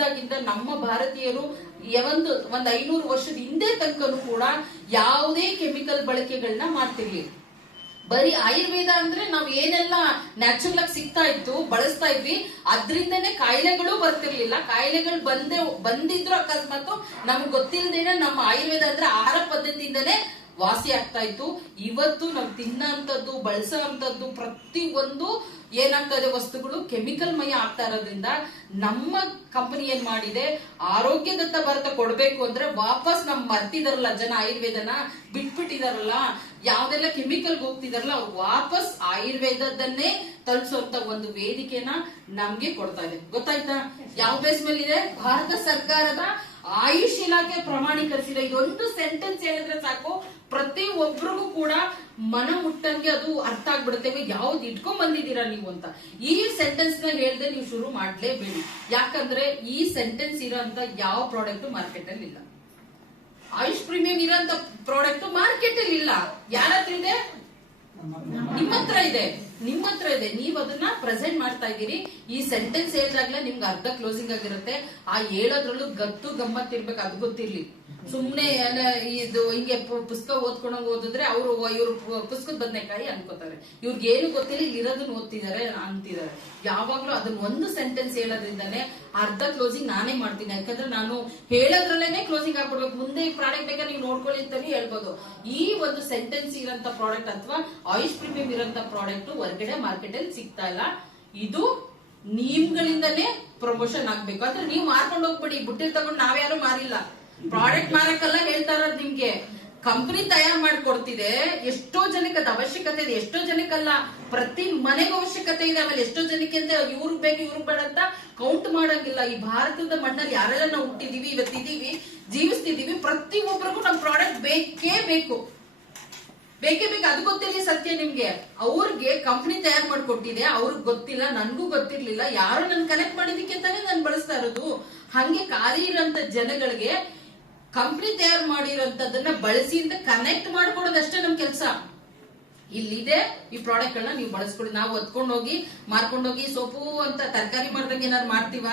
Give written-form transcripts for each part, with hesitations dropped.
ಹುಟ್ಟಿದಾಗಿಂದ ನಮ್ಮ ಭಾರತೀಯರು ಒಂದು 500 ವರ್ಷದ ಹಿಂದೆ ತನಕನೂ ಕೂಡ ಯಾವುದೇ ಕೆಮಿಕಲ್ ಬಳಕೆಗಳನ್ನ ಮಾಡ್ತಿರ್ಲಿಲ್ಲ. ಬರೀ ಆಯುರ್ವೇದ ಅಂದ್ರೆ ನಾವ್ ಏನೆಲ್ಲ ನ್ಯಾಚುರಲ್ ಆಗಿ ಸಿಗ್ತಾ ಇತ್ತು ಬಳಸ್ತಾ ಇದ್ವಿ, ಅದ್ರಿಂದನೇ ಕಾಯಿಲೆಗಳು ಬರ್ತಿರ್ಲಿಲ್ಲ. ಕಾಯಿಲೆಗಳು ಬಂದಿದ್ರು ಅಕಸ್ಮಾತ್ ನಮ್ಗೆ ಗೊತ್ತಿಲ್ಲದೇನೆ ನಮ್ಮ ಆಯುರ್ವೇದ ಅಂದ್ರೆ ಆಹಾರ ಪದ್ಧತಿಯಿಂದನೇ ವಾಸಿ ಆಗ್ತಾ ಇತ್ತು. ಇವತ್ತು ನಾವು ತಿನ್ನಂತದ್ದು ಬಳಸೋ ಅಂತದ್ದು ಪ್ರತಿ ಒಂದು ಏನಾಗ್ತಾ ಇದೆ ವಸ್ತುಗಳು ಕೆಮಿಕಲ್ ಮಯ ಆಗ್ತಾ ಇರೋದ್ರಿಂದ ನಮ್ಮ ಕಂಪನಿ ಏನ್ ಮಾಡಿದೆ, ಆರೋಗ್ಯದತ್ತ ಭಾರತ ಕೊಡ್ಬೇಕು ಅಂದ್ರೆ ವಾಪಸ್ ನಮ್ ಮರ್ತಿದಾರಲ್ಲ ಜನ, ಆಯುರ್ವೇದನ ಬಿಟ್ಬಿಟ್ಟಿದಾರಲ್ಲ, ಯಾವ್ದೆಲ್ಲ ಕೆಮಿಕಲ್ ಹೋಗ್ತಿದಾರಲ್ಲ ಅವ್ರು ವಾಪಸ್ ಆಯುರ್ವೇದದನ್ನೇ ತಲುಪಿಸುವಂತ ಒಂದು ವೇದಿಕೆನ ನಮ್ಗೆ ಕೊಡ್ತಾ ಇದೆ. ಗೊತ್ತಾಯ್ತಾ? ಯಾವ ಬೇಸ್ ಮೇಲೆ ಇದೆ? ಭಾರತ ಸರ್ಕಾರದ ಆಯುಷ್ ಇಲಾಖೆ ಪ್ರಮಾಣೀಕರಿಸಿದೆ. ಇದೊಂದು ಸೆಂಟೆನ್ಸ್ ಹೇಳಿದ್ರೆ ಸಾಕು, ಪ್ರತಿ ಒಬ್ರಿಗೂ ಕೂಡ ಮನ ಮುಟ್ಟಂಗೆ ಅದು ಅರ್ಥ ಆಗ್ಬಿಡುತ್ತೆ. ಯಾವ್ದು ಇಟ್ಕೊಂಡ್ ಬಂದಿದ್ದೀರಾ ನೀವು ಅಂತ. ಈ ಸೆಂಟೆನ್ಸ್ ನ ಹೇಳ್ದೆ ನೀವು ಶುರು ಮಾಡ್ಲೇಬೇಡಿ. ಯಾಕಂದ್ರೆ ಈ ಸೆಂಟೆನ್ಸ್ ಇರೋಂತ ಯಾವ ಪ್ರಾಡಕ್ಟ್ ಮಾರ್ಕೆಟ್ ಅಲ್ಲಿ ಇಲ್ಲ. ಆಯುಷ್ ಪ್ರೀಮಿಯಂ ಇರೋಂತ ಪ್ರಾಡಕ್ಟ್ ಮಾರ್ಕೆಟ್ ಅಲ್ಲಿ ಇಲ್ಲ. ಯಾರ ಹತ್ರ ಇದೆ? ನಿಮ್ಮ ಹತ್ರ ಇದೆ. ನೀವ್ ಅದನ್ನ ಪ್ರೆಸೆಂಟ್ ಮಾಡ್ತಾ ಇದ್ದೀರಿ. ಈ ಸೆಂಟೆನ್ಸ್ ಹೇಳಿದಾಗ್ಲೇ ನಿಮ್ಗೆ ಅರ್ಧ ಕ್ಲೋಸಿಂಗ್ ಆಗಿರುತ್ತೆ. ಆ ಹೇಳೋದ್ರಲ್ಲೂ ಗತ್ತು ಗಮ್ಮತ್ ಇರ್ಬೇಕು, ಅದು ಗೊತ್ತಿರ್ಲಿ. ಸುಮ್ನೆ ಇದು ಹಿಂಗೆ ಪುಸ್ತಕ ಓದ್ಕೊಂಡಂಗ್ ಓದಿದ್ರೆ ಇವ್ರು ಪುಸ್ತಕದ ಬದನೆಕಾಯಿ ಅನ್ಕೋತಾರೆ. ಇವ್ರಿಗೆ ಏನು ಗೊತ್ತಿಲ್ಲ, ಇರೋದನ್ನ ಓದ್ತಿದಾರೆ ಅಂತಿದ್ದಾರೆ. ಯಾವಾಗ್ಲೂ ಅದನ್ನ ಒಂದು ಸೆಂಟೆನ್ಸ್ ಹೇಳೋದ್ರಿಂದಾನೆ ಅರ್ಧ ಕ್ಲೋಸಿಂಗ್ ನಾನೇ ಮಾಡ್ತೀನಿ. ಯಾಕಂದ್ರೆ ನಾನು ಹೇಳೋದ್ರಲ್ಲೇನೆ ಕ್ಲೋಸಿಂಗ್ ಆಗ್ಬಿಡ್ಬೇಕು. ಮುಂದೆ ಈ ಪ್ರಾಡಕ್ಟ್ ಬೇಕಾದ್ರೆ ನೀವು ನೋಡ್ಕೊಳ್ಳಿ ಅಂತಾನೆ ಹೇಳ್ಬೋದು. ಈ ಒಂದು ಸೆಂಟೆನ್ಸ್ ಇರೋಂತ ಪ್ರಾಡಕ್ಟ್ ಅಥವಾ ಆಯುಷ್ ಪ್ರೀಮಿಯಂ ಇರೋಂತ ಪ್ರಾಡಕ್ಟ್ ಹೊರಗಡೆ ಮಾರ್ಕೆಟ್ ಅಲ್ಲಿ ಸಿಗ್ತಾ ಇಲ್ಲ. ಇದು ನಿಮ್ಗಳಿಂದಾನೇ ಪ್ರಮೋಷನ್ ಆಗ್ಬೇಕು. ಅಂದ್ರೆ ನೀವು ಮಾರ್ಕೊಂಡು ಹೋಗ್ಬಿಡಿ. ಬುಟ್ಟಿಲ್ ತಗೊಂಡು ನಾವ್ಯಾರು ಮಾರಿಲ್ಲ. ಪ್ರಾಡಕ್ಟ್ ಮಾರಕ್ಕೆಲ್ಲ ಹೇಳ್ತಾ ಇರೋದು ನಿಮ್ಗೆ. ಕಂಪನಿ ತಯಾರು ಮಾಡ್ಕೊಡ್ತಿದೆ. ಎಷ್ಟೋ ಜನಕ್ಕೆ ಅದು ಅವಶ್ಯಕತೆ ಇದೆ, ಎಷ್ಟೋ ಜನಕ್ಕಲ್ಲ. ಪ್ರತಿ ಮನೆಗೂ ಅವಶ್ಯಕತೆ ಇದೆ. ಆಮೇಲೆ ಎಷ್ಟೋ ಜನಕ್ಕೆ ಅಂತ ಇವ್ರಿಗೆ ಬೇಕು ಇವ್ರಿಗೆ ಬೇಡ ಅಂತ ಕೌಂಟ್ ಮಾಡಂಗಿಲ್ಲ. ಈ ಭಾರತದ ಮಣ್ಣಲ್ಲಿ ಯಾರೆಲ್ಲ ನಾವು ಹುಟ್ಟಿದೀವಿ, ಇವತ್ತಿದೀವಿ, ಜೀವಿಸ್ತಿದೀವಿ, ಪ್ರತಿ ಒಬ್ಬರಿಗೂ ನಮ್ ಪ್ರಾಡಕ್ಟ್ ಬೇಕೇ ಬೇಕು. ಅದು ಗೊತ್ತಿರಲಿ ಸತ್ಯ ನಿಮ್ಗೆ. ಅವ್ರಿಗೆ ಕಂಪನಿ ತಯಾರು ಮಾಡ್ಕೊಟ್ಟಿದೆ, ಅವ್ರಿಗೆ ಗೊತ್ತಿಲ್ಲ, ನನ್ಗೂ ಗೊತ್ತಿರ್ಲಿಲ್ಲ. ಯಾರು ನನ್ ಕನೆಕ್ಟ್ ಮಾಡಿದಕ್ಕೆ ಅಂತಾನೆ ನಾನು ಬಳಸ್ತಾ ಇರೋದು. ಹಂಗೆ ಖಾಲಿ ಇರೋಂತ ಜನಗಳಿಗೆ ಕಂಪನಿ ತಯಾರು ಮಾಡಿರೋಂಥದ್ದನ್ನ ಬಳಸಿ ಅಂತ ಕನೆಕ್ಟ್ ಮಾಡ್ಕೊಡೋದಷ್ಟೇ ನಮ್ ಕೆಲಸ. ಇಲ್ಲಿದೆ ಈ ಪ್ರಾಡಕ್ಟ್ ಗಳನ್ನ ನೀವು ಬಳಸ್ಕೊಡಿ. ನಾವು ಹೊತ್ಕೊಂಡೋಗಿ ಮಾರ್ಕೊಂಡೋಗಿ ಸೊಪ್ಪು ಅಂತ ತರಕಾರಿ ಮಾಡ್ದಂಗೆ ಏನಾದ್ರು ಮಾಡ್ತೀವ?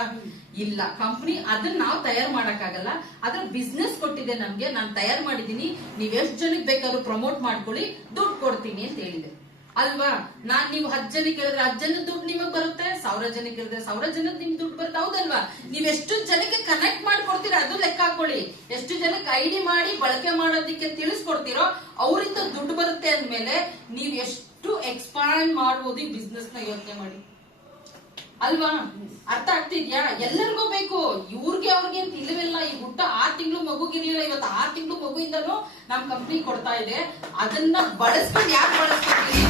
ಇಲ್ಲ. ಕಂಪನಿ ಅದನ್ನ ನಾವು ತಯಾರು ಮಾಡಕ್ಕಾಗಲ್ಲ. ಅದ್ರ ಬಿಸ್ನೆಸ್ ಕೊಟ್ಟಿದೆ ನಮ್ಗೆ. ನಾನು ತಯಾರು ಮಾಡಿದೀನಿ, ನೀವ್ ಎಷ್ಟ್ ಜನಕ್ಕೆ ಬೇಕಾದ್ರೂ ಪ್ರಮೋಟ್ ಮಾಡ್ಕೊಳ್ಳಿ, ದುಡ್ಡು ಕೊಡ್ತೀನಿ ಅಂತ ಹೇಳಿದೆ ಅಲ್ವಾ? ನೀವು 10 ಜನಕ್ಕೆ ಹೇಳಿದ್ರೆ 10 ಜನದ ದುಡ್ಡು ನಿಮಗ್ ಬರುತ್ತೆ. 1000 ಜನಕ್ಕೆ ಹೇಳಿದ್ರೆ 1000 ಜನದ ನಿಮ್ ದುಡ್ಡು ಬರುತ್ತೆ. ಹೌದಲ್ವಾ? ನೀವ್ ಎಷ್ಟು ಜನಕ್ಕೆ ಕನೆಕ್ಟ್ ಮಾಡ್ಕೊಡ್ತೀರಾ ಅದು ಲೆಕ್ಕ ಹಾಕೊಳ್ಳಿ. ಎಷ್ಟು ಜನಕ್ಕೆ ಐಡಿ ಮಾಡಿ ಬಳಕೆ ಮಾಡೋದಕ್ಕೆ ತಿಳಿಸ್ಕೊಡ್ತೀರೋ ಅವರಿಂದ ದುಡ್ಡು ಬರುತ್ತೆ ಅಂದ್ಮೇಲೆ ನೀವ್ ಎಷ್ಟು ಎಕ್ಸ್ಪಾಂಡ್ ಮಾಡ್ಬೋದು ಈ ಬಿಸ್ನೆಸ್ ನ ಯೋಚನೆ ಮಾಡಿ. ಅಲ್ವಾ? ಅರ್ಥ ಆಗ್ತಿದ್ಯಾ? ಎಲ್ಲರಿಗೂ ಬೇಕು. ಇವ್ರಿಗೆ ಅವ್ರಿಗೆ ಅಂತ ಇಲ್ಲವೆಲ್ಲ. ಈ ಹುಟ್ಟ 6 ತಿಂಗಳು ಮಗುಗಿರ್ಲಿಲ್ಲ, ಇವತ್ತು 6 ತಿಂಗಳು ಮಗುಯಿಂದನೂ ನಮ್ ಕಂಪ್ನಿ ಕೊಡ್ತಾ ಇದೆ. ಅದನ್ನ ಬಳಸ್ಕೊಂಡು ಯಾಕೆ ಬಳಸ್ಕೊಡ್ತೀನಿ?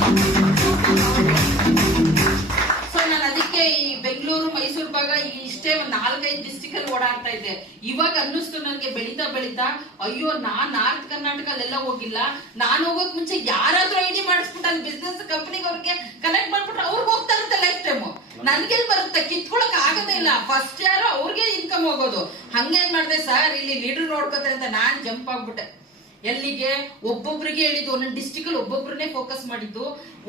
ಸೊ ನಾನು ಅದಕ್ಕೆ ಈ ಬೆಂಗಳೂರು ಮೈಸೂರು ಭಾಗ ಇಷ್ಟೇ ಒಂದ್ 4-5 ಡಿಸ್ಟ್ರಿಕ್ಟ್ ಅಲ್ಲಿ ಓಡಾಡ್ತಾ ಇದ್ದೆ. ಇವಾಗ ಅನ್ನಿಸ್ತು ನನ್ಗೆ ಬೆಳೀತಾ ಅಯ್ಯೋ ನಾನ್ ನಾರ್ತ್ ಕರ್ನಾಟಕ ಅಲ್ಲೆಲ್ಲ ಹೋಗಿಲ್ಲ. ನಾನು ಹೋಗೋಕ್ ಮುಂಚೆ ಯಾರಾದ್ರೂ ಐಡಿ ಮಾಡಿಸ್ಬಿಟ್ಟು ಅಲ್ಲಿ ಬಿಸ್ನೆಸ್ ಕಂಪನಿಗೆ ಅವ್ರಿಗೆ ಕನೆಕ್ಟ್ ಮಾಡ್ಬಿಟ್ರೆ ಅವ್ರಿಗೆ ಹೋಗ್ತಾ ಇರುತ್ತೆ ಲೈಫ್ ಟೈಮ್. ನನ್ಗೆಲ್ ಬರುತ್ತೆ? ಕಿತ್ಕೊಳಕ್ ಆಗದೇ ಇಲ್ಲ. ಫಸ್ಟ್ ಯಾರು ಅವ್ರಿಗೆ ಇನ್ಕಮ್ ಹೋಗೋದು. ಹಂಗೇನ್ ಮಾಡಿದೆ ಸರ್, ಇಲ್ಲಿ ಲೀಡರ್ ನೋಡ್ಕೋತಾರೆ ಅಂತ ನಾನ್ ಜಂಪ್ ಆಗ್ಬಿಟ್ಟೆ. ಎಲ್ಲಿಗೆ? ಒಬ್ಬೊಬ್ರಿಗೆ ಹೇಳಿದ್ದು. ಒಂದೊಂದು ಡಿಸ್ಟ್ರಿಕ್ಟ್ ಅಲ್ಲಿ ಒಬ್ಬೊಬ್ರನ್ನೇ ಫೋಕಸ್ ಮಾಡಿದ್ದು.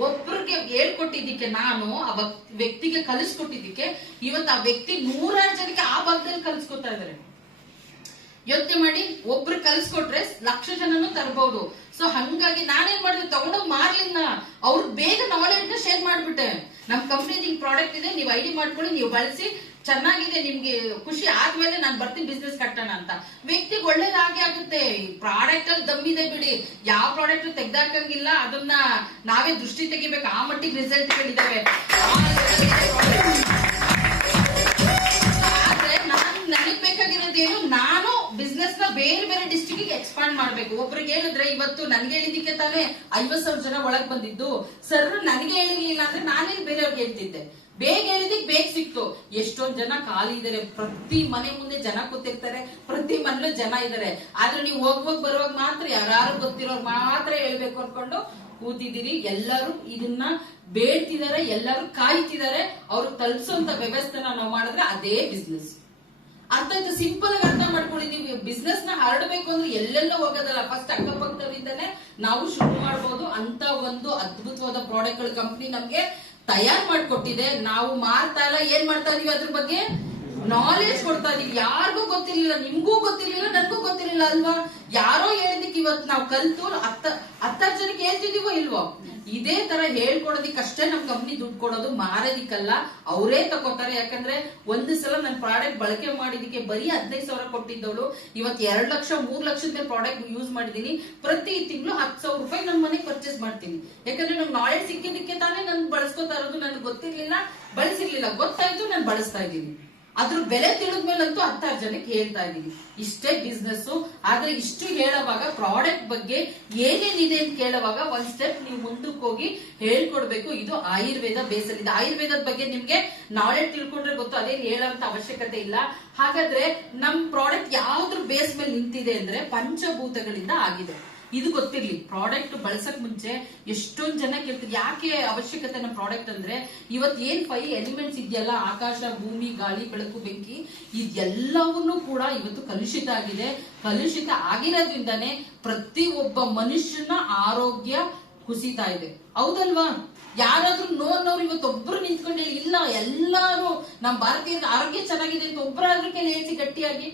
ಒಬ್ರಿಗೆ ಹೇಳ್ಕೊಟ್ಟಿದ್ದಕ್ಕೆ, ನಾನು ಆ ವ್ಯಕ್ತಿಗೆ ಕಲಿಸ್ಕೊಟ್ಟಿದ್ದಕ್ಕೆ ಇವತ್ತು ಆ ವ್ಯಕ್ತಿ 100 ಜನಕ್ಕೆ ಆ ಭಾಗದಲ್ಲಿ ಕಲಿಸ್ಕೊತಾ ಇದಾರೆ. ಯೋಚನೆ ಮಾಡಿ, ಒಬ್ರು ಕಲಿಸ್ಕೊಟ್ರೆ 1,00,000 ಜನನು ತರಬಹುದು. ಸೊ ಹಂಗಾಗಿ ನಾನೇನ್ ಮಾಡಿದೆ, ತಗೊಂಡೋಗಿ ಮಾರ್ಲಿಲ್ಲ, ಅವ್ರಿಗೆ ಬೇಗ ನಾಲೆಡ್ಜ್ ನ ಶೇರ್ ಮಾಡ್ಬಿಟ್ಟೆ. ನಮ್ ಕಂಪ್ನಿ ಪ್ರಾಡಕ್ಟ್ ಇದೆ, ನೀವು ಐಡಿ ಮಾಡ್ಕೊಳ್ಳಿ, ನೀವು ಬಳಸಿ, ಚೆನ್ನಾಗಿದೆ, ನಿಮ್ಗೆ ಖುಷಿ ಆದ್ಮೇಲೆ ನಾನು ಬರ್ತೀನಿ ಬಿಸ್ನೆಸ್ ಕಟ್ಟೋಣ ಅಂತ. ವ್ಯಕ್ತಿಗೆ ಒಳ್ಳೇದಾಗೆ ಆಗುತ್ತೆ. ಪ್ರಾಡಕ್ಟ್ ಅಲ್ಲಿ ದಮ್ಮಿದೆ ಬಿಡಿ. ಯಾವ ಪ್ರಾಡಕ್ಟ್ ತೆಗ್ದಾಕಂಗಿಲ್ಲ, ಅದನ್ನ ನಾವೇ ದೃಷ್ಟಿ ತೆಗಿಬೇಕು. ಆ ಮಟ್ಟಿಗೆ ರಿಸಲ್ಟ್ ಗಳಿದಾವೆ. ಆದ್ರೆ ನನಗ್ ಬೇಕಾಗಿರೋದೇನು, ನಾನು ಬಿಸ್ನೆಸ್ ನ ಬೇರೆ ಬೇರೆ ಡಿಸ್ಟ್ರಿಕ್ಟ್ ಎಕ್ಸ್ಪಾಂಡ್ ಮಾಡ್ಬೇಕು. ಒಬ್ರಿಗೆ ಹೇಳಿದ್ರೆ, ಇವತ್ತು ನನ್ಗೆ ಹೇಳಿದಕ್ಕೆ ತಾನೇ 50,000 ಜನ ಒಳಗ್ ಬಂದಿದ್ದು. ಸರ್ ನನ್ಗೆ ಹೇಳಿರ್ಲಿಲ್ಲ ಅಂದ್ರೆ ನಾನೇನ್ ಬೇರೆಯವ್ರಿಗೆ ಹೇಳ್ತಿದ್ದೆ. ಬೇಗ ಹೇಳಿದಕ್ಕೆ ಬೇಗ ಸಿಕ್ತು. ಎಷ್ಟೊಂದ್ ಜನ ಖಾಲಿ ಇದಾರೆ. ಪ್ರತಿ ಮನೆ ಮುಂದೆ ಜನ ಕೂತಿರ್ತಾರೆ, ಪ್ರತಿ ಮನೇಲೂ ಜನ ಇದಾರೆ. ಆದ್ರೆ ನೀವು ಹೋಗುವಾಗ ಬರುವಾಗ ಮಾತ್ರ ಯಾರು ಗೊತ್ತಿರೋರು ಮಾತ್ರ ಹೇಳ್ಬೇಕು ಅನ್ಕೊಂಡು ಕೂತಿದ್ದೀರಿ. ಎಲ್ಲರೂ ಇದನ್ನ ಬೇಡ್ತಿದ್ದಾರೆ, ಎಲ್ಲರೂ ಕಾಯ್ತಿದ್ದಾರೆ. ಅವ್ರು ತಲುಪಿಸುವಂತ ವ್ಯವಸ್ಥೆನ ನಾವು ಮಾಡಿದ್ರೆ ಅದೇ ಬಿಸ್ನೆಸ್. ಅರ್ಥ ಆಯ್ತು? ಸಿಂಪಲ್ ಆಗಿ ಅರ್ಥ ಮಾಡ್ಕೊಳ್ಳಿ. ನೀವು ಬಿಸ್ನೆಸ್ ನ ಹರಡಬೇಕು ಅಂದ್ರೆ ಎಲ್ಲೆಲ್ಲ ಹೋಗೋದಲ್ಲ, ಫಸ್ಟ್ ಅಕ್ಕಪಕ್ಕದವರಿಂದನೇ ನಾವು ಶುರು ಮಾಡಬಹುದು. ಅಂತ ಒಂದು ಅದ್ಭುತವಾದ ಪ್ರಾಡಕ್ಟ್ ಗಳ ಕಂಪನಿ ನಮ್ಗೆ ತಯಾರು ಮಾಡ್ಕೊಟ್ಟಿದೆ. ನಾವು ಮಾರ್ತಾ ಇಲ್ಲ, ಏನ್ ಮಾಡ್ತಾ ಇದೀವಿ, ಅದ್ರ ಬಗ್ಗೆ ನಾಲೆಜ್ ಕೊಡ್ತಾ ಇದೀವಿ. ಯಾರಿಗೂ ಗೊತ್ತಿರ್ಲಿಲ್ಲ, ನಿಮ್ಗೂ ಗೊತ್ತಿರ್ಲಿಲ್ಲ, ನನ್ಗೂ ಗೊತ್ತಿರ್ಲಿಲ್ಲ ಅಲ್ವಾ? ಯಾರೋ ಹೇಳಿದಕ್ಕೆ ಇವತ್ತು ನಾವು ಕಲ್ತು ಹತ್ತಾರು ಜನಕ್ಕೆ ಹೇಳ್ತಿದೀವೋ ಇಲ್ವೋ? ಇದೇ ತರ ಹೇಳ್ಕೊಡೋದಿಕ್ಕಷ್ಟೇ ನಮ್ ಕಂಪ್ನಿ ದುಡ್ಡು ಕೊಡೋದು, ಮಾರೋದಿಕ್ಕಲ್ಲ. ಅವರೇ ತಗೋತಾರೆ. ಯಾಕಂದ್ರೆ ಒಂದು ಸಲ ನನ್ನ ಪ್ರಾಡಕ್ಟ್ ಬಳಕೆ ಮಾಡಿದಕ್ಕೆ ಬರೀ 15,000 ಕೊಟ್ಟಿದ್ದವಳು ಇವತ್ತು 2 ಲಕ್ಷ 3 ಲಕ್ಷದ ಪ್ರಾಡಕ್ಟ್ ಯೂಸ್ ಮಾಡಿದೀನಿ. ಪ್ರತಿ ತಿಂಗಳು 10,000 ರೂಪಾಯಿ ನನ್ನ ಮನೆಗೆ ಪರ್ಚೇಸ್ ಮಾಡ್ತೀನಿ. ಯಾಕಂದ್ರೆ ನಂಗೆ ನಾಲೆಜ್ ಸಿಕ್ಕಿದಕ್ಕೆ ತಾನೇ ನನ್ ಬಳಸ್ಕೊತಾ ಇರೋದು. ನನ್ಗೆ ಗೊತ್ತಿರ್ಲಿಲ್ಲ, ಬಳಸಿರ್ಲಿಲ್ಲ, ಗೊತ್ತಾಯ್ತು, ನಾನು ಬಳಸ್ತಾ ಇದ್ದೀನಿ. ಅದ್ರ ಬೆಲೆ ತಿಳಿದ್ಮೇಲಂತೂ 10 ಜನಕ್ಕೆ ಹೇಳ್ತಾ ಇದೀನಿ. ಇಷ್ಟೇ ಬಿಸ್ನೆಸ್. ಆದ್ರೆ ಇಷ್ಟು ಹೇಳುವಾಗ ಪ್ರಾಡಕ್ಟ್ ಬಗ್ಗೆ ಏನೇನಿದೆ ಅಂತ ಕೇಳುವಾಗ ಒಂದ್ ಸ್ಟೆಪ್ ನೀವು ಮುಂದಕ್ಕೆ ಹೋಗಿ ಹೇಳ್ಕೊಡ್ಬೇಕು. ಇದು ಆಯುರ್ವೇದ ಬೇಸಲ್ ಇದೆ. ಆಯುರ್ವೇದದ ಬಗ್ಗೆ ನಿಮ್ಗೆ ನಾಲೆಡ್ಜ್ ತಿಳ್ಕೊಂಡ್ರೆ ಗೊತ್ತು, ಅದೇನ್ ಹೇಳೋಂತ ಅವಶ್ಯಕತೆ ಇಲ್ಲ. ಹಾಗಾದ್ರೆ ನಮ್ ಪ್ರಾಡಕ್ಟ್ ಯಾವ್ದ್ರ ಬೇಸ್ ಮೇಲೆ ನಿಂತಿದೆ ಅಂದ್ರೆ ಪಂಚಭೂತಗಳಿಂದ ಆಗಿದೆ. ಇದು ಗೊತ್ತಿರ್ಲಿ. ಪ್ರಾಡಕ್ಟ್ ಬಳಸಕ್ ಮುಂಚೆ ಎಷ್ಟೊಂದ್ ಜನ ಕೇಳ್ತಾರೆ ಯಾಕೆ ಅವಶ್ಯಕತೆ ನಮ್ಮ ಪ್ರಾಡಕ್ಟ್ ಅಂದ್ರೆ, ಇವತ್ ಏನ್ 5 ಎಲಿಮೆಂಟ್ಸ್ ಇದೆಯಲ್ಲ, ಆಕಾಶ, ಭೂಮಿ, ಗಾಳಿ, ಬೆಳಕು, ಬೆಂಕಿ, ಇದೆಲ್ಲವನ್ನೂ ಕೂಡ ಇವತ್ತು ಕಲುಷಿತ ಆಗಿದೆ. ಕಲುಷಿತ ಆಗಿರೋದ್ರಿಂದಾನೇ ಪ್ರತಿ ಒಬ್ಬ ಮನುಷ್ಯನ ಆರೋಗ್ಯ ಕುಸಿತಾ ಇದೆ. ಹೌದಲ್ವಾ? ಯಾರಾದ್ರೂ ನೋಡ್ನವ್ರು ಇವತ್ತೊಬ್ರು ನಿಂತ್ಕೊಂಡು ಇಲ್ಲ ಎಲ್ಲಾರು ನಮ್ ಭಾರತೀಯರ ಆರೋಗ್ಯ ಚೆನ್ನಾಗಿದೆ ಅಂತ ಒಬ್ಬರಾದ್ರೂ ಕೆಲ ಹೇಳ್ತಿ ಗಟ್ಟಿಯಾಗಿ.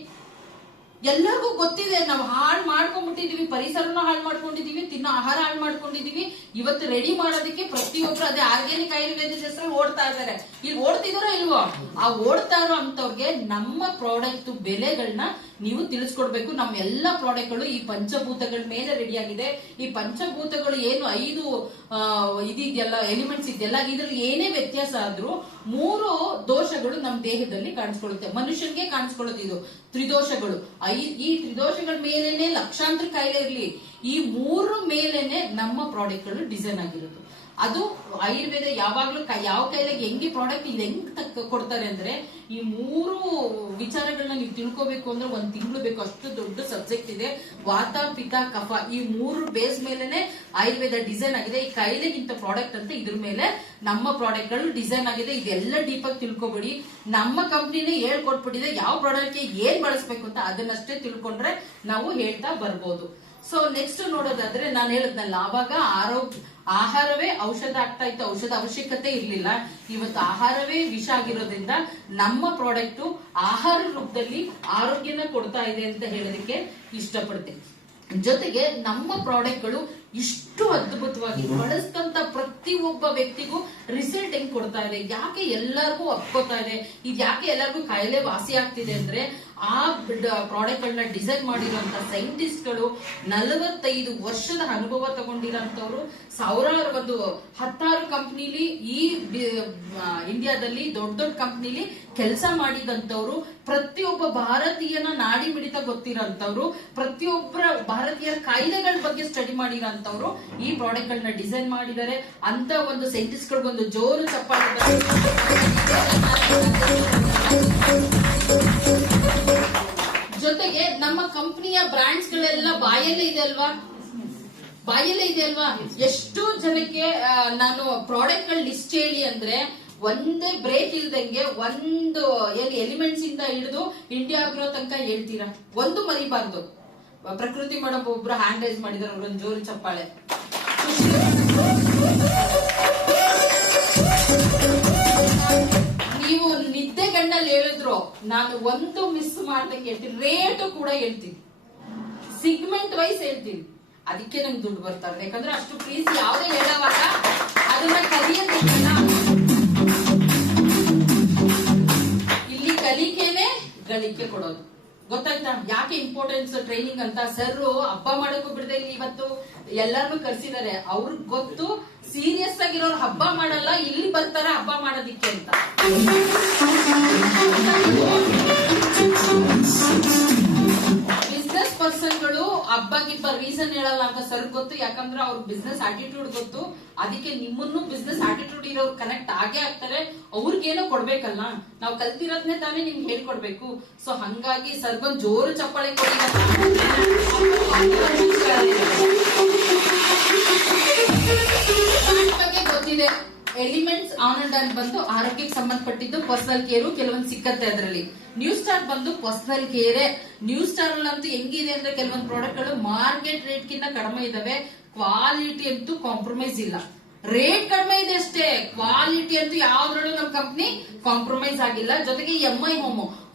ಎಲ್ಲರಿಗೂ ಗೊತ್ತಿದೆ ನಾವು ಹಾಳು ಮಾಡ್ಕೊಂಡ್ಬಿಟ್ಟಿದೀವಿ, ಪರಿಸರನ ಹಾಳು ಮಾಡ್ಕೊಂಡಿದೀವಿ, ತಿನ್ನೋ ಆಹಾರ ಹಾಳು ಮಾಡ್ಕೊಂಡಿದೀವಿ. ಇವತ್ತು ರೆಡಿ ಮಾಡೋದಕ್ಕೆ ಪ್ರತಿಯೊಬ್ರು ಅದೇ ಆರ್ಗ್ಯಾನಿಕ್ ಆಯುರ್ವೇದ ಹೆಸರಲ್ಲಿ ಓಡ್ತಾ ಇದಾರೆ. ಇಲ್ಲಿ ಓಡ್ತಿದಾರೋ ಇಲ್ವೋ? ಆ ಓಡ್ತಾ ಇರೋ ಅಂತವ್ರಿಗೆ ನಮ್ಮ ಪ್ರಾಡಕ್ಟ್ ಬೆಲೆಗಳನ್ನ ನೀವು ತಿಳಿಸ್ಕೊಡ್ಬೇಕು. ನಮ್ಮ ಎಲ್ಲಾ ಪ್ರಾಡಕ್ಟ್ಗಳು ಈ ಪಂಚಭೂತಗಳ ಮೇಲೆ ರೆಡಿ ಆಗಿದೆ. ಈ ಪಂಚಭೂತಗಳು ಏನು 5 ಇದೆಯಲ್ಲ, ಎಲಿಮೆಂಟ್ಸ್ ಇದೆಯಲ್ಲ, ಇದ್ರಲ್ಲಿ ಏನೇ ವ್ಯತ್ಯಾಸ ಆದ್ರೂ 3 ದೋಷಗಳು ನಮ್ಮ ದೇಹದಲ್ಲಿ ಕಾಣಿಸ್ಕೊಳ್ಳುತ್ತೆ. ಮನುಷ್ಯನ್ಗೆ ಕಾಣಿಸ್ಕೊಳ್ಳೋದು ಇದು ತ್ರಿದೋಷಗಳು. ಈ ತ್ರಿದೋಷಗಳ ಮೇಲೇನೆ ಲಕ್ಷಾಂತರ ಕಾಯಿಲೆ ಇರ್ಲಿ, ಈ 3 ಮೇಲೇನೆ ನಮ್ಮ ಪ್ರಾಡಕ್ಟ್ಗಳು ಡಿಸೈನ್ ಆಗಿರೋದು. ಅದು ಆಯುರ್ವೇದ ಯಾವಾಗ್ಲೂ ಯಾವ ಕಾಯಿಲೆಗೆ ಹೆಂಗೆ ಪ್ರಾಡಕ್ಟ್ ಇದು ಹೆಂಗ್ ಕೊಡ್ತಾರೆ ಅಂದ್ರೆ, ಈ 3 ವಿಚಾರಗಳನ್ನ ನೀವು ತಿಳ್ಕೋಬೇಕು ಅಂದ್ರೆ 1 ತಿಂಗಳು ಬೇಕು. ಅಷ್ಟು ದೊಡ್ಡ ಸಬ್ಜೆಕ್ಟ್ ಇದೆ. ವಾತ, ಪಿತ್ತ, ಕಫ, ಈ 3 ಬೇಸ್ ಮೇಲೆನೆ ಆಯುರ್ವೇದ ಡಿಸೈನ್ ಆಗಿದೆ. ಈ ಕಾಯಿಲೆಗಿಂತ ಪ್ರಾಡಕ್ಟ್ ಅಂತ ಇದ್ರ ಮೇಲೆ ನಮ್ಮ ಪ್ರಾಡಕ್ಟ್ ಗಳು ಡಿಸೈನ್ ಆಗಿದೆ. ಇದೆಲ್ಲ ಡೀಪ್ ಆಗಿ ತಿಳ್ಕೊಬೇಡಿ. ನಮ್ಮ ಕಂಪ್ನಿನೇ ಹೇಳ್ಕೊಟ್ಬಿಟ್ಟಿದೆ ಯಾವ ಪ್ರಾಡಕ್ಟ್ ಏನ್ ಬಳಸ್ಬೇಕು ಅಂತ, ಅದನ್ನಷ್ಟೇ ತಿಳ್ಕೊಂಡ್ರೆ ನಾವು ಹೇಳ್ತಾ ಬರ್ಬೋದು. ಸೊ ನೆಕ್ಸ್ಟ್ ನೋಡೋದಾದ್ರೆ, ನಾನು ಹೇಳದ್ನಲ್ಲ ಅವಾಗ ಆಹಾರವೇ ಔಷಧ ಆಗ್ತಾ ಇತ್ತು, ಔಷಧ ಅವಶ್ಯಕತೆ ಇರ್ಲಿಲ್ಲ. ಇವತ್ತು ಆಹಾರವೇ ವಿಷ ಆಗಿರೋದ್ರಿಂದ ನಮ್ಮ ಪ್ರಾಡಕ್ಟ್ ಆಹಾರ ರೂಪದಲ್ಲಿ ಆರೋಗ್ಯನ ಕೊಡ್ತಾ ಇದೆ ಅಂತ ಹೇಳೋದಕ್ಕೆ ಇಷ್ಟಪಡ್ತೀನಿ. ಜೊತೆಗೆ ನಮ್ಮ ಪ್ರಾಡಕ್ಟ್ಗಳು ಇಷ್ಟು ಅದ್ಭುತವಾಗಿ ಬಳಸ್ತಂತ ಪ್ರತಿ ಒಬ್ಬ ವ್ಯಕ್ತಿಗೂ ರಿಸಲ್ಟ್ ಹೆಂಗ್ ಕೊಡ್ತಾ ಇದೆ, ಯಾಕೆ ಎಲ್ಲರಿಗೂ ಒಪ್ಕೋತಾ ಇದೆ, ಇದು ಯಾಕೆ ಎಲ್ಲರಿಗೂ ಕಾಯಿಲೆ ವಾಸಿ ಆಗ್ತಿದೆ ಅಂದ್ರೆ, ಆ ಪ್ರಾಡಕ್ಟ್ ಗಳನ್ನ ಡಿಸೈನ್ ಮಾಡಿರುವಂತ ಸೈಂಟಿಸ್ಟ್ಗಳು 45 ವರ್ಷದ ಅನುಭವ ತಗೊಂಡಿರೋಂಥವ್ರು, ಸಾವಿರಾರು 10 ಕಂಪ್ನಿಲಿ ಈ ಇಂಡಿಯಾದಲ್ಲಿ ದೊಡ್ಡ ದೊಡ್ಡ ಕಂಪ್ನಿಲಿ ಕೆಲಸ ಮಾಡಿದಂತವ್ರು, ಪ್ರತಿಯೊಬ್ಬ ಭಾರತೀಯನ ನಾಡಿ ಮಿಡಿತ ಗೊತ್ತಿರೋಂಥವ್ರು, ಪ್ರತಿಯೊಬ್ಬರ ಭಾರತೀಯರ ಕಾಯಿಲೆಗಳ ಬಗ್ಗೆ ಸ್ಟಡಿ ಮಾಡಿರೋಂಥವ್ರು ಈ ಪ್ರಾಡಕ್ಟ್ ಗಳನ್ನ ಡಿಸೈನ್ ಮಾಡಿದ್ದಾರೆ. ಅಂತ ಒಂದು ಸೈಂಟಿಸ್ಟ್ ಗಳಿಗೊಂದು ಜೋರು ಚಪ್ಪಾಳೆ. ಜೊತೆಗೆ ನಮ್ಮ ಕಂಪನಿಯ ಬ್ರಾಂಡ್ಸ್ ಗಳೆಲ್ಲ ಬಾಯಲ್ಲೇ ಇದೆ ಅಲ್ವಾ? ಎಷ್ಟು ಜನಕ್ಕೆ ನಾನು ಪ್ರಾಡಕ್ಟ್ ಗಳ ಲಿಸ್ಟ್ ಹೇಳಿ ಅಂದ್ರೆ, ಒಂದೇ ಬ್ರೇಕ್ ಇಲ್ದಂಗೆ ಒಂದು ಎಲಿಮೆಂಟ್ಸ್ ಇಂದ ಹಿಡಿದು ಇಂಡಿಯಾ ಆಗ್ರೋ ತನಕ ಹೇಳ್ತೀರಾ, ಒಂದು ಮರಿಬಾರ್ದು. ಪ್ರಕೃತಿ ಮೇಡಮ್ ಒಬ್ರು ಹ್ಯಾಂಡ್ ರೈಸ್ ಮಾಡಿದಾರೆ, ಅವ್ರೊಂದು ಜೋರು ಚಪ್ಪಾಳೆ. ನೀವು ನಿದ್ದೆ ಗಣ್ಣಲ್ಲಿ ಹೇಳಿದ್ರು ನಾನು ಒಂದು ಮಿಸ್ ಮಾಡ್ದಂಗೆ ಹೇಳ್ತೀನಿ. ರೇಟು ಕೂಡ ಹೇಳ್ತೀನಿ, ಸಿಗ್ಮೆಂಟ್ ವೈಸ್ ಹೇಳ್ತೀನಿ. ಅದಕ್ಕೆ ನಂಗೆ ದುಡ್ಡು ಬರ್ತಾರೆ, ಯಾಕಂದ್ರೆ ಅಷ್ಟು ಪ್ಲೀಸ್ ಯಾವ್ದೇ ಹೇಳೋವಾಗ ಅದನ್ನ ಕಲಿಯೋದಿಲ್ಲ. ಇಲ್ಲಿ ಕಲಿಕೆನೆ ಗಳಿಕೆ ಕೊಡೋದು. ಗೊತ್ತಾಯ್ತಾ ಯಾಕೆ ಇಂಪಾರ್ಟೆನ್ಸ್ ಟ್ರೈನಿಂಗ್ ಅಂತ? ಸರ್ ಹಬ್ಬ ಮಾಡೋಕ್ಕೂ ಬಿಡದೆ ಇವತ್ತು ಎಲ್ಲಾರನ್ನೂ ಕರ್ಸಿದ್ದಾರೆ. ಅವ್ರಿಗೆ ಗೊತ್ತು ಸೀರಿಯಸ್ ಆಗಿರೋರು ಹಬ್ಬ ಮಾಡಲ್ಲ, ಇಲ್ಲಿ ಬರ್ತಾರೆ ಹಬ್ಬ ಮಾಡೋದಿಕ್ಕೆ ಅಂತ. ಬಿಸ್ನೆಸ್ ಪರ್ಸನ್ಗಳು ಹಬ್ಬ ಗಿಬ್ಬ ರೀಸನ್ ಹೇಳಲ್ಲ ಅಂತ ಸರ್ ಗೊತ್ತು, ಯಾಕಂದ್ರೆ ಅವ್ರ ಬಿಸ್ನೆಸ್ ಆಟಿಟ್ಯೂಡ್ ಗೊತ್ತು. ಅದಕ್ಕೆ ನಿಮ್ಮನ್ನು ಬಿಸ್ನೆಸ್ ಆಟಿಟ್ಯೂಡ್ ಇರೋರು ಕನೆಕ್ಟ್ ಆಗೇ ಆಗ್ತಾರೆ. ಅವ್ರಿಗೇನೋ ಕೊಡ್ಬೇಕಲ್ಲ, ನಾವು ಕಲ್ತಿರೋದ್ನೇ ತಾನೇ ನಿಮ್ಗೆ ಹೇಳ್ಕೊಡ್ಬೇಕು. ಸೊ ಹಂಗಾಗಿ ಸರ್ಗೊಂದ್ ಜೋರು ಚಪ್ಪಾಳೆ ಕೊಡಿ. ಬಗ್ಗೆ ಗೊತ್ತಿದೆ. ಎಲಿಮೆಂಟ್ಸ್ ಆನ್ ಅಂಡ್ ಆನ್ ಬಂದು ಆರೋಗ್ಯಕ್ಕೆ ಸಂಬಂಧಪಟ್ಟಿದ್ದು, ಪರ್ಸನಲ್ ಕೇರು ಕೆಲವೊಂದು ಸಿಕ್ಕತ್ತೆ ಅದರಲ್ಲಿ. ನ್ಯೂ ಸ್ಟಾರ್ ಬಂದು ಪರ್ಸನಲ್ ಕೇರೆ. ನ್ಯೂ ಸ್ಟಾರ್ ಅಂತೂ ಹೆಂಗಿದೆ ಅಂದ್ರೆ, ಕೆಲವೊಂದು ಪ್ರಾಡಕ್ಟ್ ಗಳು ಮಾರ್ಕೆಟ್ ರೇಟ್ ಗಿಂತ ಕಡಿಮೆ ಇದಾವೆ, ಕ್ವಾಲಿಟಿ ಅಂತೂ ಕಾಂಪ್ರಮೈಸ್ ಇಲ್ಲ. ರೇಟ್ ಕಡಿಮೆ ಇದೆ ಅಷ್ಟೇ, ಕ್ವಾಲಿಟಿ ಅಂತೂ ಯಾವ್ದ್ರಲ್ಲೂ ನಮ್ ಕಂಪ್ನಿ ಕಾಂಪ್ರಮೈಸ್ ಆಗಿಲ್ಲ. ಜೊತೆಗೆ MI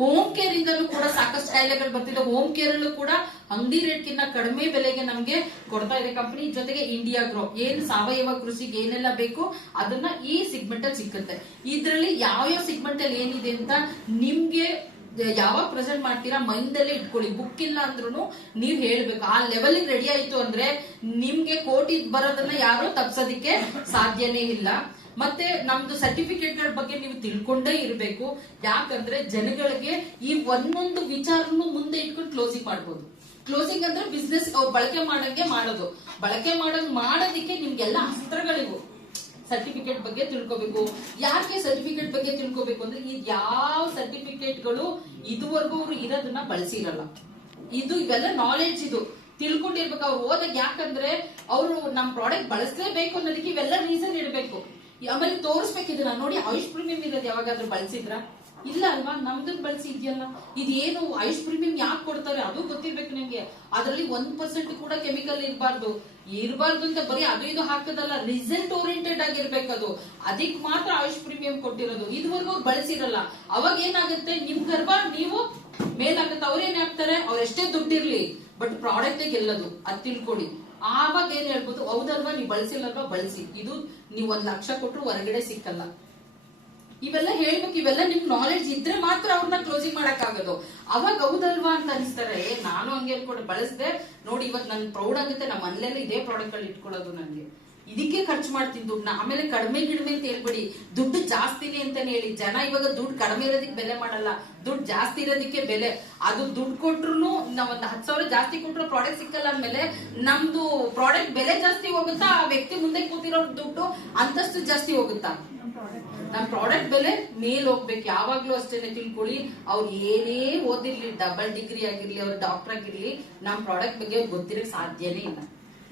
ಹೋಮ್ ಕೇರ್ ಇಂದಲೂ ಕೂಡ ಸಾಕಷ್ಟು ಕಾಯಿಲೆಗಳು ಬರ್ತಿದೆ. ಹೋಮ್ ಕೇರ್ ಅಲ್ಲೂ ಕೂಡ ಅಂಗಡಿ ರೇಟ್ ಕಿಂತ ಕಡಿಮೆ ಬೆಲೆಗೆ ನಮ್ಗೆ ಕೊಡ್ತಾ ಇದೆ ಕಂಪನಿ. ಜೊತೆಗೆ ಇಂಡಿಯಾ ಗ್ರೋ ಏನ್ ಸಾವಯವ ಕೃಷಿಗೆ ಏನೆಲ್ಲ ಬೇಕು ಅದನ್ನ ಈ ಸಿಗ್ಮೆಂಟ್ ಅಲ್ಲಿ ಸಿಕ್ಕುತ್ತೆ. ಇದ್ರಲ್ಲಿ ಯಾವ ಸಿಗ್ಮೆಂಟ್ ಅಲ್ಲಿ ಏನಿದೆ ಅಂತ ನಿಮ್ಗೆ ಯಾವಾಗ ಪ್ರೆಸೆಂಟ್ ಮಾಡ್ತೀರಾ ಮೈಂಡ್ ಅಲ್ಲೇ ಇಟ್ಕೊಳ್ಳಿ. ಬುಕ್ ಇಲ್ಲ ಅಂದ್ರೂ ನೀವ್ ಹೇಳ್ಬೇಕು. ಆ ಲೆವೆಲ್ ರೆಡಿ ಆಯ್ತು ಅಂದ್ರೆ ನಿಮ್ಗೆ ಕೋಟಿ ಬರೋದನ್ನ ಯಾರು ತಪ್ಸೋದಿಕ್ಕೆ ಸಾಧ್ಯನೇ ಇಲ್ಲ. ಮತ್ತೆ ನಮ್ದು ಸರ್ಟಿಫಿಕೇಟ್ ಗಳ ಬಗ್ಗೆ ನೀವು ತಿಳ್ಕೊಂಡೇ ಇರಬೇಕು. ಯಾಕಂದ್ರೆ ಜನಗಳಿಗೆ ಈ ಒಂದೊಂದು ವಿಚಾರನು ಮುಂದೆ ಇಟ್ಕೊಂಡು ಕ್ಲೋಸಿಂಗ್ ಮಾಡ್ಬೋದು. ಕ್ಲೋಸಿಂಗ್ ಅಂದ್ರೆ ಬಿಸ್ನೆಸ್ ಅವ್ರು ಬಳಕೆ ಮಾಡಂಗೆ ಮಾಡೋದು. ಬಳಕೆ ಮಾಡೋದಿಕ್ಕೆ ನಿಮ್ಗೆಲ್ಲ ಅಸ್ತ್ರಗಳಿವು. ಸರ್ಟಿಫಿಕೇಟ್ ಬಗ್ಗೆ ತಿಳ್ಕೋಬೇಕು. ಯಾಕೆ ಸರ್ಟಿಫಿಕೇಟ್ ಬಗ್ಗೆ ತಿಳ್ಕೋಬೇಕು ಅಂದ್ರೆ ಈ ಯಾವ ಸರ್ಟಿಫಿಕೇಟ್ಗಳು ಇದುವರೆಗೂ ಅವ್ರು ಇರೋದನ್ನ ಬಳಸಿರಲ್ಲ. ಇವೆಲ್ಲ ನಾಲೆಡ್ಜ್ ಇದು ತಿಳ್ಕೊಂಡಿರ್ಬೇಕು ಅವ್ರು ಓದಾಗ. ಯಾಕಂದ್ರೆ ಅವರು ನಮ್ ಪ್ರಾಡಕ್ಟ್ ಬಳಸಲೇಬೇಕು ಅನ್ನೋದಕ್ಕೆ ಇವೆಲ್ಲ ರೀಸನ್ ಇರಬೇಕು. ಆಮೇಲೆ ತೋರಿಸ್ಬೇಕು ಇದನ್ನ ನೋಡಿ. ಆಯುಷ್ ಪ್ರೀಮಿಯಂ ಇರೋದು ಯಾವಾಗಾದ್ರೂ ಬಳಸಿದ್ರ? ಇಲ್ಲ ಅಲ್ವಾ? ನಮ್ದನ್ ಬಳಸಿ ಇದೆಯಲ್ಲ. ಇದೇನು ಆಯುಷ್ ಪ್ರೀಮಿಯಂ ಯಾಕೆ ಕೊಡ್ತಾರೆ ಅದು ಗೊತ್ತಿರ್ಬೇಕು ನಿಮ್ಗೆ. ಅದರಲ್ಲಿ 1% ಕೂಡ ಕೆಮಿಕಲ್ ಇರಬಾರ್ದು ಅಂತ ಬರೀ ಅದು ಇದು ಹಾಕದಲ್ಲ, ರಿಸಲ್ಟ್ ಓರಿಯೆಂಟೆಡ್ ಆಗಿರ್ಬೇಕು ಅದು. ಅದಕ್ಕೆ ಮಾತ್ರ ಆಯುಷ್ ಪ್ರೀಮಿಯಂ ಕೊಟ್ಟಿರೋದು. ಇದುವರೆಗೂ ಅವ್ರು ಬಳಸಿರಲ್ಲ. ಅವಾಗ ಏನಾಗುತ್ತೆ, ನಿಮ್ ಗರ್ಭ ನೀವು ಮೇಲಾಗುತ್ತೆ. ಅವ್ರೇನ್ ಹಾಕ್ತಾರೆ, ಅವ್ರ ಎಷ್ಟೇ ದುಡ್ಡಿರ್ಲಿ ಬಟ್ ಪ್ರಾಡಕ್ಟ್ ಗೆಲ್ಲದು ಅದ್ ತಿಳ್ಕೊಡಿ. ಆವಾಗ ಏನ್ ಹೇಳ್ಬೋದು, ಹೌದಲ್ವಾ ನೀವು ಬಳಸಿಲ್ಲಲ್ವಾ, ಬಳಸಿ. ಇದು ನೀವು 1 ಲಕ್ಷ ಕೊಟ್ರು ಹೊರಗಡೆ ಸಿಕ್ಕಲ್ಲ. ಇವೆಲ್ಲ ಹೇಳ್ಬೇಕು. ಇವೆಲ್ಲ ನಿಮ್ ನಾಲೆಡ್ಜ್ ಇದ್ರೆ ಮಾತ್ರ ಅವ್ರನ್ನ ಕ್ಲೋಸಿಂಗ್ ಮಾಡಕ್ ಆಗೋದು. ಅವಾಗ ಹೌದಲ್ವಾ ಅಂತ ಅನಿಸ್ತಾರೆ. ನಾನು ಹಂಗೆ ಹೇಳ್ಕೊಂಡು ಬಳಸ್ದೆ ನೋಡಿ, ಇವತ್ತು ನನ್ ಪ್ರೌಡ್ ಆಗುತ್ತೆ. ನಮ್ಮ ಮನೇಲೆಲ್ಲ ಇದೇ ಪ್ರಾಡಕ್ಟ್ ಗಳು ಇಟ್ಕೊಳ್ಳೋದು. ನನ್ಗೆ ಇದಕ್ಕೆ ಖರ್ಚು ಮಾಡ್ತೀನಿ ದುಡ್ಡನ್ನ. ಆಮೇಲೆ ಕಡಿಮೆ ಅಂತ ಹೇಳ್ಬೇಡಿ, ದುಡ್ಡು ಜಾಸ್ತಿನೇ ಅಂತಾನೆ ಹೇಳಿ. ಜನ ಇವಾಗ ದುಡ್ಡು ಕಡಿಮೆ ಇರೋದಕ್ಕೆ ಬೆಲೆ ಮಾಡಲ್ಲ, ದುಡ್ಡು ಜಾಸ್ತಿ ಇರೋದಕ್ಕೆ ಬೆಲೆ. ಅದು ದುಡ್ಡು ಕೊಟ್ರು ನಾವ್ ಒಂದು 10,000 ಜಾಸ್ತಿ ಕೊಟ್ಟರು ಪ್ರಾಡಕ್ಟ್ ಸಿಕ್ಕಲ್ಲ ಅಂದ್ಮೇಲೆ ನಮ್ದು ಪ್ರಾಡಕ್ಟ್ ಬೆಲೆ ಜಾಸ್ತಿ ಹೋಗುತ್ತಾ, ಆ ವ್ಯಕ್ತಿ ಮುಂದೆ ಕೂತಿರೋ ದುಡ್ಡು ಅಂತಸ್ತು ಜಾಸ್ತಿ ಹೋಗುತ್ತಾ? ನಮ್ ಪ್ರಾಡಕ್ಟ್ ಬೆಲೆ ಮೇಲ್ ಹೋಗ್ಬೇಕು. ಯಾವಾಗ್ಲೂ ಅಷ್ಟೇನೆ ತಿಳ್ಕೊಳ್ಳಿ. ಅವ್ರು ಏನೇ ಓದಿರ್ಲಿ, ಡಬಲ್ ಡಿಗ್ರಿ ಆಗಿರ್ಲಿ, ಅವ್ರ ಡಾಕ್ಟರ್ ಆಗಿರ್ಲಿ, ನಮ್ ಪ್ರಾಡಕ್ಟ್ ಬಗ್ಗೆ ಅವ್ರಿಗೆ ಗೊತ್ತಿರಕ್ ಸಾಧ್ಯನೇ ಇಲ್ಲ.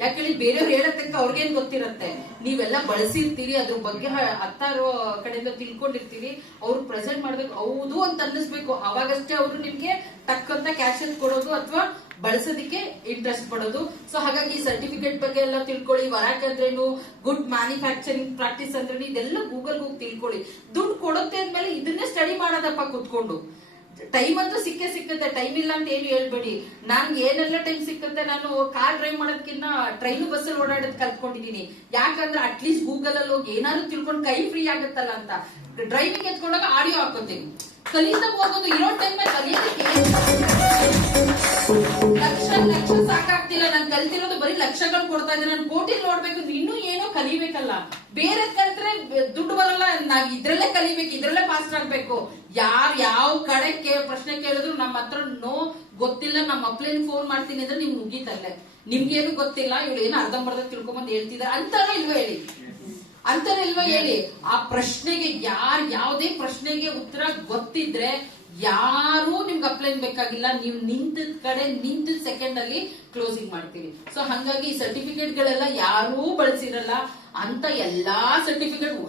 ಯಾಕೇಳಿ ಬೇರೆಯವ್ರು ಹೇಳೋ ತನಕ ಅವ್ರಿಗೇನ್ ಗೊತ್ತಿರತ್ತೆ. ನೀವೆಲ್ಲ ಬಳಸಿರ್ತೀರಿ, ಅದ್ರ ಬಗ್ಗೆ 10 ಕಡೆಯಿಂದ ತಿಳ್ಕೊಂಡಿರ್ತೀರಿ. ಅವ್ರು ಪ್ರೆಸೆಂಟ್ ಮಾಡ್ಬೇಕು, ಹೌದು ಅಂತ ಅನ್ನಿಸ್ಬೇಕು. ಅವಾಗಷ್ಟೇ ಅವ್ರು ನಿಮ್ಗೆ ತಕ್ಕಂತ ಕ್ಯಾಶ್ ಕೊಡೋದು ಅಥವಾ ಬಳಸೋದಿಕ್ಕೆ ಇಂಟ್ರೆಸ್ಟ್ ಪಡೋದು. ಸೊ ಹಾಗಾಗಿ ಸರ್ಟಿಫಿಕೇಟ್ ಬಗ್ಗೆ ಎಲ್ಲ ತಿಳ್ಕೊಳ್ಳಿ. ವರಾಕ್ ಅಂದ್ರೇನು, ಗುಡ್ ಮ್ಯಾನುಫ್ಯಾಕ್ಚರಿಂಗ್ ಪ್ರಾಕ್ಟೀಸ್ ಅಂದ್ರೇನು, ಇದೆಲ್ಲ ಗೂಗಲ್ ಹೋಗಿ ತಿಳ್ಕೊಳ್ಳಿ. ದುಡ್ಡು ಕೊಡುತ್ತೆ ಅಂದ್ಮೇಲೆ ಇದನ್ನೇ ಸ್ಟಡಿ ಮಾಡೋದಪ್ಪ ಕುತ್ಕೊಂಡು. ಟೈಮ್ ಅಂತೂ ಸಿಕ್ಕತ್ತೆ. ಟೈಮ್ ಇಲ್ಲ ಅಂತ ಏನು ಹೇಳ್ಬೇಡಿ. ನಾನ್ ಏನೆಲ್ಲ ಟೈಮ್ ಸಿಕ್ಕತ್ತೆ, ನಾನು ಕಾರ್ ಡ್ರೈವ್ ಮಾಡೋದಕ್ಕಿಂತ ಟ್ರೈನ್ ಬಸ್ಸಲ್ಲಿ ಓಡಾಡೋದ್ ಕಲ್ತ್ಕೊಂಡಿದೀನಿ. ಯಾಕಂದ್ರೆ ಅಟ್ಲೀಸ್ಟ್ ಗೂಗಲ್ ಅಲ್ಲಿ ಹೋಗಿ ಏನಾದ್ರು ತಿಳ್ಕೊಂಡು ಕೈ ಫ್ರೀ ಆಗತ್ತಲ್ಲ ಅಂತ. ಡ್ರೈವಿಂಗ್ ಎತ್ಕೊಂಡಾಗ ಆಡಿಯೋ ಹಾಕೋತೀನಿ. ಕಲಿತಾ ಹೋಗೋದು ಇರೋ ಟೈಮ್ ಕಲಿಯೋದಕ್ಕೆ ಲಕ್ಷ ಸಾಕಾಗ್ತಿಲ್ಲ. ನಾನು ಕಲ್ತಿರೋದು ಬರೀ ಲಕ್ಷಗಳು ಕೊಡ್ತಾ ಇದ್ದೆ. ನಾನು ಕೋಟಿ ನೋಡ್ಬೇಕು, ಇನ್ನೂ ಏನೋ ಕಲಿಬೇಕಲ್ಲ. ಬೇರೆ ಕಲ್ತ್ರೆ ದುಡ್ಡು ಬರಲ್ಲ. ನಾವ್ ಇದ್ರಲ್ಲೇ ಕಲಿಬೇಕು, ಇದ್ರಲ್ಲೇ ಫಾಸ್ಟ್ ಆಗ್ಬೇಕು. ಯಾವ ಕಡೆ ಪ್ರಶ್ನೆ ಕೇಳಿದ್ರು ನಮ್ಮ ಹತ್ರ ಗೊತ್ತಿಲ್ಲ, ನಮ್ಮ ಅಪ್ಲೈನ್ ಫೋನ್ ಮಾಡ್ತೀನಿ ಅಂದ್ರೆ ನಿಮ್ಗೆ ಮುಗೀತಲ್ಲೇ. ನಿಮ್ಗೇನು ಗೊತ್ತಿಲ್ಲ, ಇವಳು ಏನು ಅರ್ಧಂಬರ್ಧ ತಿಳ್ಕೊಂಬಂದ್ ಹೇಳ್ತಿದ್ದಾರೆ ಅಂತಾನೋ ಇಲ್ವಾ ಹೇಳಿ. ಆ ಪ್ರಶ್ನೆಗೆ ಯಾವುದೇ ಪ್ರಶ್ನೆಗೆ ಉತ್ತರ ಗೊತ್ತಿದ್ರೆ ಯಾರು ನಿಮ್ಗೆ ಅಪ್ಲೈನ್ ಬೇಕಾಗಿಲ್ಲ. ನೀವು ನಿಂತ ಸೆಕೆಂಡ್ ಅಲ್ಲಿ ಕ್ಲೋಸಿಂಗ್ ಮಾಡ್ತೀರಿ. ಸೊ ಹಂಗಾಗಿ ಸರ್ಟಿಫಿಕೇಟ್ ಗಳೆಲ್ಲ ಯಾರೂ ಬಳಸಿರಲ್ಲ ಅಂತ ಎಲ್ಲಾ ಸರ್ಟಿಫಿಕೇಟ್.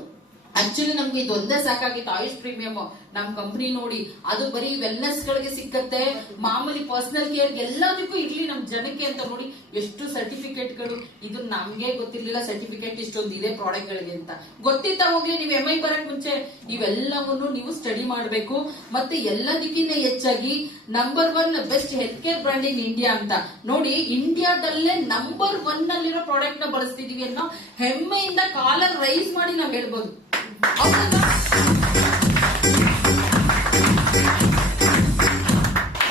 ಆಕ್ಚುಲಿ ನಮ್ಗೆ ಇದೊಂದೇ ಸಾಕಾಗಿತ್ತು. ಆಯುಷ್ ಪ್ರೀಮಿಯಂ ನಮ್ ಕಂಪನಿ ನೋಡಿ, ಅದು ಬರೀ ವೆಲ್ನೆಸ್ ಗಳಿಗೆ ಸಿಕ್ಕತ್ತೆ, ಮಾಮೂಲಿ ಪರ್ಸನಲ್ ಕೇರ್ ಎಲ್ಲದಕ್ಕೂ ಇರ್ಲಿ ನಮ್ ಜನಕ್ಕೆ ಅಂತ ನೋಡಿ ಎಷ್ಟು ಸರ್ಟಿಫಿಕೇಟ್ ಗಳು. ಇದು ನಮ್ಗೆ ಗೊತ್ತಿರ್ಲಿಲ್ಲ ಸರ್ಟಿಫಿಕೇಟ್ ಇಷ್ಟೊಂದು ಇದೆ ಪ್ರಾಡಕ್ಟ್ ಗಳಿಗೆ ಅಂತ. ಗೊತ್ತಿತ್ತ ಹೋಗ್ಲಿ, ನೀವು MI ಬರಕ್ ಮುಂಚೆ ಇವೆಲ್ಲವನ್ನು ನೀವು ಸ್ಟಡಿ ಮಾಡ್ಬೇಕು. ಮತ್ತೆ ಎಲ್ಲದಕ್ಕಿಂತ ಹೆಚ್ಚಾಗಿ number 1 best health care brand in India ಅಂತ ನೋಡಿ, ಇಂಡಿಯಾದಲ್ಲೇ ನಂಬರ್ 1 ಅಲ್ಲಿರೋ ಪ್ರಾಡಕ್ಟ್ ನ ಬಳಸ್ತಿದೀವಿ ಅನ್ನೋ ಹೆಮ್ಮೆಯಿಂದ ಕಾಲರ್ ರೈಸ್ ಮಾಡಿ ನಾವ್ ಹೇಳ್ಬೋದು.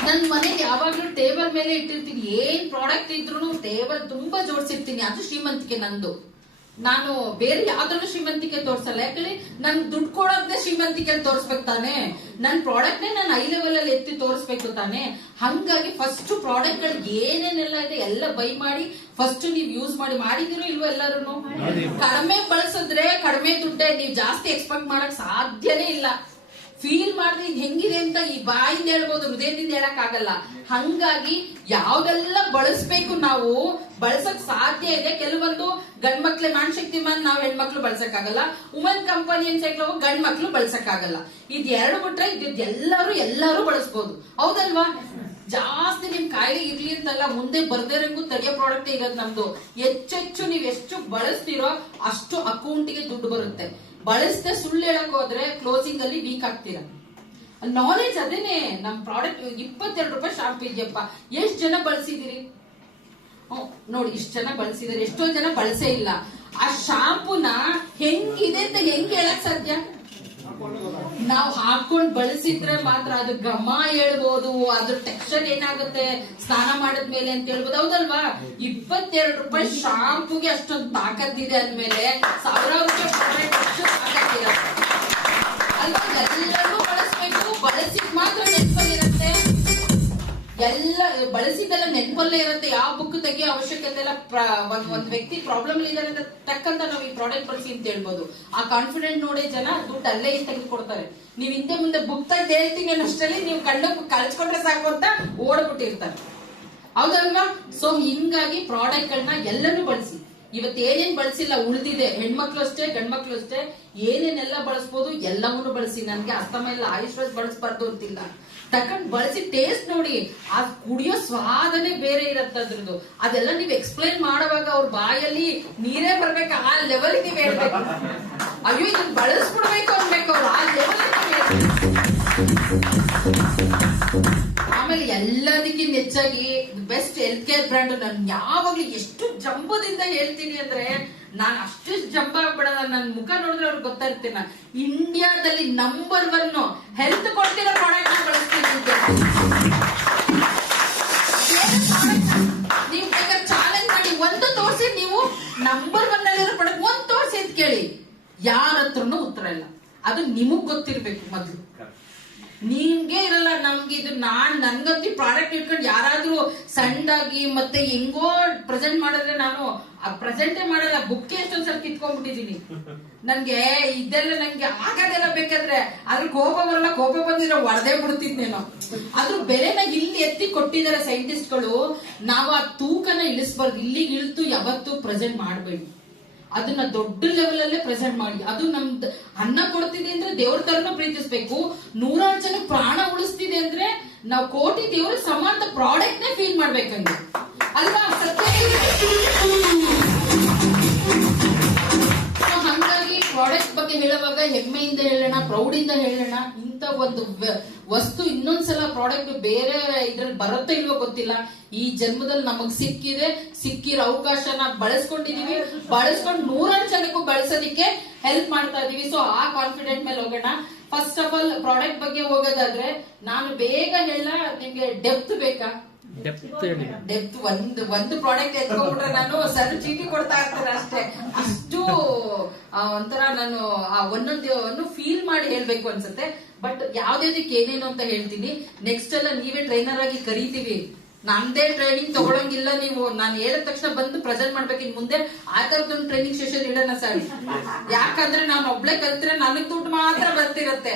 ನನ್ ಮನೆಗೆ ಯಾವಾಗ್ಲೂ ಟೇಬಲ್ ಮೇಲೆ ಇಟ್ಟಿರ್ತೀನಿ. ಏನ್ ಪ್ರಾಡಕ್ಟ್ ಇದ್ರು ಟೇಬಲ್ ತುಂಬಾ ಜೋಡಿಸಿರ್ತೀನಿ. ಅದು ಶ್ರೀಮಂತಿಕೆ ನಂದು. ನಾನು ಬೇರೆ ಯಾವ್ದ್ರಲ್ಲೂ ಶ್ರೀಮಂತಿಕೆ ತೋರ್ಸಲ್ಲ. ಯಾಕಂದ್ರೆ ನನ್ ದುಡ್ಡು ಕೊಡೋದೇ ಶ್ರೀಮಂತಿಕೆ ತೋರಿಸ್ಬೇಕು ತಾನೆ. ನನ್ ಪ್ರಾಡಕ್ಟ್ ನಾನು ಹೈ ಲೆವೆಲ್ ಅಲ್ಲಿ ಎತ್ತಿ ತೋರಿಸ್ಬೇಕು ತಾನೆ. ಹಂಗಾಗಿ ಫಸ್ಟ್ ಪ್ರಾಡಕ್ಟ್ ಗಳು ಏನೇನೆಲ್ಲ ಇದೆ ಎಲ್ಲ ಬೈ ಮಾಡಿ ಫಸ್ಟ್ ನೀವು ಯೂಸ್ ಮಾಡಿದಿರೋ ಇಲ್ವೋ ಎಲ್ಲರೂ. ಕಡಿಮೆ ಬಳಸಿದ್ರೆ ಕಡಿಮೆ ದುಡ್ಡೇ, ನೀವು ಜಾಸ್ತಿ ಎಕ್ಸ್ಪೆಕ್ಟ್ ಮಾಡಕ್ ಸಾಧ್ಯನೇ ಇಲ್ಲ. ಫೀಲ್ ಮಾಡಿದ್ರೆ ಇದು ಹೆಂಗಿದೆ ಅಂತ ಈ ಬಾಯಿಂದ ಹೇಳ್ಬೋದು, ಹೃದಯದಿಂದ ಹೇಳಕ್ ಆಗಲ್ಲ. ಹಂಗಾಗಿ ಯಾವ್ದೆಲ್ಲ ಬಳಸ್ಬೇಕು ನಾವು ಬಳಸಕ್ ಸಾಧ್ಯ ಇದೆ. ಕೆಲವೊಂದು ಗಂಡ್ ಮಕ್ಳು ನಾನ್ ಶಕ್ತಿಮಾನ್ ನಾವ್ ಹೆಣ್ಮಕ್ಳು ಬಳಸಕ್ ಆಗಲ್ಲ. ವುಮೆನ್ ಕಂಪನಿ ಅಂತ ಗಂಡ್ ಮಕ್ಳು ಬಳಸಕ್ ಆಗಲ್ಲ. ಇದ್ ಎರಡು ಬಿಟ್ರೆ ಎಲ್ಲರೂ ಬಳಸ್ಬೋದು. ಹೌದಲ್ವಾ? ಜಾಸ್ತಿ ನಿಮ್ ಕಾಯಿಲೆ ಇರ್ಲಿ ಅಂತಲ್ಲ, ಮುಂದೆ ಬರ್ದೇರಂಗೂ ತಡೆಯೋ ಪ್ರಾಡಕ್ಟ್ ಇರೋದು ನಮ್ದು. ಹೆಚ್ಚೆಚ್ಚು ನೀವ್ ಎಷ್ಟು ಬಳಸ್ತೀರೋ ಅಷ್ಟು ಅಕೌಂಟಿಗೆ ದುಡ್ಡು ಬರುತ್ತೆ. ಬಳಸದೆ ಸುಳ್ಳು ಹೇಳಕ್ ಹೋದ್ರೆ ಕ್ಲೋಸಿಂಗ್ ಅಲ್ಲಿ ವೀಕ್ ಆಗ್ತೀರಾ. ನಾಲೆಜ್ ಅದೇನೆ. ನಮ್ ಪ್ರಾಡಕ್ಟ್ 22 ರೂಪಾಯಿ ಶಾಂಪು ಇದೆಯಪ್ಪ, ಎಷ್ಟ್ ಜನ ಬಳಸಿದಿರಿ? ನೋಡಿ, ಇಷ್ಟ ಜನ ಬಳಸಿದಾರೆ, ಎಷ್ಟೋ ಜನ ಬಳಸೇ ಇಲ್ಲ. ಆ ಶಾಂಪೂನ ಹೆಂಗಿದೆ ಅಂತ ಹೆಂಗ್ ಹೇಳಕ್ ಸಾಧ್ಯ? ನಾವು ಹಾಕೊಂಡ್ ಬಳಸಿದ್ರೆ ಮಾತ್ರ ಅದು ಘಮ ಹೇಳ್ಬೋದು, ಅದ್ರ ಟೆಕ್ಸ್ಚರ್ ಏನಾಗುತ್ತೆ ಸ್ನಾನ ಮಾಡಿದ್ಮೇಲೆ ಅಂತ ಹೇಳ್ಬೋದು, ಹೌದಲ್ವಾ? 22 ರೂಪಾಯಿ ಶಾಂಪೂಗೆ ಅಷ್ಟೊಂದು ತಾಕತ್ತಿದೆ ಅಂದ್ಮೇಲೆ ಸಾವಿರಾರು ರೂಪಾಯಿ ಪ್ರಾಡಕ್ಟ್ ಅಷ್ಟು ತಾಕತ್ತಿದೆ ಅಲ್ವಾ? ಎಲ್ಲರೂ ಬಳಸ್ಬೇಕು, ಬಳಸಿದ್ ಮಾತ್ರ ನೆನಪಲ್ಲಿರುತ್ತೆ. ಎಲ್ಲ ಬಳಸಿದೆಲ್ಲ ನೆನಪಲ್ಲೇ ಇರುತ್ತೆ. ಯಾವ ಬುಕ್ ತೆಗಿಯೋ ಅವಶ್ಯಕತೆ ಇಲ್ಲ. ಒಂದ್ ವ್ಯಕ್ತಿ ಪ್ರಾಬ್ಲಮ್ ಇದಾರೆ ಅಂತ ತಕ್ಕಂತ ನಾವು ಈ ಪ್ರಾಡಕ್ಟ್ ಬಳಸಿ ಅಂತ ಹೇಳ್ಬೋದು. ಆ ಕಾನ್ಫಿಡೆಂಟ್ ನೋಡಿ ಜನ ದುಡ್ಡು ಅಲ್ಲೇ ತೆಗೆದು ಕೊಡ್ತಾರೆ. ನೀವ್ ಹಿಂದೆ ಮುಂದೆ ಬುಕ್ ತೆಗೆದು ಹೇಳ್ತೀನಿ ಅನ್ನೋಷ್ಟರಲ್ಲಿ ನೀವು ಕಣ್ಣು ಕಳ್ಸ್ಕೊಂಡ್ರೆ ಸಾಕು ಅಂತ ಓಡ್ಬಿಟ್ಟಿರ್ತಾರೆ, ಹೌದಲ್ವಾ? ಸೊ ಹಿಂಗಾಗಿ ಪ್ರಾಡಕ್ಟ್ ಗಳನ್ನ ಎಲ್ಲರೂ ಬಳಸಿ. ಇವತ್ತು ಏನೇನ್ ಬಳಸಿಲ್ಲ ಉಳಿದಿದೆ, ಹೆಣ್ಮಕ್ಳು ಅಷ್ಟೇ ಗಂಡ್ಮಕ್ಳು ಅಷ್ಟೇ, ಏನೇನೆಲ್ಲ ಬಳಸ್ಬೋದು ಎಲ್ಲವನ್ನೂ ಬಳಸಿ. ನನ್ಗೆ ಅಸ್ತಮ ಇಲ್ಲ, ಆಯುಷ್ವಾಸ್ ಬಳಸಬಾರ್ದು ಅಂತಿಲ್ಲ. ತಕೊಂಡ್ ಬಳಸಿ ಟೇಸ್ಟ್ ನೋಡಿ, ಆ ಕುಡಿಯೋ ಸ್ವಾದನೆ ಬೇರೆ ಇರತ್ತೆ ಅದ್ರದ್ದು. ಅದೆಲ್ಲ ನೀವ್ ಎಕ್ಸ್ಪ್ಲೈನ್ ಮಾಡುವಾಗ ಅವ್ರ ಬಾಯಲ್ಲಿ ನೀರೇ ಬರ್ಬೇಕು, ಆ ಲೆವೆಲ್ ನೀವ್ ಹೇಳ್ಬೇಕು. ಅಯ್ಯೋ ಇದನ್ನ ಬಳಸ್ಬಿಡ್ಬೇಕು ಅನ್ಬೇಕು ಅವ್ರು, ಆ ಲೆವೆಲ್. ಆಮೇಲೆ ಎಲ್ಲದಕ್ಕಿಂತ ಹೆಚ್ಚಾಗಿ ಬೆಸ್ಟ್ ಹೆಲ್ತ್ ಕೇರ್ ಬ್ರ್ಯಾಂಡ್. ನಾನು ಯಾವಾಗ್ಲೂ ಎಷ್ಟು ಜಂಬದಿಂದ ಹೇಳ್ತೀನಿ ಅಂದ್ರೆ, ನಾನು ಅಷ್ಟು ಜಂಬ ಆಗ್ಬಿಡಲ್ಲ. ನನ್ ಮುಖ ನೋಡಿದ್ರೆ ಅವ್ರಿಗೆ ಗೊತ್ತಾಗ್ತೀನಿ, ಇಂಡಿಯಾದಲ್ಲಿ ನಂಬರ್ 1 ಹೆಲ್ತ್ ಕೊಡ್ತಿರೋ ಪ್ರಾಡಕ್ಟ್ ಬಳಸ್ತೀನಿ ಅಂತ. ನೀವು ಬೇಕಾದ್ರೆ ಚಾಲೆಂಜ್ ಮಾಡಿ, ಒಂದು ತೋರಿಸಿ, ನೀವು ನಂಬರ್ 1 ಅಲ್ಲಿರೋ ಪ್ರಾಡಕ್ಟ್ ಒಂದು ತೋರಿಸಿ ಅಂತ ಕೇಳಿ, ಯಾರ ಹತ್ರನೂ ಉತ್ತರ ಇಲ್ಲ. ಅದು ನಿಮಗ್ ಗೊತ್ತಿರ್ಬೇಕು ಮೊದ್ಲು, ನಿಮ್ಗೆ ಇರಲ್ಲ. ನಮ್ಗೆ ಇದು ನನ್ಗಂತೂ ಪ್ರಾಡಕ್ಟ್ ಇಟ್ಕೊಂಡು ಯಾರಾದ್ರೂ ಸಣ್ಣದಾಗಿ ಮತ್ತೆ ಹೆಂಗೋ ಪ್ರೆಸೆಂಟ್ ಮಾಡಿದ್ರೆ ನಾನು ಪ್ರೆಸೆಂಟೇ ಮಾಡಲ್ಲ. ಬುಕ್ ಎಷ್ಟೊಂದ್ಸಲ ಕಿತ್ಕೊಂಡ್ಬಿಟ್ಟಿದೀನಿ. ನನ್ಗೆ ಇದೆಲ್ಲ ನಂಗೆ ಆಗೋದೆಲ್ಲ ಬೇಕಾದ್ರೆ ಅದ್ರ ಕೋಪ ಬರಲ್ಲ, ಕೋಪ ಬಂದಿರೋ ಹೊಡೆದೇ ಬಿಡ್ತಿದ್ನೇನೋ. ಅದ್ರ ಬೆಲೆನ ಇಲ್ಲಿ ಎತ್ತಿ ಕೊಟ್ಟಿದ್ದಾರೆ ಸೈಂಟಿಸ್ಟ್ಗಳು. ನಾವು ಆ ತೂಕನ ಇಳಿಸ್ಬಾರ್ದು. ಇಲ್ಲಿಗೆ ಇಳಿತು ಯಾವತ್ತು ಪ್ರೆಸೆಂಟ್ ಮಾಡಬೇಡಿ, ಅದನ್ನ ದೊಡ್ಡ ಲೆವೆಲ್ ಅಲ್ಲೇ ಪ್ರೆಸೆಂಟ್ ಮಾಡಿ. ಅದು ನಮ್ದು ಅನ್ನ ಕೊಡ್ತಿದೆ ಅಂದ್ರೆ ದೇವ್ರ ತರನ ಪ್ರೀತಿಸ್ಬೇಕು. 100 ಜನ ಪ್ರಾಣ ಉಳಿಸ್ತಿದೆ ಅಂದ್ರೆ ನಾವು ಕೋಟಿ ದೇವ್ರ ಸಮಾನ ಪ್ರಾಡಕ್ಟ್ ನೇ ಫೀಲ್ ಮಾಡ್ಬೇಕಂಗೆ ಅಲ್ವಾ? ಸತ್ಯ. ಹಂಗಾಗಿ ಪ್ರಾಡಕ್ಟ್ ಬಗ್ಗೆ ಹೇಳುವಾಗ ಹೆಮ್ಮೆಯಿಂದ ಹೇಳೋಣ, ಪ್ರೌಡಿಂದ ಹೇಳೋಣ. ಇಂತ ಒಂದು ವಸ್ತು ಇನ್ನೊಂದ್ಸಲ ಪ್ರಾಡಕ್ಟ್ ಬೇರೆ ಇದ್ರಲ್ಲಿ ಬರುತ್ತೋ ಇಲ್ವೋ ಗೊತ್ತಿಲ್ಲ. ಈ ಜನ್ಮದಲ್ಲಿ ನಮಗ್ ಸಿಕ್ಕಿರೋ ಅವಕಾಶನ ಬಳಸ್ಕೊಂಡಿದೀವಿ. ಬಳಸ್ಕೊಂಡು 100 ಜನಕ್ಕೂ ಬಳಸೋದಿಕ್ಕೆ ಹೆಲ್ಪ್ ಮಾಡ್ತಾ ಇದೀವಿ. ಸೊ ಆ ಕಾನ್ಫಿಡೆಂಟ್ ಮೇಲೆ ಹೋಗೋಣ. ಫಸ್ಟ್ ಆಫ್ ಆಲ್ ಪ್ರಾಡಕ್ಟ್ ಬಗ್ಗೆ ಹೋಗೋದಾದ್ರೆ, ನಾನು ಬೇಗ ಹೇಳ, ನಿಮ್ಗೆ ಡೆಪ್ತ್ ಬೇಕಾ? ಡೆಪ್ತ್ ಒಂದು ಪ್ರಾಡಕ್ಟ್ ಎತ್ಕೊಂಡ್ಬಿಟ್ರೆ ನಾನು ಸರ್ ಚೀಟಿ ಕೊಡ್ತಾ ಇರ್ತಾರೆ ಅಷ್ಟೇ. ಅಷ್ಟು ಒಂಥರ ನಾನು ಒಂದೊಂದು ಫೀಲ್ ಮಾಡಿ ಹೇಳ್ಬೇಕು ಅನ್ಸುತ್ತೆ. ಬಟ್ ಯಾವ್ದಕ್ಕೆ ಏನೇನು ಅಂತ ಹೇಳ್ತೀನಿ. ನೆಕ್ಸ್ಟ್ ಎಲ್ಲ ನೀವೇ ಟ್ರೈನರ್ ಆಗಿ ಕರಿತೀವಿ. ನಮ್ದೇ ಟ್ರೈನಿಂಗ್ ತಗೊಳಂಗಿಲ್ಲ. ನೀವು ನಾನು ಹೇಳಿದ ತಕ್ಷಣ ಬಂದು ಪ್ರೆಸೆಂಟ್ ಮಾಡ್ಬೇಕು. ಇನ್ ಮುಂದೆ ಆ ತರದೊಂದು ಟ್ರೈನಿಂಗ್ ಸೆಷನ್ ಇಡೋಣ ಸರ್. ಯಾಕಂದ್ರೆ ನಾನು ಒಬ್ಳೆ ಕಲ್ತ್ರೆ ನನಗ್ ದುಡ್ಡು ಮಾತ್ರ ಬರ್ತಿರತ್ತೆ,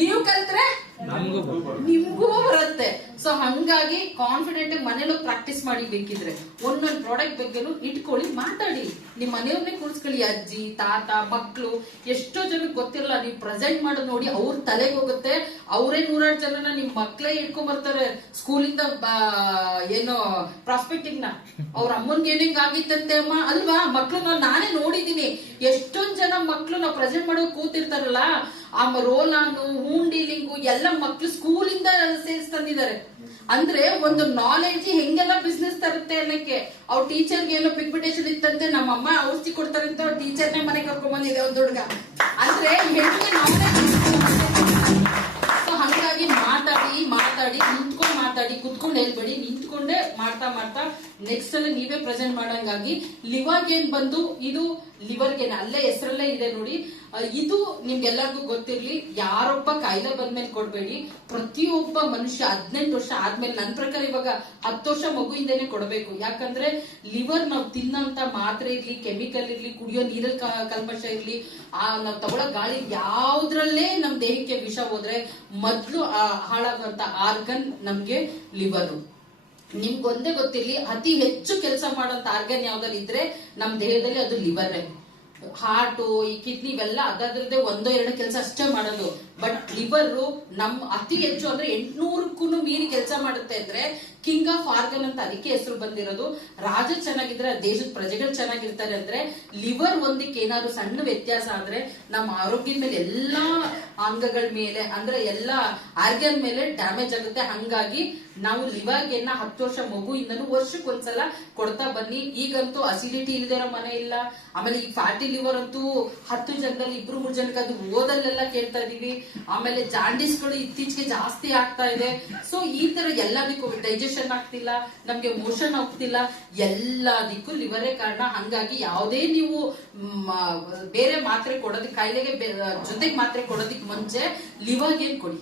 ನೀವು ಕಲ್ತ್ರೆ ನಿಮ್ಗೂ ಬರುತ್ತೆ. ಸೊ ಹಂಗಾಗಿ ಕಾನ್ಫಿಡೆಂಟ್ ಮನೇಲಿ ಪ್ರಾಕ್ಟೀಸ್ ಮಾಡಿ. ಬೇಕಿದ್ರೆ ಒಂದೊಂದು ಪ್ರಾಡಕ್ಟ್ ಬಗ್ಗೆನು ಇಟ್ಕೊಳ್ಳಿ, ಮಾತಾಡಿ. ನಿಮ್ ಮನೆಯವ್ರನ್ನೇ ಕೂರಿಸ್ಕೊಳ್ಳಿ. ಅಜ್ಜಿ, ತಾತ, ಮಕ್ಳು, ಎಷ್ಟೋ ಜನಕ್ಕೆ ಗೊತ್ತಿರಲ್ಲ. ನೀವು ಪ್ರೆಸೆಂಟ್ ಮಾಡೋದು ನೋಡಿ ಅವ್ರ ತಲೆಗೆ ಹೋಗುತ್ತೆ. ಅವರೇ 100 ಜನನ ನಿಮ್ ಮಕ್ಳೇ ಇಟ್ಕೊಂಡ್ ಬರ್ತಾರೆ ಸ್ಕೂಲಿಂದ. ಏನೋ ಪ್ರಾಸ್ಪೆಕ್ಟಿಂಗ್ ನ ಅವ್ರ ಅಮ್ಮನ್ಗೆ ಏನೇಂಗ್ ಆಗಿತ್ತಂತೆ ಅಮ್ಮ ಅಲ್ವಾ? ಮಕ್ಳು ನಾನೇ ನೋಡಿದೀನಿ. ಎಷ್ಟೊಂದ್ ಜನ ಮಕ್ಳು ನಾವು ಪ್ರೆಸೆಂಟ್ ಮಾಡೋ ಕೂತಿರ್ತಾರಲ್ಲ, ಆ ರೋಲಾನು, ಹೂನ್ ಡೀಲಿಂಗು ಎಲ್ಲ ಮಕ್ಳು ಸ್ಕೂಲಿಂದ ಸೇರ್ಸ್ ತಂದಿದ್ದಾರೆ. ಅಂದ್ರೆ ಒಂದು ನಾಲೆಡ್ಜ್ ಹೆಂಗೆಲ್ಲ ಬಿಸ್ನೆಸ್ ತರುತ್ತೆ ಅನ್ನಕ್ಕೆ. ಅವ್ರ ಟೀಚರ್ಗೆ ಏನೋ ಪಿಗ್ಮೆಂಟೇಷನ್ ಇತ್ತಂತೆ, ನಮ್ಮ ಅಮ್ಮ ಔಷಧಿ ಕೊಡ್ತಾರೆ ಅಂತ ಅವ್ರ ಟೀಚರ್ನೇ ಮನೆ ಕರ್ಕೊಂಡ್ ಬಂದಿದೆ ಒಂದ್ ಹುಡುಗ. ಅಂದ್ರೆ ಹೆಂಗೆ ನಾಲೆಡ್ಜ್. ಸೊ ಹಂಗಾಗಿ ಮಾತಾಡಿ ಮಾತಾಡಿ ಕುತ್ಕೊಂಡು ಹೇಳ್ಬೇಡಿ. ನಿಂತ್ಕೊಂಡೆ ಮಾಡ್ತಾ ನೆಕ್ಸ್ಟ್ ಅಲ್ಲಿ ನೀವೇ ಪ್ರೆಸೆಂಟ್ ಮಾಡಂಗಾಗಿ. ಲಿವರ್ ಗೇನ್ ಬಂದು ಇದು ಲಿವರ್ ಗೇನ್ ಅಲ್ಲೇ ಹೆಸರಲ್ಲೇ ಇದೆ ನೋಡಿ. ಇದು ನಿಮ್ಗೆಲ್ಲರಿಗೂ ಗೊತ್ತಿರ್ಲಿ. ಯಾರೊಬ್ಬ ಕಾಯಿಲೆ ಬಂದ್ಮೇಲೆ ಕೊಡ್ಬೇಡಿ. ಪ್ರತಿಯೊಬ್ಬ ಮನುಷ್ಯ 18 ವರ್ಷ ಆದ್ಮೇಲೆ, ನನ್ನ ಪ್ರಕಾರ ಇವಾಗ 10 ವರ್ಷ ಮಗುವಿಂದನೇ ಕೊಡಬೇಕು. ಯಾಕಂದ್ರೆ ಲಿವರ್ ನಾವು ತಿನ್ನೋಂತ ಮಾತ್ರೆ ಇರ್ಲಿ, ಕೆಮಿಕಲ್ ಇರ್ಲಿ, ಕುಡಿಯೋ ನೀರಲ್ಲಿ ಕಲ್ಮಶ ಇರ್ಲಿ, ನಾವು ತಗೊಳ್ಳೋ ಗಾಳಿ ಯಾವ್ದ್ರಲ್ಲೇ ನಮ್ ದೇಹಕ್ಕೆ ವಿಷ ಹೋದ್ರೆ ಮೊದ್ಲು ಹಾಳಾಗುವಂತ ಆರ್ಗನ್ ನಮ್ಗೆ ಲಿವರ್. ನಿಮ್ಗೊಂದೇ ಗೊತ್ತಿರ್ಲಿ, ಅತಿ ಹೆಚ್ಚು ಕೆಲಸ ಮಾಡೋಂತ ಆರ್ಗನ್ ಯಾವ್ದಲ್ಲಿ ಇದ್ರೆ ನಮ್ ದೇಹದಲ್ಲಿ ಅದು ಲಿವರ್. ಹಾರ್ಟ್, ಈ ಕಿಡ್ನಿ ಇವೆಲ್ಲ ಅದಾದ್ರದ್ದೇ 1-2 ಕೆಲಸ ಅಷ್ಟೇ ಮಾಡೋದು. ಬಟ್ ಲಿವರ್ ನಮ್ ಅತಿ ಹೆಚ್ಚು ಅಂದ್ರೆ 800ಕ್ಕೂ ಮೀರಿ ಕೆಲಸ ಮಾಡುತ್ತೆ ಅಂದ್ರೆ ಕಿಂಗ್ ಆಫ್ ಆರ್ಗನ್ ಅಂತ ಅದಕ್ಕೆ ಹೆಸರು ಬಂದಿರೋದು. ರಾಜ ಚೆನ್ನಾಗಿದ್ರೆ ದೇಶದ ಪ್ರಜೆಗಳು ಚೆನ್ನಾಗಿರ್ತಾರೆ ಅಂದ್ರೆ ಲಿವರ್ ಒಂದಕ್ಕೆ ಏನಾದ್ರು ಸಣ್ಣ ವ್ಯತ್ಯಾಸ ಆದ್ರೆ ನಮ್ಮ ಆರೋಗ್ಯದ ಮೇಲೆ ಎಲ್ಲಾ ಅಂಗಗಳ ಮೇಲೆ ಅಂದ್ರೆ ಎಲ್ಲಾ ಆರ್ಗನ್ ಮೇಲೆ ಡ್ಯಾಮೇಜ್ ಆಗುತ್ತೆ. ಹಂಗಾಗಿ ನಾವು ಲಿವರ್ಗೆನ್ನ 10 ವರ್ಷ ಮಗುವಿಂದನೂ ವರ್ಷಕ್ಕೆ ಒಂದ್ಸಲ ಕೊಡ್ತಾ ಬನ್ನಿ. ಈಗಂತೂ ಅಸಿಡಿಟಿ ಇಲ್ದೇ ಇರೋ ಮನೆ ಇಲ್ಲ. ಆಮೇಲೆ ಈ ಫ್ಯಾಟಿ ಲಿವರ್ ಅಂತೂ 10 ಜನದಲ್ಲಿ 2-3 ಜನಕ್ಕೆ ಅದು ಓದಲ್ಲೆಲ್ಲ ಕೇಳ್ತಾ ಇದೀವಿ. ಆಮೇಲೆ ಜಾಂಡಿಸ್ಗಳು ಇತ್ತೀಚೆಗೆ ಜಾಸ್ತಿ ಆಗ್ತಾ ಇದೆ. ಸೊ ಈ ತರ ಎಲ್ಲದಕ್ಕೂ ಡೈಜೆಷನ್ ಆಗ್ತಿಲ್ಲ, ನಮ್ಗೆ ಮೋಷನ್ ಹೋಗ್ತಿಲ್ಲ, ಎಲ್ಲದಕ್ಕೂ ಲಿವರೇ ಕಾರಣ. ಹಂಗಾಗಿ ಯಾವುದೇ ನೀವು ಬೇರೆ ಮಾತ್ರೆ ಕೊಡೋದಕ್ಕೆ ಕಾಯಿಲೆಗೆ ಜೊತೆಗೆ ಮಾತ್ರೆ ಕೊಡೋದಕ್ಕೆ ಮುಂಚೆ ಲಿವರ್ಗೆ ಕೊಡಿ.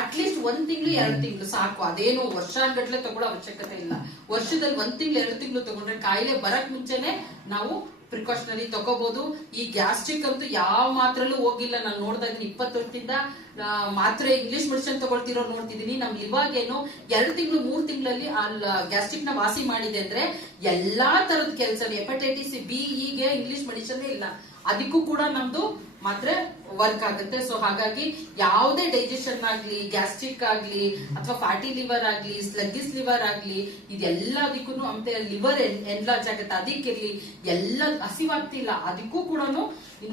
ಅಟ್ಲೀಸ್ಟ್ 1 ತಿಂಗಳು 2 ತಿಂಗಳು ಸಾಕು. ಅದೇನು ವರ್ಷಾನ್ಗಟ್ಲೆ ತಗೊಳ್ಳೋ ಅವಶ್ಯಕತೆ ಇಲ್ಲ. ವರ್ಷದಲ್ಲಿ 1 ತಿಂಗಳು 2 ತಿಂಗಳು ತಗೊಂಡ್ರೆ ಕಾಯಿಲೆ ಬರಕ್ ಮುಂಚೆನೆ ನಾವು ಪ್ರಿಕಾಷನರಿ ತಗೋಬಹುದು. ಈ ಗ್ಯಾಸ್ಟ್ರಿಕ್ ಅಂತೂ ಯಾವ ಮಾತ್ರಲ್ಲೂ ಹೋಗಿಲ್ಲ. ನಾನು ನೋಡ್ತಾ ಇದ್ದೀನಿ 20 ವರ್ಷದಿಂದ ಮಾತ್ರೆ ಇಂಗ್ಲಿಷ್ ಮೆಡಿಸಿನ್ ತಗೊಳ್ತಿರೋ ನೋಡ್ತಿದೀನಿ. ನಮ್ ಲಿವರ್ಗೆ ಏನು 2 ತಿಂಗಳು 3 ತಿಂಗಳಲ್ಲಿ ಗ್ಯಾಸ್ಟ್ರಿಕ್ ನ ವಾಸಿ ಮಾಡಿದೆ ಅಂದ್ರೆ ಎಲ್ಲಾ ತರದ ಕೆಲಸ ಹೆಪಟೈಟಿಸ್ ಬಿ ಗೆ ಇಂಗ್ಲಿಷ್ ಮೆಡಿಸಿನ್ ಇಲ್ಲ, ಅದಕ್ಕೂ ಕೂಡ ನಮ್ದು ಮಾತ್ರೆ ವರ್ಕ್ ಆಗುತ್ತೆ. ಸೊ ಹಾಗಾಗಿ ಯಾವುದೇ ಡೈಜೆಷನ್ ಆಗ್ಲಿ, ಗ್ಯಾಸ್ಟ್ರಿಕ್ ಆಗ್ಲಿ, ಅಥವಾ ಫ್ಯಾಟಿ ಲಿವರ್ ಆಗ್ಲಿ, ಸ್ಲಗ್ಗಿಸ್ ಲಿವರ್ ಆಗ್ಲಿ, ಇದೆಲ್ಲದಕ್ಕೂ ಮತ್ತೆ ಲಿವರ್ ಎನ್ಲಾರ್ಜ್ ಆಗುತ್ತೆ, ಅದಕ್ಕಿರ್ಲಿ, ಎಲ್ಲ ಹಸಿವಾಗ್ತಿಲ್ಲ, ಅದಕ್ಕೂ ಕೂಡ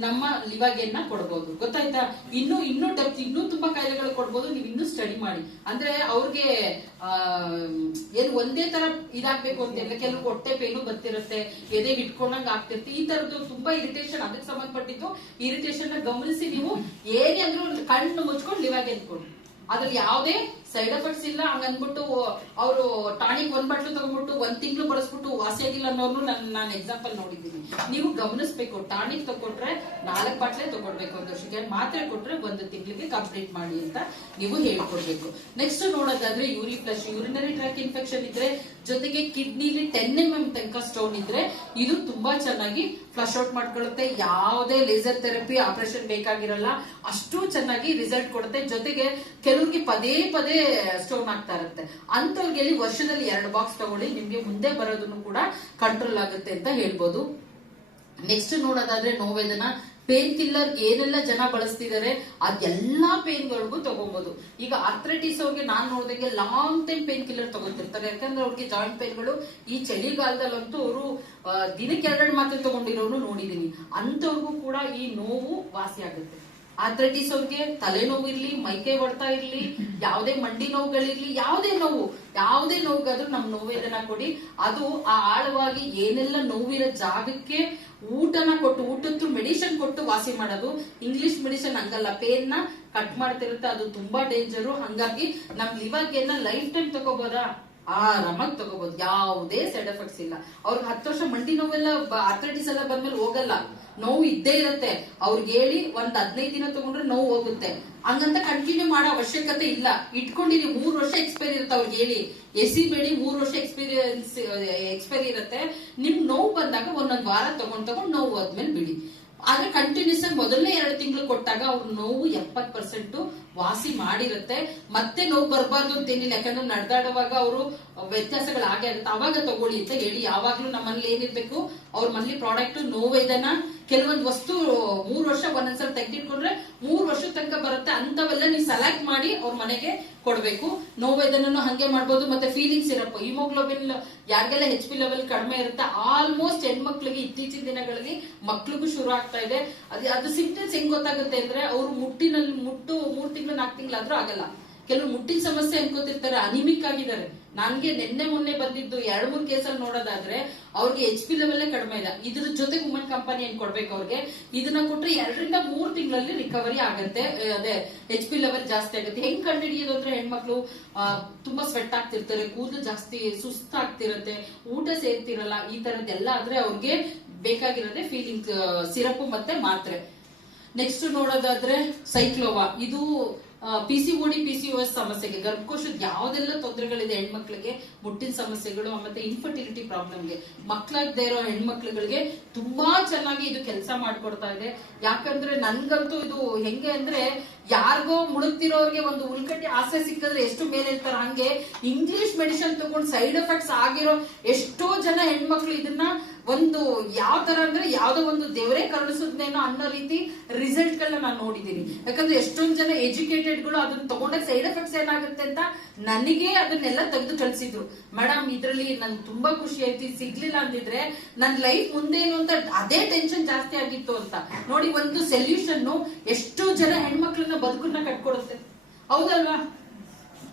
ನಮ್ಮ ಲಿವರ್ಗೆನ್ನ ಕೊಡ್ಬೋದು. ಗೊತ್ತಾಯ್ತಾ? ಇನ್ನೂ ಡೆಪ್ತ್ ಇನ್ನೂ ತುಂಬಾ ಕಾಯಿಲೆಗಳು ಕೊಡ್ಬೋದು. ನೀವು ಇನ್ನೂ ಸ್ಟಡಿ ಮಾಡಿ. ಅಂದ್ರೆ ಅವ್ರಿಗೆ ಏನು ಒಂದೇ ತರ ಇದಾಗ್ಬೇಕು ಅಂತಿಲ್ಲ. ಕೆಲವು ಹೊಟ್ಟೆ ಪೇನು ಬರ್ತಿರುತ್ತೆ, ಎದೆ ಇಟ್ಕೊಂಡಂಗ್ ಆಗ್ತಿರುತ್ತೆ. ಈ ತರದ್ದು ತುಂಬಾ ಇರಿಟೇಷನ್, ಅದಕ್ಕೆ ಸಂಬಂಧಪಟ್ಟಿದ್ದು ಇರಿಟೇಷನ್ ನ ಗಮನಿಸಿ ನೀವು ಏನೇ ಅಂದ್ರೂ ಕಣ್ಣು ಮುಚ್ಕೊಂಡು ಲಿವರ್ಗೆ ಎತ್ಕೊಂಡು, ಅದ್ರಲ್ಲಿ ಯಾವುದೇ ಸೈಡ್ ಎಫೆಕ್ಟ್ಸ್ ಇಲ್ಲ. ಹಂಗನ್ಬಿಟ್ಟು ಅವರು ಟಾನಿಕ್ 1 ಬಾಟ್ಲು ತಗೊಂಡ್ಬಿಟ್ಟು 1 ತಿಂಗಳು ಬಳಸ್ಬಿಟ್ಟು ವಾಸಿಯಾಗಿಲ್ಲ ಅನ್ನೋರ್ನು ನಾನು ಎಕ್ಸಾಂಪಲ್ ನೋಡಿದ್ದೀನಿ. ನೀವು ಗಮನಿಸಬೇಕು. ಟಾನಿಕ್ ತಗೊಂಡ್ರೆ 4 ಬಾಟ್ಲೆ ತಗೊಳ್ಬೇಕು 1 ವರ್ಷಕ್ಕೆ, ಮಾತ್ರೆ ಕೊಟ್ರೆ 1 ತಿಂಗಳಿಗೆ ಕಂಪ್ಲೀಟ್ ಮಾಡಿ ಅಂತ ನೀವು ಹೇಳ್ಕೊಡ್ಬೇಕು. ನೆಕ್ಸ್ಟ್ ನೋಡೋದಾದ್ರೆ ಯೂರಿನರಿ ಟ್ರ್ಯಾಕ್ ಇನ್ಫೆಕ್ಷನ್ ಇದ್ರೆ, ಜೊತೆಗೆ ಕಿಡ್ನಿಲಿ 10 mm ತನಕ ಸ್ಟೋನ್ ಇದ್ರೆ ಇದು ತುಂಬಾ ಚೆನ್ನಾಗಿ ಫ್ಲಶ್ ಔಟ್ ಮಾಡ್ಕೊಳ್ಳುತ್ತೆ. ಯಾವುದೇ ಲೇಸರ್ ಥೆರಪಿ ಆಪರೇಷನ್ ಬೇಕಾಗಿರಲ್ಲ, ಅಷ್ಟು ಚೆನ್ನಾಗಿ ರಿಸಲ್ಟ್ ಕೊಡುತ್ತೆ. ಜೊತೆಗೆ ಕೆಲವ್ರಿಗೆ ಪದೇ ಪದೇ ಸ್ಟೋನ್ ಆಗ್ತಾ ಇರುತ್ತೆ. ಅಂತವ್ರಿಗೆ ವರ್ಷದಲ್ಲಿ 2 ಬಾಕ್ಸ್ ತಗೊಳ್ಳಿ, ನಿಮ್ಗೆ ಮುಂದೆ ಬರೋದನ್ನು ಕೂಡ ಕಂಟ್ರೋಲ್ ಆಗುತ್ತೆ ಅಂತ ಹೇಳ್ಬೋದು. ನೆಕ್ಸ್ಟ್ ನೋಡೋದಾದ್ರೆ ನೋವೇದನ ಪೇನ್ ಕಿಲ್ಲರ್ ಏನೆಲ್ಲ ಜನ ಬಳಸ್ತಿದ್ದಾರೆ ಅದೆಲ್ಲಾ ಪೇನ್ಗಳಿಗೂ ತಗೋಬಹುದು. ಈಗ ಆರ್ಥ್ರೈಟಿಸ್ ಅವ್ರಿಗೆ ನಾನ್ ನೋಡಿದಂಗೆ ಲಾಂಗ್ ಟೈಮ್ ಪೇನ್ ಕಿಲ್ಲರ್ ತಗೋತಿರ್ತಾರೆ. ಯಾಕಂದ್ರೆ ಅವ್ರಿಗೆ ಜಾಯಿಂಟ್ ಪೇನ್ಗಳು ಈ ಚಳಿಗಾಲದಲ್ಲಂತೂ ಅವರು ದಿನಕ್ಕೆ 2 ಮಾತ್ರೆ ತಗೊಂಡಿರೋನು ನೋಡಿದೀನಿ. ಅಂತವ್ರಿಗೂ ಕೂಡ ಈ ನೋವು ವಾಸಿ ಆಗುತ್ತೆ. ಆರ್ಥ್ರೈಟಿಸ್ ಅವ್ರಿಗೆ ತಲೆನೋವು ಇರ್ಲಿ, ಮೈಕೈ ಹೊಡ್ತಾ ಇರ್ಲಿ, ಯಾವುದೇ ಮಂಡಿ ನೋವುಗಳಿರ್ಲಿ, ಯಾವುದೇ ನೋವುಗಾದ್ರೂ ನಮ್ ನೋವೇದನ ಕೊಡಿ. ಅದು ಆ ಆಳವಾಗಿ ಏನೆಲ್ಲ ನೋವಿರೋ ಜಾಗಕ್ಕೆ ಊಟನ ಕೊಟ್ಟು, ಊಟದ್ದು ಮೆಡಿಸಿನ್ ಕೊಟ್ಟು ವಾಸಿ ಮಾಡೋದು. ಇಂಗ್ಲಿಷ್ ಮೆಡಿಸಿನ್ ಹಂಗಲ್ಲ, ಪೇನ್ ನ ಕಟ್ ಮಾಡ್ತಿರುತ್ತೆ, ಅದು ತುಂಬಾ ಡೇಂಜರು. ಹಂಗಾಗಿ ನಮ್ ಲಿವರ್ಗೆ ಲೈಫ್ ಟೈಮ್ ತಗೋಬೋದಾ? ಆರಾಮಾಗಿ ತಗೋಬಹುದು, ಯಾವುದೇ ಸೈಡ್ ಎಫೆಕ್ಟ್ಸ್ ಇಲ್ಲ. ಅವ್ರಿಗೆ 10 ವರ್ಷ ಮಂಡಿ ನೋವೆಲ್ಲ ಆರ್ಥ್ರೈಟಿಸ್ ಎಲ್ಲ ಬಂದ್ಮೇಲೆ ಹೋಗಲ್ಲ, ನೋವು ಇದ್ದೇ ಇರುತ್ತೆ. ಅವ್ರಿಗೆ ಹೇಳಿ 15 ದಿನ ತಗೊಂಡ್ರೆ ನೋವು ಹೋಗುತ್ತೆ. ಹಂಗಂತ ಕಂಟಿನ್ಯೂ ಮಾಡೋ ಅವಶ್ಯಕತೆ ಇಲ್ಲ. ಇಟ್ಕೊಂಡಿರಿ, 3 ವರ್ಷ ಎಕ್ಸ್ಪೈರಿ ಇರುತ್ತೆ. ಅವ್ರಿಗೆ ಹೇಳಿ ಎಸಿಬೇಡಿ, 3 ವರ್ಷ ಎಕ್ಸ್ಪೈರಿ ಇರುತ್ತೆ. ನಿಮ್ ನೋವು ಬಂದಾಗ 1 ವಾರ ತಗೊಂಡ್ ನೋವು ಹೋದ್ಮೇಲೆ ಬಿಡಿ. ಆದ್ರೆ ಕಂಟಿನ್ಯೂಸ್ ಆಗಿ ಮೊದಲನೇ 2 ತಿಂಗಳು ಕೊಟ್ಟಾಗ ಅವ್ರ ನೋವು 70% ವಾಸಿ ಮಾಡಿರುತ್ತೆ. ಮತ್ತೆ ನೋವು ಬರಬಾರ್ದು ಅಂತ ಏನಿಲ್ಲ, ಯಾಕಂದ್ರೆ ನಡೆದಾಡುವಾಗ ಅವರು ವ್ಯತ್ಯಾಸಗಳಾಗೇ ಆಗುತ್ತೆ. ಅವಾಗ ತಗೊಳ್ಳಿ ಅಂತ ಹೇಳಿ. ಯಾವಾಗ್ಲೂ ನಮ್ಮಲ್ಲಿ ಏನಿರ್ಬೇಕು, ಅವ್ರ ಮನೇಲಿ ಪ್ರಾಡಕ್ಟ್ ನೋವೇದನ ಕೆಲವೊಂದು ವಸ್ತು 3 ವರ್ಷ ಒಂದೊಂದ್ಸಲ ತೆಗೆದಿಟ್ಕೊಂಡ್ರೆ 3 ವರ್ಷದ ತನಕ ಬರುತ್ತೆ. ಅಂತವೆಲ್ಲ ನೀವು ಸೆಲೆಕ್ಟ್ ಮಾಡಿ ಅವ್ರ ಮನೆಗೆ ಕೊಡ್ಬೇಕು. ನೋವೇದನೂ ಹಂಗೆ ಮಾಡ್ಬೋದು. ಮತ್ತೆ ಫೀಲಿಂಗ್ ಸಿರಪ್, ಹಿಮೋಗ್ಲೋಬಿನ್ ಯಾರಿಗೆಲ್ಲ HP ಲೆವೆಲ್ ಕಡಿಮೆ ಇರುತ್ತೆ, ಆಲ್ಮೋಸ್ಟ್ ಹೆಣ್ಮಕ್ಳಿಗೆ ಇತ್ತೀಚಿನ ದಿನಗಳಲ್ಲಿ ಮಕ್ಳಿಗೂ ಶುರು ಆಗ್ತಾ ಇದೆ. ಅದು ಸಿಂಪ್ಟಮ್ಸ್ ಹೆಂಗ್ ಗೊತ್ತಾಗುತ್ತೆ ಅಂದ್ರೆ, ಅವ್ರು ಮುಟ್ಟು 3 ತಿಂಗಳು 4 ತಿಂಗಳಾದ್ರೂ ಆಗಲ್ಲ. ಕೆಲವು ಮುಟ್ಟಿನ ಸಮಸ್ಯೆ ಅನ್ಕೋತಿರ್ತಾರೆ, ಅನಿಮಿಕ್ ಆಗಿದ್ದಾರೆ. ನನ್ಗೆ ಮೊನ್ನೆ ಬಂದಿದ್ದು 2-3 ಕೇಸಲ್ಲಿ ನೋಡೋದಾದ್ರೆ ಅವ್ರಿಗೆ HP ಲೆವೆಲ್ ಕಡಿಮೆ ಇದೆ. ಇದ್ರ ಜೊತೆ ವುಮನ್ ಕಂಪನಿ ಏನ್ ಕೊಡ್ಬೇಕು ಅವ್ರಿಗೆ, ಇದನ್ನ ಕೊಟ್ರೆ 2 ರಿಂದ 3 ತಿಂಗಳಲ್ಲಿ ರಿಕವರಿ ಆಗುತ್ತೆ. ಅದೇ HP ಲೆವೆಲ್ ಜಾಸ್ತಿ ಆಗುತ್ತೆ. ಹೆಂಗ್ ಕಂಡುಹಿಡಿಯೋದು ಅಂದ್ರೆ, ಹೆಣ್ಮಕ್ಳು ತುಂಬಾ ಸ್ವೆಟ್ ಆಗ್ತಿರ್ತಾರೆ, ಕೂದಲು ಜಾಸ್ತಿ ಸುಸ್ತಾಗ್ತಿರತ್ತೆ, ಊಟ ಸೇರ್ತಿರಲ್ಲ, ಈ ತರದ್ದೆಲ್ಲ ಆದ್ರೆ ಅವ್ರಿಗೆ ಬೇಕಾಗಿರೋದೇ ಫೀಲಿಂಗ್ ಸಿರಪ್ ಮತ್ತೆ ಮಾತ್ರೆ. ನೆಕ್ಸ್ಟ್ ನೋಡೋದಾದ್ರೆ ಸೈಕ್ಲೋವಾ, ಇದು PCOD PCOS ಸಮಸ್ಯೆಗೆ, ಗರ್ಭಕೋಶದ ಯಾವ್ದೆಲ್ಲ ತೊಂದರೆಗಳಿದೆ ಹೆಣ್ಮಕ್ಳಿಗೆ, ಮುಟ್ಟಿನ ಸಮಸ್ಯೆಗಳು ಮತ್ತೆ ಇನ್ಫರ್ಟಿಲಿಟಿ ಪ್ರಾಬ್ಲಮ್ಗೆ, ಮಕ್ಕಳಾಗದೇ ಇರೋ ಹೆಣ್ಮಕ್ಳುಗಳಿಗೆ ತುಂಬಾ ಚೆನ್ನಾಗಿ ಇದು ಕೆಲಸ ಮಾಡ್ಕೊಡ್ತಾ ಇದೆ. ಯಾಕಂದ್ರೆ ನನ್ಗಂತೂ ಇದು ಹೆಂಗೆ ಅಂದ್ರೆ, ಯಾರಿಗೋ ಮುಳುಗ್ತಿರೋರ್ಗೆ ಒಂದು ಉಳ್ಕಟ್ಟಿ ಆಸೆ ಸಿಕ್ಕಿದ್ರೆ ಎಷ್ಟು ಮೇಲೆ ಇರ್ತಾರ, ಹಂಗೆ ಇಂಗ್ಲಿಷ್ ಮೆಡಿಸಿನ್ ತಗೊಂಡು ಸೈಡ್ ಎಫೆಕ್ಟ್ಸ್ ಆಗಿರೋ ಎಷ್ಟೋ ಜನ ಹೆಣ್ಮಕ್ಳು ಇದನ್ನ ಒಂದು ಯಾವ ತರ ಅಂದ್ರೆ ಯಾವ್ದೋ ಒಂದು ದೇವರೇ ಕರುಣಿಸುತ್ತೇನೋ ಅನ್ನೋ ರೀತಿ ರಿಸಲ್ಟ್ ಗಳನ್ನ ನಾನು ನೋಡಿದೀನಿ. ಯಾಕಂದ್ರೆ ಎಷ್ಟೊಂದ್ ಜನ ಎಜುಕೇಟೆಡ್ ಗಳು ಅದನ್ನ ತಗೊಂಡಾಗ ಸೈಡ್ ಎಫೆಕ್ಟ್ಸ್ ಏನಾಗುತ್ತೆ ಅಂತ ನನಗೆ ಅದನ್ನೆಲ್ಲ ತೆಗೆದು ಕಳ್ಸಿದ್ರು. ಮೇಡಮ್ ಇದ್ರಲ್ಲಿ ನನ್ಗೆ ತುಂಬಾ ಖುಷಿ ಆಯ್ತು, ಸಿಗ್ಲಿಲ್ಲ ಅಂತಿದ್ರೆ ನನ್ನ ಲೈಫ್ ಮುಂದೇನು ಅಂತ ಅದೇ ಟೆನ್ಷನ್ ಜಾಸ್ತಿ ಆಗಿತ್ತು ಅಂತ. ನೋಡಿ, ಒಂದು ಸೊಲ್ಯೂಷನ್ ಎಷ್ಟೋ ಜನ ಹೆಣ್ಮಕ್ಳನ್ನ ಬದುಕನ್ನ ಕಟ್ಕೊಡುತ್ತೆ. ಹೌದಲ್ವಾ?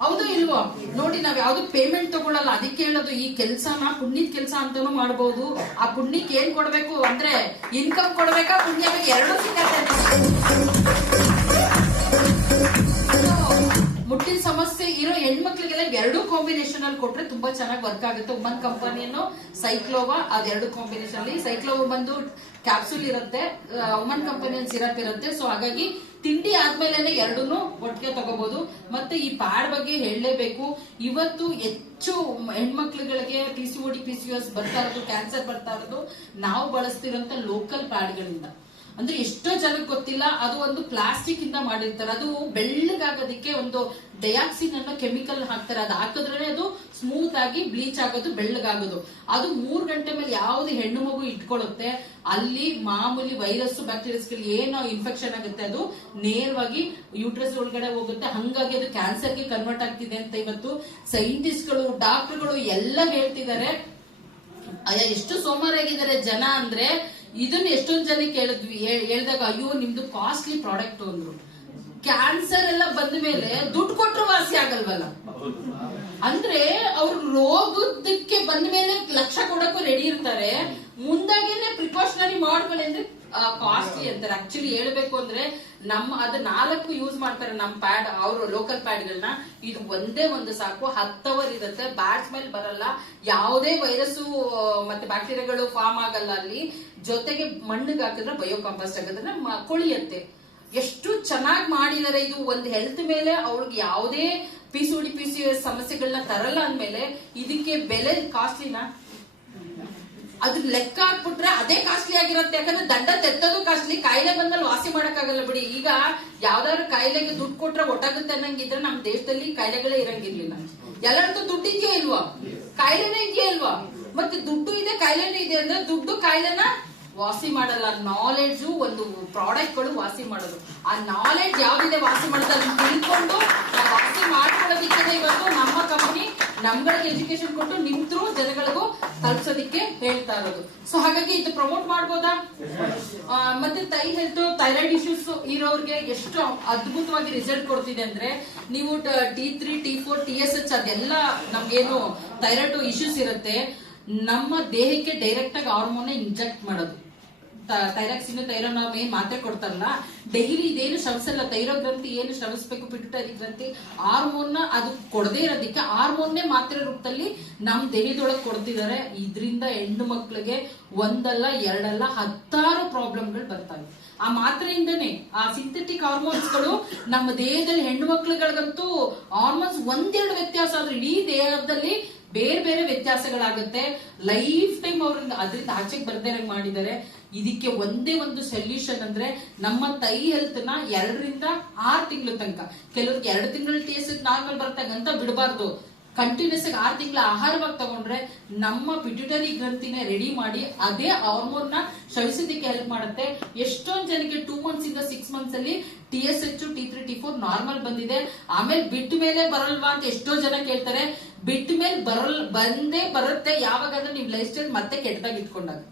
ಹೌದು ಇಲ್ವೋ? ನೋಡಿ, ನಾವ್ ಯಾವ್ದು ಪೇಮೆಂಟ್ ತಗೊಳಲ್ಲ. ಅದಕ್ಕೆ ಹೇಳೋದು, ಈ ಕೆಲ್ಸನ ಪುಣ್ಯದ ಕೆಲ್ಸ ಅಂತಾನು ಮಾಡಬಹುದು. ಆ ಪುಣ್ಯಕ್ಕೆ ಏನ್ ಕೊಡ್ಬೇಕು ಅಂದ್ರೆ ಇನ್ಕಮ್ ಕೊಡ್ಬೇಕಾ, ಪುಣ್ಯ ಎರಡೂ ಸಿಗತ್ತೆ. ಮುಟ್ಟಿನ ಸಮಸ್ಯೆ ಇರೋ ಹೆಣ್ಮಕ್ಳಿಗೆಲ್ಲ ಎರಡೂ ಕಾಂಬಿನೇಷನ್ ಅಲ್ಲಿ ಕೊಟ್ರೆ ತುಂಬಾ ಚೆನ್ನಾಗಿ ವರ್ಕ್ ಆಗುತ್ತೆ. ಉಮನ್ ಕಂಪನಿಯನ್ನು ಸೈಕ್ಲೋವಾ, ಅದೆರಡು ಕಾಂಬಿನೇಷನ್ ಅಲ್ಲಿ ಸೈಕ್ಲೋವಾ ಬಂದು ಕ್ಯಾಪ್ಸೂಲ್ ಇರುತ್ತೆ, ಉಮನ್ ಕಂಪನಿಯಲ್ಲಿ ಸಿರಪ್ ಇರುತ್ತೆ. ಸೊ ಹಾಗಾಗಿ ತಿಂಡಿ ಆದ್ಮೇಲೆ ಎರಡೂನು ಒಟ್ಟಿಗೆ ತಗೋಬಹುದು. ಮತ್ತೆ ಈ ಪ್ಯಾಡ್ ಬಗ್ಗೆ ಹೇಳಲೇಬೇಕು. ಇವತ್ತು ಹೆಚ್ಚು ಹೆಣ್ಮಕ್ಳುಗಳಿಗೆ PCOD PCOS ಬರ್ತಾ ಇರೋದು, ಕ್ಯಾನ್ಸರ್ ಬರ್ತಾ ಇರೋದು ನಾವು ಬಳಸ್ತಿರೋಂತ ಲೋಕಲ್ ಪ್ಯಾಡ್ಗಳಿಂದ. ಅಂದ್ರೆ ಎಷ್ಟೋ ಜನಕ್ಕೆ ಗೊತ್ತಿಲ್ಲ, ಅದು ಒಂದು ಪ್ಲಾಸ್ಟಿಕ್ ಇಂದ ಮಾಡಿರ್ತಾರೆ. ಅದು ಬೆಳ್ಳಗಾಗೋದಕ್ಕೆ ಒಂದು ಡಯಾಕ್ಸಿನ್ ಅನ್ನೋ ಕೆಮಿಕಲ್ ಹಾಕ್ತಾರೆ. ಅದು ಹಾಕಿದ್ರೆ ಅದು ಸ್ಮೂತ್ ಆಗಿ ಬ್ಲೀಚ್ ಆಗೋದು, ಬೆಳ್ಳಗಾಗೋದು. ಅದು 3 ಗಂಟೆ ಮೇಲೆ ಯಾವ್ದು ಹೆಣ್ಣು ಮಗು ಇಟ್ಕೊಳ್ಳುತ್ತೆ, ಅಲ್ಲಿ ಮಾಮೂಲಿ ವೈರಸ್ ಬ್ಯಾಕ್ಟೀರಿಯಾಸ್ ಏನೋ ಇನ್ಫೆಕ್ಷನ್ ಆಗುತ್ತೆ, ಅದು ನೇರವಾಗಿ ಯೂಟ್ರಸ್ ಒಳಗಡೆ ಹೋಗುತ್ತೆ. ಹಂಗಾಗಿ ಅದು ಕ್ಯಾನ್ಸರ್ಗೆ ಕನ್ವರ್ಟ್ ಆಗ್ತಿದೆ ಅಂತ ಇವತ್ತು ಸೈಂಟಿಸ್ಟ್ಗಳು, ಡಾಕ್ಟರ್ಗಳು ಎಲ್ಲ ಹೇಳ್ತಿದ್ದಾರೆ. ಅಯ್ಯ, ಎಷ್ಟು ಸೋಮಾರಿಯಾಗಿದ್ದಾರೆ ಜನ ಅಂದ್ರೆ, ಇದನ್ನ ಎಷ್ಟೊಂದ್ ಜನಕ್ಕೆ ಹೇಳ್ದಾಗ ಅಯ್ಯೋ ನಿಮ್ದು ಕಾಸ್ಟ್ಲಿ ಪ್ರಾಡಕ್ಟ್ ಅಂದ್ರು. ಕ್ಯಾನ್ಸರ್ ಎಲ್ಲ ಬಂದ ಮೇಲೆ ದುಡ್ಡು ಕೊಟ್ಟರು ವಾಸಿ ಆಗಲ್ವಲ್ಲ. ಅಂದ್ರೆ ಅವ್ರು ರೋಗದಕ್ಕೆ ಬಂದ ಮೇಲೆ ಲಕ್ಷ ಕೊಡಕ್ಕೂ ರೆಡಿ ಇರ್ತಾರೆ, ಮುಂದಾಗೇನೆ ಪ್ರಿಕಾಷನರಿ ಮಾಡ್ಕೊಳ್ಳಿ ಅಂದ್ರೆ ಕಾಸ್ಟ್ಲಿ ಅಂತಾರೆ. ಆಕ್ಚುಲಿ ಹೇಳ್ಬೇಕು ಅಂದ್ರೆ ಅದು 4 ಯೂಸ್ ಮಾಡ್ತಾರೆ ನಮ್ಮ ಪ್ಯಾಡ್, ಅವರು ಲೋಕಲ್ ಪ್ಯಾಡ್ಗಳನ್ನ. ಇದು ಒಂದೇ ಒಂದು ಸಾಕು, 10 ಅವರ್ ಇರುತ್ತೆ, ಬ್ಯಾಡ್ ಸ್ಮೆಲ್ ಬರಲ್ಲ, ಯಾವುದೇ ವೈರಸ್ ಮತ್ತೆ ಬ್ಯಾಕ್ಟೀರಿಯಾಗಳು ಫಾರ್ಮ್ ಆಗಲ್ಲ ಅಲ್ಲಿ. ಜೊತೆಗೆ ಮಣ್ಣಿಗೆ ಹಾಕಿದ್ರೆ ಬಯೋ ಕಾಂಪೋಸ್ಟ್ ಆಗೋದ್ರೆ ಕೊಳಿಯತ್ತೆ. ಎಷ್ಟು ಚೆನ್ನಾಗಿ ಮಾಡಿದಾರೆ. ಇದು ಒಂದು ಹೆಲ್ತ್ ಮೇಲೆ ಅವ್ರಿಗೆ ಯಾವುದೇ PCOD PCOS ಸಮಸ್ಯೆಗಳನ್ನ ತರಲ್ಲ ಅಂದ್ಮೇಲೆ ಇದಕ್ಕೆ ಬೆಲೆ ಕಾಸ್ಟ್ಲಿನಾ? ಅದ್ರ ಲೆಕ್ಕ ಹಾಕ್ಬಿಟ್ರೆ ಅದೇ ಕಾಸ್ಟ್ಲಿ ಆಗಿರುತ್ತೆ. ಯಾಕಂದ್ರೆ ದಂಡ ತೆತ್ತೋದು ಕಾಸ್ಟ್ಲಿ, ಕಾಯಿಲೆ ಬಂದಲ್ಲಿ ವಾಸಿ ಮಾಡಕ್ಕಾಗಲ್ಲ ಬಿಡಿ. ಈಗ ಯಾವ್ದಾದ್ರು ಕಾಯಿಲೆಗೆ ದುಡ್ಡು ಕೊಟ್ರೆ ಒಟ್ಟಾಗುತ್ತೆ ಅನ್ನಂಗಿದ್ರೆ ನಮ್ಮ ದೇಶದಲ್ಲಿ ಕಾಯಿಲೆಗಳೇ ಇರಂಗಿರ್ಲಿಲ್ಲ. ಎಲ್ಲರದ್ದು ದುಡ್ಡು ಇದೆಯಾ ಇಲ್ವಾ? ಕಾಯಿಲೆನೇ ಇದೆಯಾ ಇಲ್ವಾ? ಮತ್ತೆ ದುಡ್ಡು ಇದೆ, ಕಾಯಿಲೆನೂ ಇದೆ ಅಂದ್ರೆ ದುಡ್ಡು ಕಾಯಿಲೆನ ವಾಸಿ ಮಾಡಲ್ಲ. ನಾಲೆಡ್ಜ್ ಒಂದು ಪ್ರಾಡಕ್ಟ್ ಗಳು ವಾಸಿ ಮಾಡೋದು. ಆ ನಾಲೆಡ್ಜ್ ಯಾವ್ದಿದೆ ವಾಸಿ ಮಾಡೋದು ಅದನ್ನ ತಿಳ್ಕೊಂಡು ವಾಸಿ ಮಾಡ್ಕೊಳ್ಳೋದಿಕ್ಕೆ ಇವತ್ತು ನಮ್ಮ ಕಂಪನಿ ನಮ್ಗಳಿಗೆ ಎಜುಕೇಶನ್ ಕೊಟ್ಟು ನಿಂತರೂ ಜನಗಳಿಗೂ ತಲುಪಿಸೋದಿಕ್ಕೆ ಹೇಳ್ತಾ ಇರೋದು. ಸೊ ಹಾಗಾಗಿ ಇದು ಪ್ರಮೋಟ್ ಮಾಡ್ಬೋದಾ? ಮತ್ತೆ ಹೆಲ್ತ್, ಥೈರಾಯ್ಡ್ ಇಶ್ಯೂಸ್ ಇರೋರಿಗೆ ಎಷ್ಟು ಅದ್ಭುತವಾಗಿ ರಿಸಲ್ಟ್ ಕೊಡ್ತಿದೆ ಅಂದ್ರೆ, ನೀವು T3 T4 TSH ಅದೆಲ್ಲ ನಮ್ಗೇನು ಥೈರಾಯ್ಡ್ ಇಶ್ಯೂಸ್ ಇರುತ್ತೆ, ನಮ್ಮ ದೇಹಕ್ಕೆ ಡೈರೆಕ್ಟ್ ಆಗಿ ಹಾರ್ಮೋನ್ ಇಂಜೆಕ್ಟ್ ಮಾಡೋದು. ಥೈರಾಕ್ಸಿನ್, ಥೈರೋನಾಮ್ ಏನ್ ಮಾತ್ರೆ ಕೊಡ್ತಾರಲ್ಲ, ಡೈಲಿ ಇದೇನು ಶ್ರಮಿಸಲ್ಲ. ಥೈರೋ ಗ್ರಂಥಿ ಏನು ಶ್ರಮಿಸ್ಬೇಕು, ಪಿಟ್ಯುಟರಿ ಗ್ರಂಥಿ, ಹಾರ್ಮೋನ್ ಅದು ಕೊಡದೇ ಇರೋದಕ್ಕೆ ಹಾರ್ಮೋನ್ನೇ ಮಾತ್ರೆ ರೂಪದಲ್ಲಿ ನಮ್ ದೇಹದೊಳಗೆ ಕೊಡ್ತಿದ್ದಾರೆ. ಇದರಿಂದ ಹೆಣ್ಣು ಮಕ್ಳಿಗೆ ಒಂದಲ್ಲ ಎರಡಲ್ಲ 10 ಪ್ರಾಬ್ಲಮ್ಗಳು ಬರ್ತವೆ. ಆ ಮಾತ್ರೆಯಿಂದನೇ ಆ ಸಿಂಥೆಟಿಕ್ ಹಾರ್ಮೋನ್ಸ್ ಗಳು ನಮ್ಮ ದೇಹದಲ್ಲಿ ಹೆಣ್ಣು ಮಕ್ಳುಗಳಿಗಂತೂ ಹಾರ್ಮೋನ್ಸ್ 1-2 ವ್ಯತ್ಯಾಸ ಆದ್ರೆ ಇಡೀ ದೇಹದಲ್ಲಿ ಬೇರೆ ಬೇರೆ ವ್ಯತ್ಯಾಸಗಳಾಗುತ್ತೆ. ಲೈಫ್ ಟೈಮ್ ಅವ್ರಿಂದ ಅದರಿಂದ ಆಚೆಗೆ ಬರ್ದೇ ಮಾಡಿದ್ದಾರೆ. ಇದಕ್ಕೆ ಒಂದೇ ಒಂದು ಸೊಲ್ಯೂಷನ್ ಅಂದ್ರೆ ನಮ್ಮ ತೈ ಹೆಲ್ತ್ ನ 2 ರಿಂದ 6 ತಿಂಗಳ ತನಕ, ಕೆಲವ್ರಿಗೆ 2 ತಿಂಗಳ TSH ನಾರ್ಮಲ್ ಬರ್ತಾಗಂತ ಬಿಡಬಾರ್ದು. ಕಂಟಿನ್ಯೂಸ್ ಆಗಿ 6 ತಿಂಗಳ ಆಹಾರವಾಗಿ ತಗೊಂಡ್ರೆ ನಮ್ಮ ಪಿಟ್ಯುಟರಿ ಗ್ರಂಥಿನ ರೆಡಿ ಮಾಡಿ ಅದೇ ಹಾರ್ಮೋನ್ ನ ಶ್ರವಿಸೋದಕ್ಕೆ ಹೆಲ್ಪ್ ಮಾಡುತ್ತೆ. ಎಷ್ಟೊಂದ್ ಜನಕ್ಕೆ 2 ಮಂತ್ಸ್ ಇಂದ 6 ಮಂತ್ಸ್ ಅಲ್ಲಿ TSH T3 T4 ನಾರ್ಮಲ್ ಬಂದಿದೆ. ಆಮೇಲೆ ಬಿಟ್ಟ ಮೇಲೆ ಬರಲ್ವಾ ಅಂತ ಎಷ್ಟೋ ಜನ ಕೇಳ್ತಾರೆ. ಬಿಟ್ಟ ಮೇಲೆ ಬಂದೇ ಬರುತ್ತೆ. ಯಾವಾಗಂದ್ರೆ ನಿಮ್ ಲೈಫ್ ಸ್ಟೈಲ್ ಮತ್ತೆ ಕೆಟ್ಟದಾಗ ಇಟ್ಕೊಂಡಾಗ.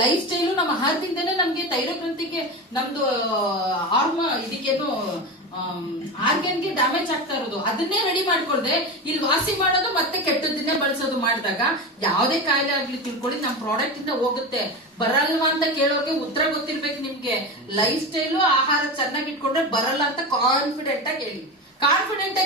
ಲೈಫ್ ಸ್ಟೈಲು ನಮ್ಮ ಆಹಾರದಿಂದನೇ ನಮ್ಗೆ ಥೈರೋಗ್ರಂಥಿಗೆ ನಮ್ದು ಇದಕ್ಕೇನು ಆರ್ಗನ್ಗೆ ಡ್ಯಾಮೇಜ್ ಆಗ್ತಾ ಇರೋದು. ಅದನ್ನೇ ರೆಡಿ ಮಾಡ್ಕೊಳ್ದೆ ಇಲ್ಲಿ ವಾಸಿ ಮಾಡೋದು ಮತ್ತೆ ಕೆಟ್ಟದನ್ನೇ ಬಳಸೋದು ಮಾಡಿದಾಗ ಯಾವುದೇ ಕಾಯಿಲೆ ಆಗ್ಲಿ ತಿಳ್ಕೊಳ್ಳಿ ನಮ್ ಪ್ರಾಡಕ್ಟ್ ಇಂದ ಹೋಗುತ್ತೆ. ಬರಲ್ವಾ ಅಂತ ಕೇಳೋಕೆ ಉತ್ತರ ಗೊತ್ತಿರ್ಬೇಕು ನಿಮ್ಗೆ. ಲೈಫ್ ಸ್ಟೈಲು ಆಹಾರ ಚೆನ್ನಾಗಿ ಇಟ್ಕೊಂಡ್ರೆ ಬರಲ್ಲ ಅಂತ ಕಾನ್ಫಿಡೆಂಟ್ ಆಗಿ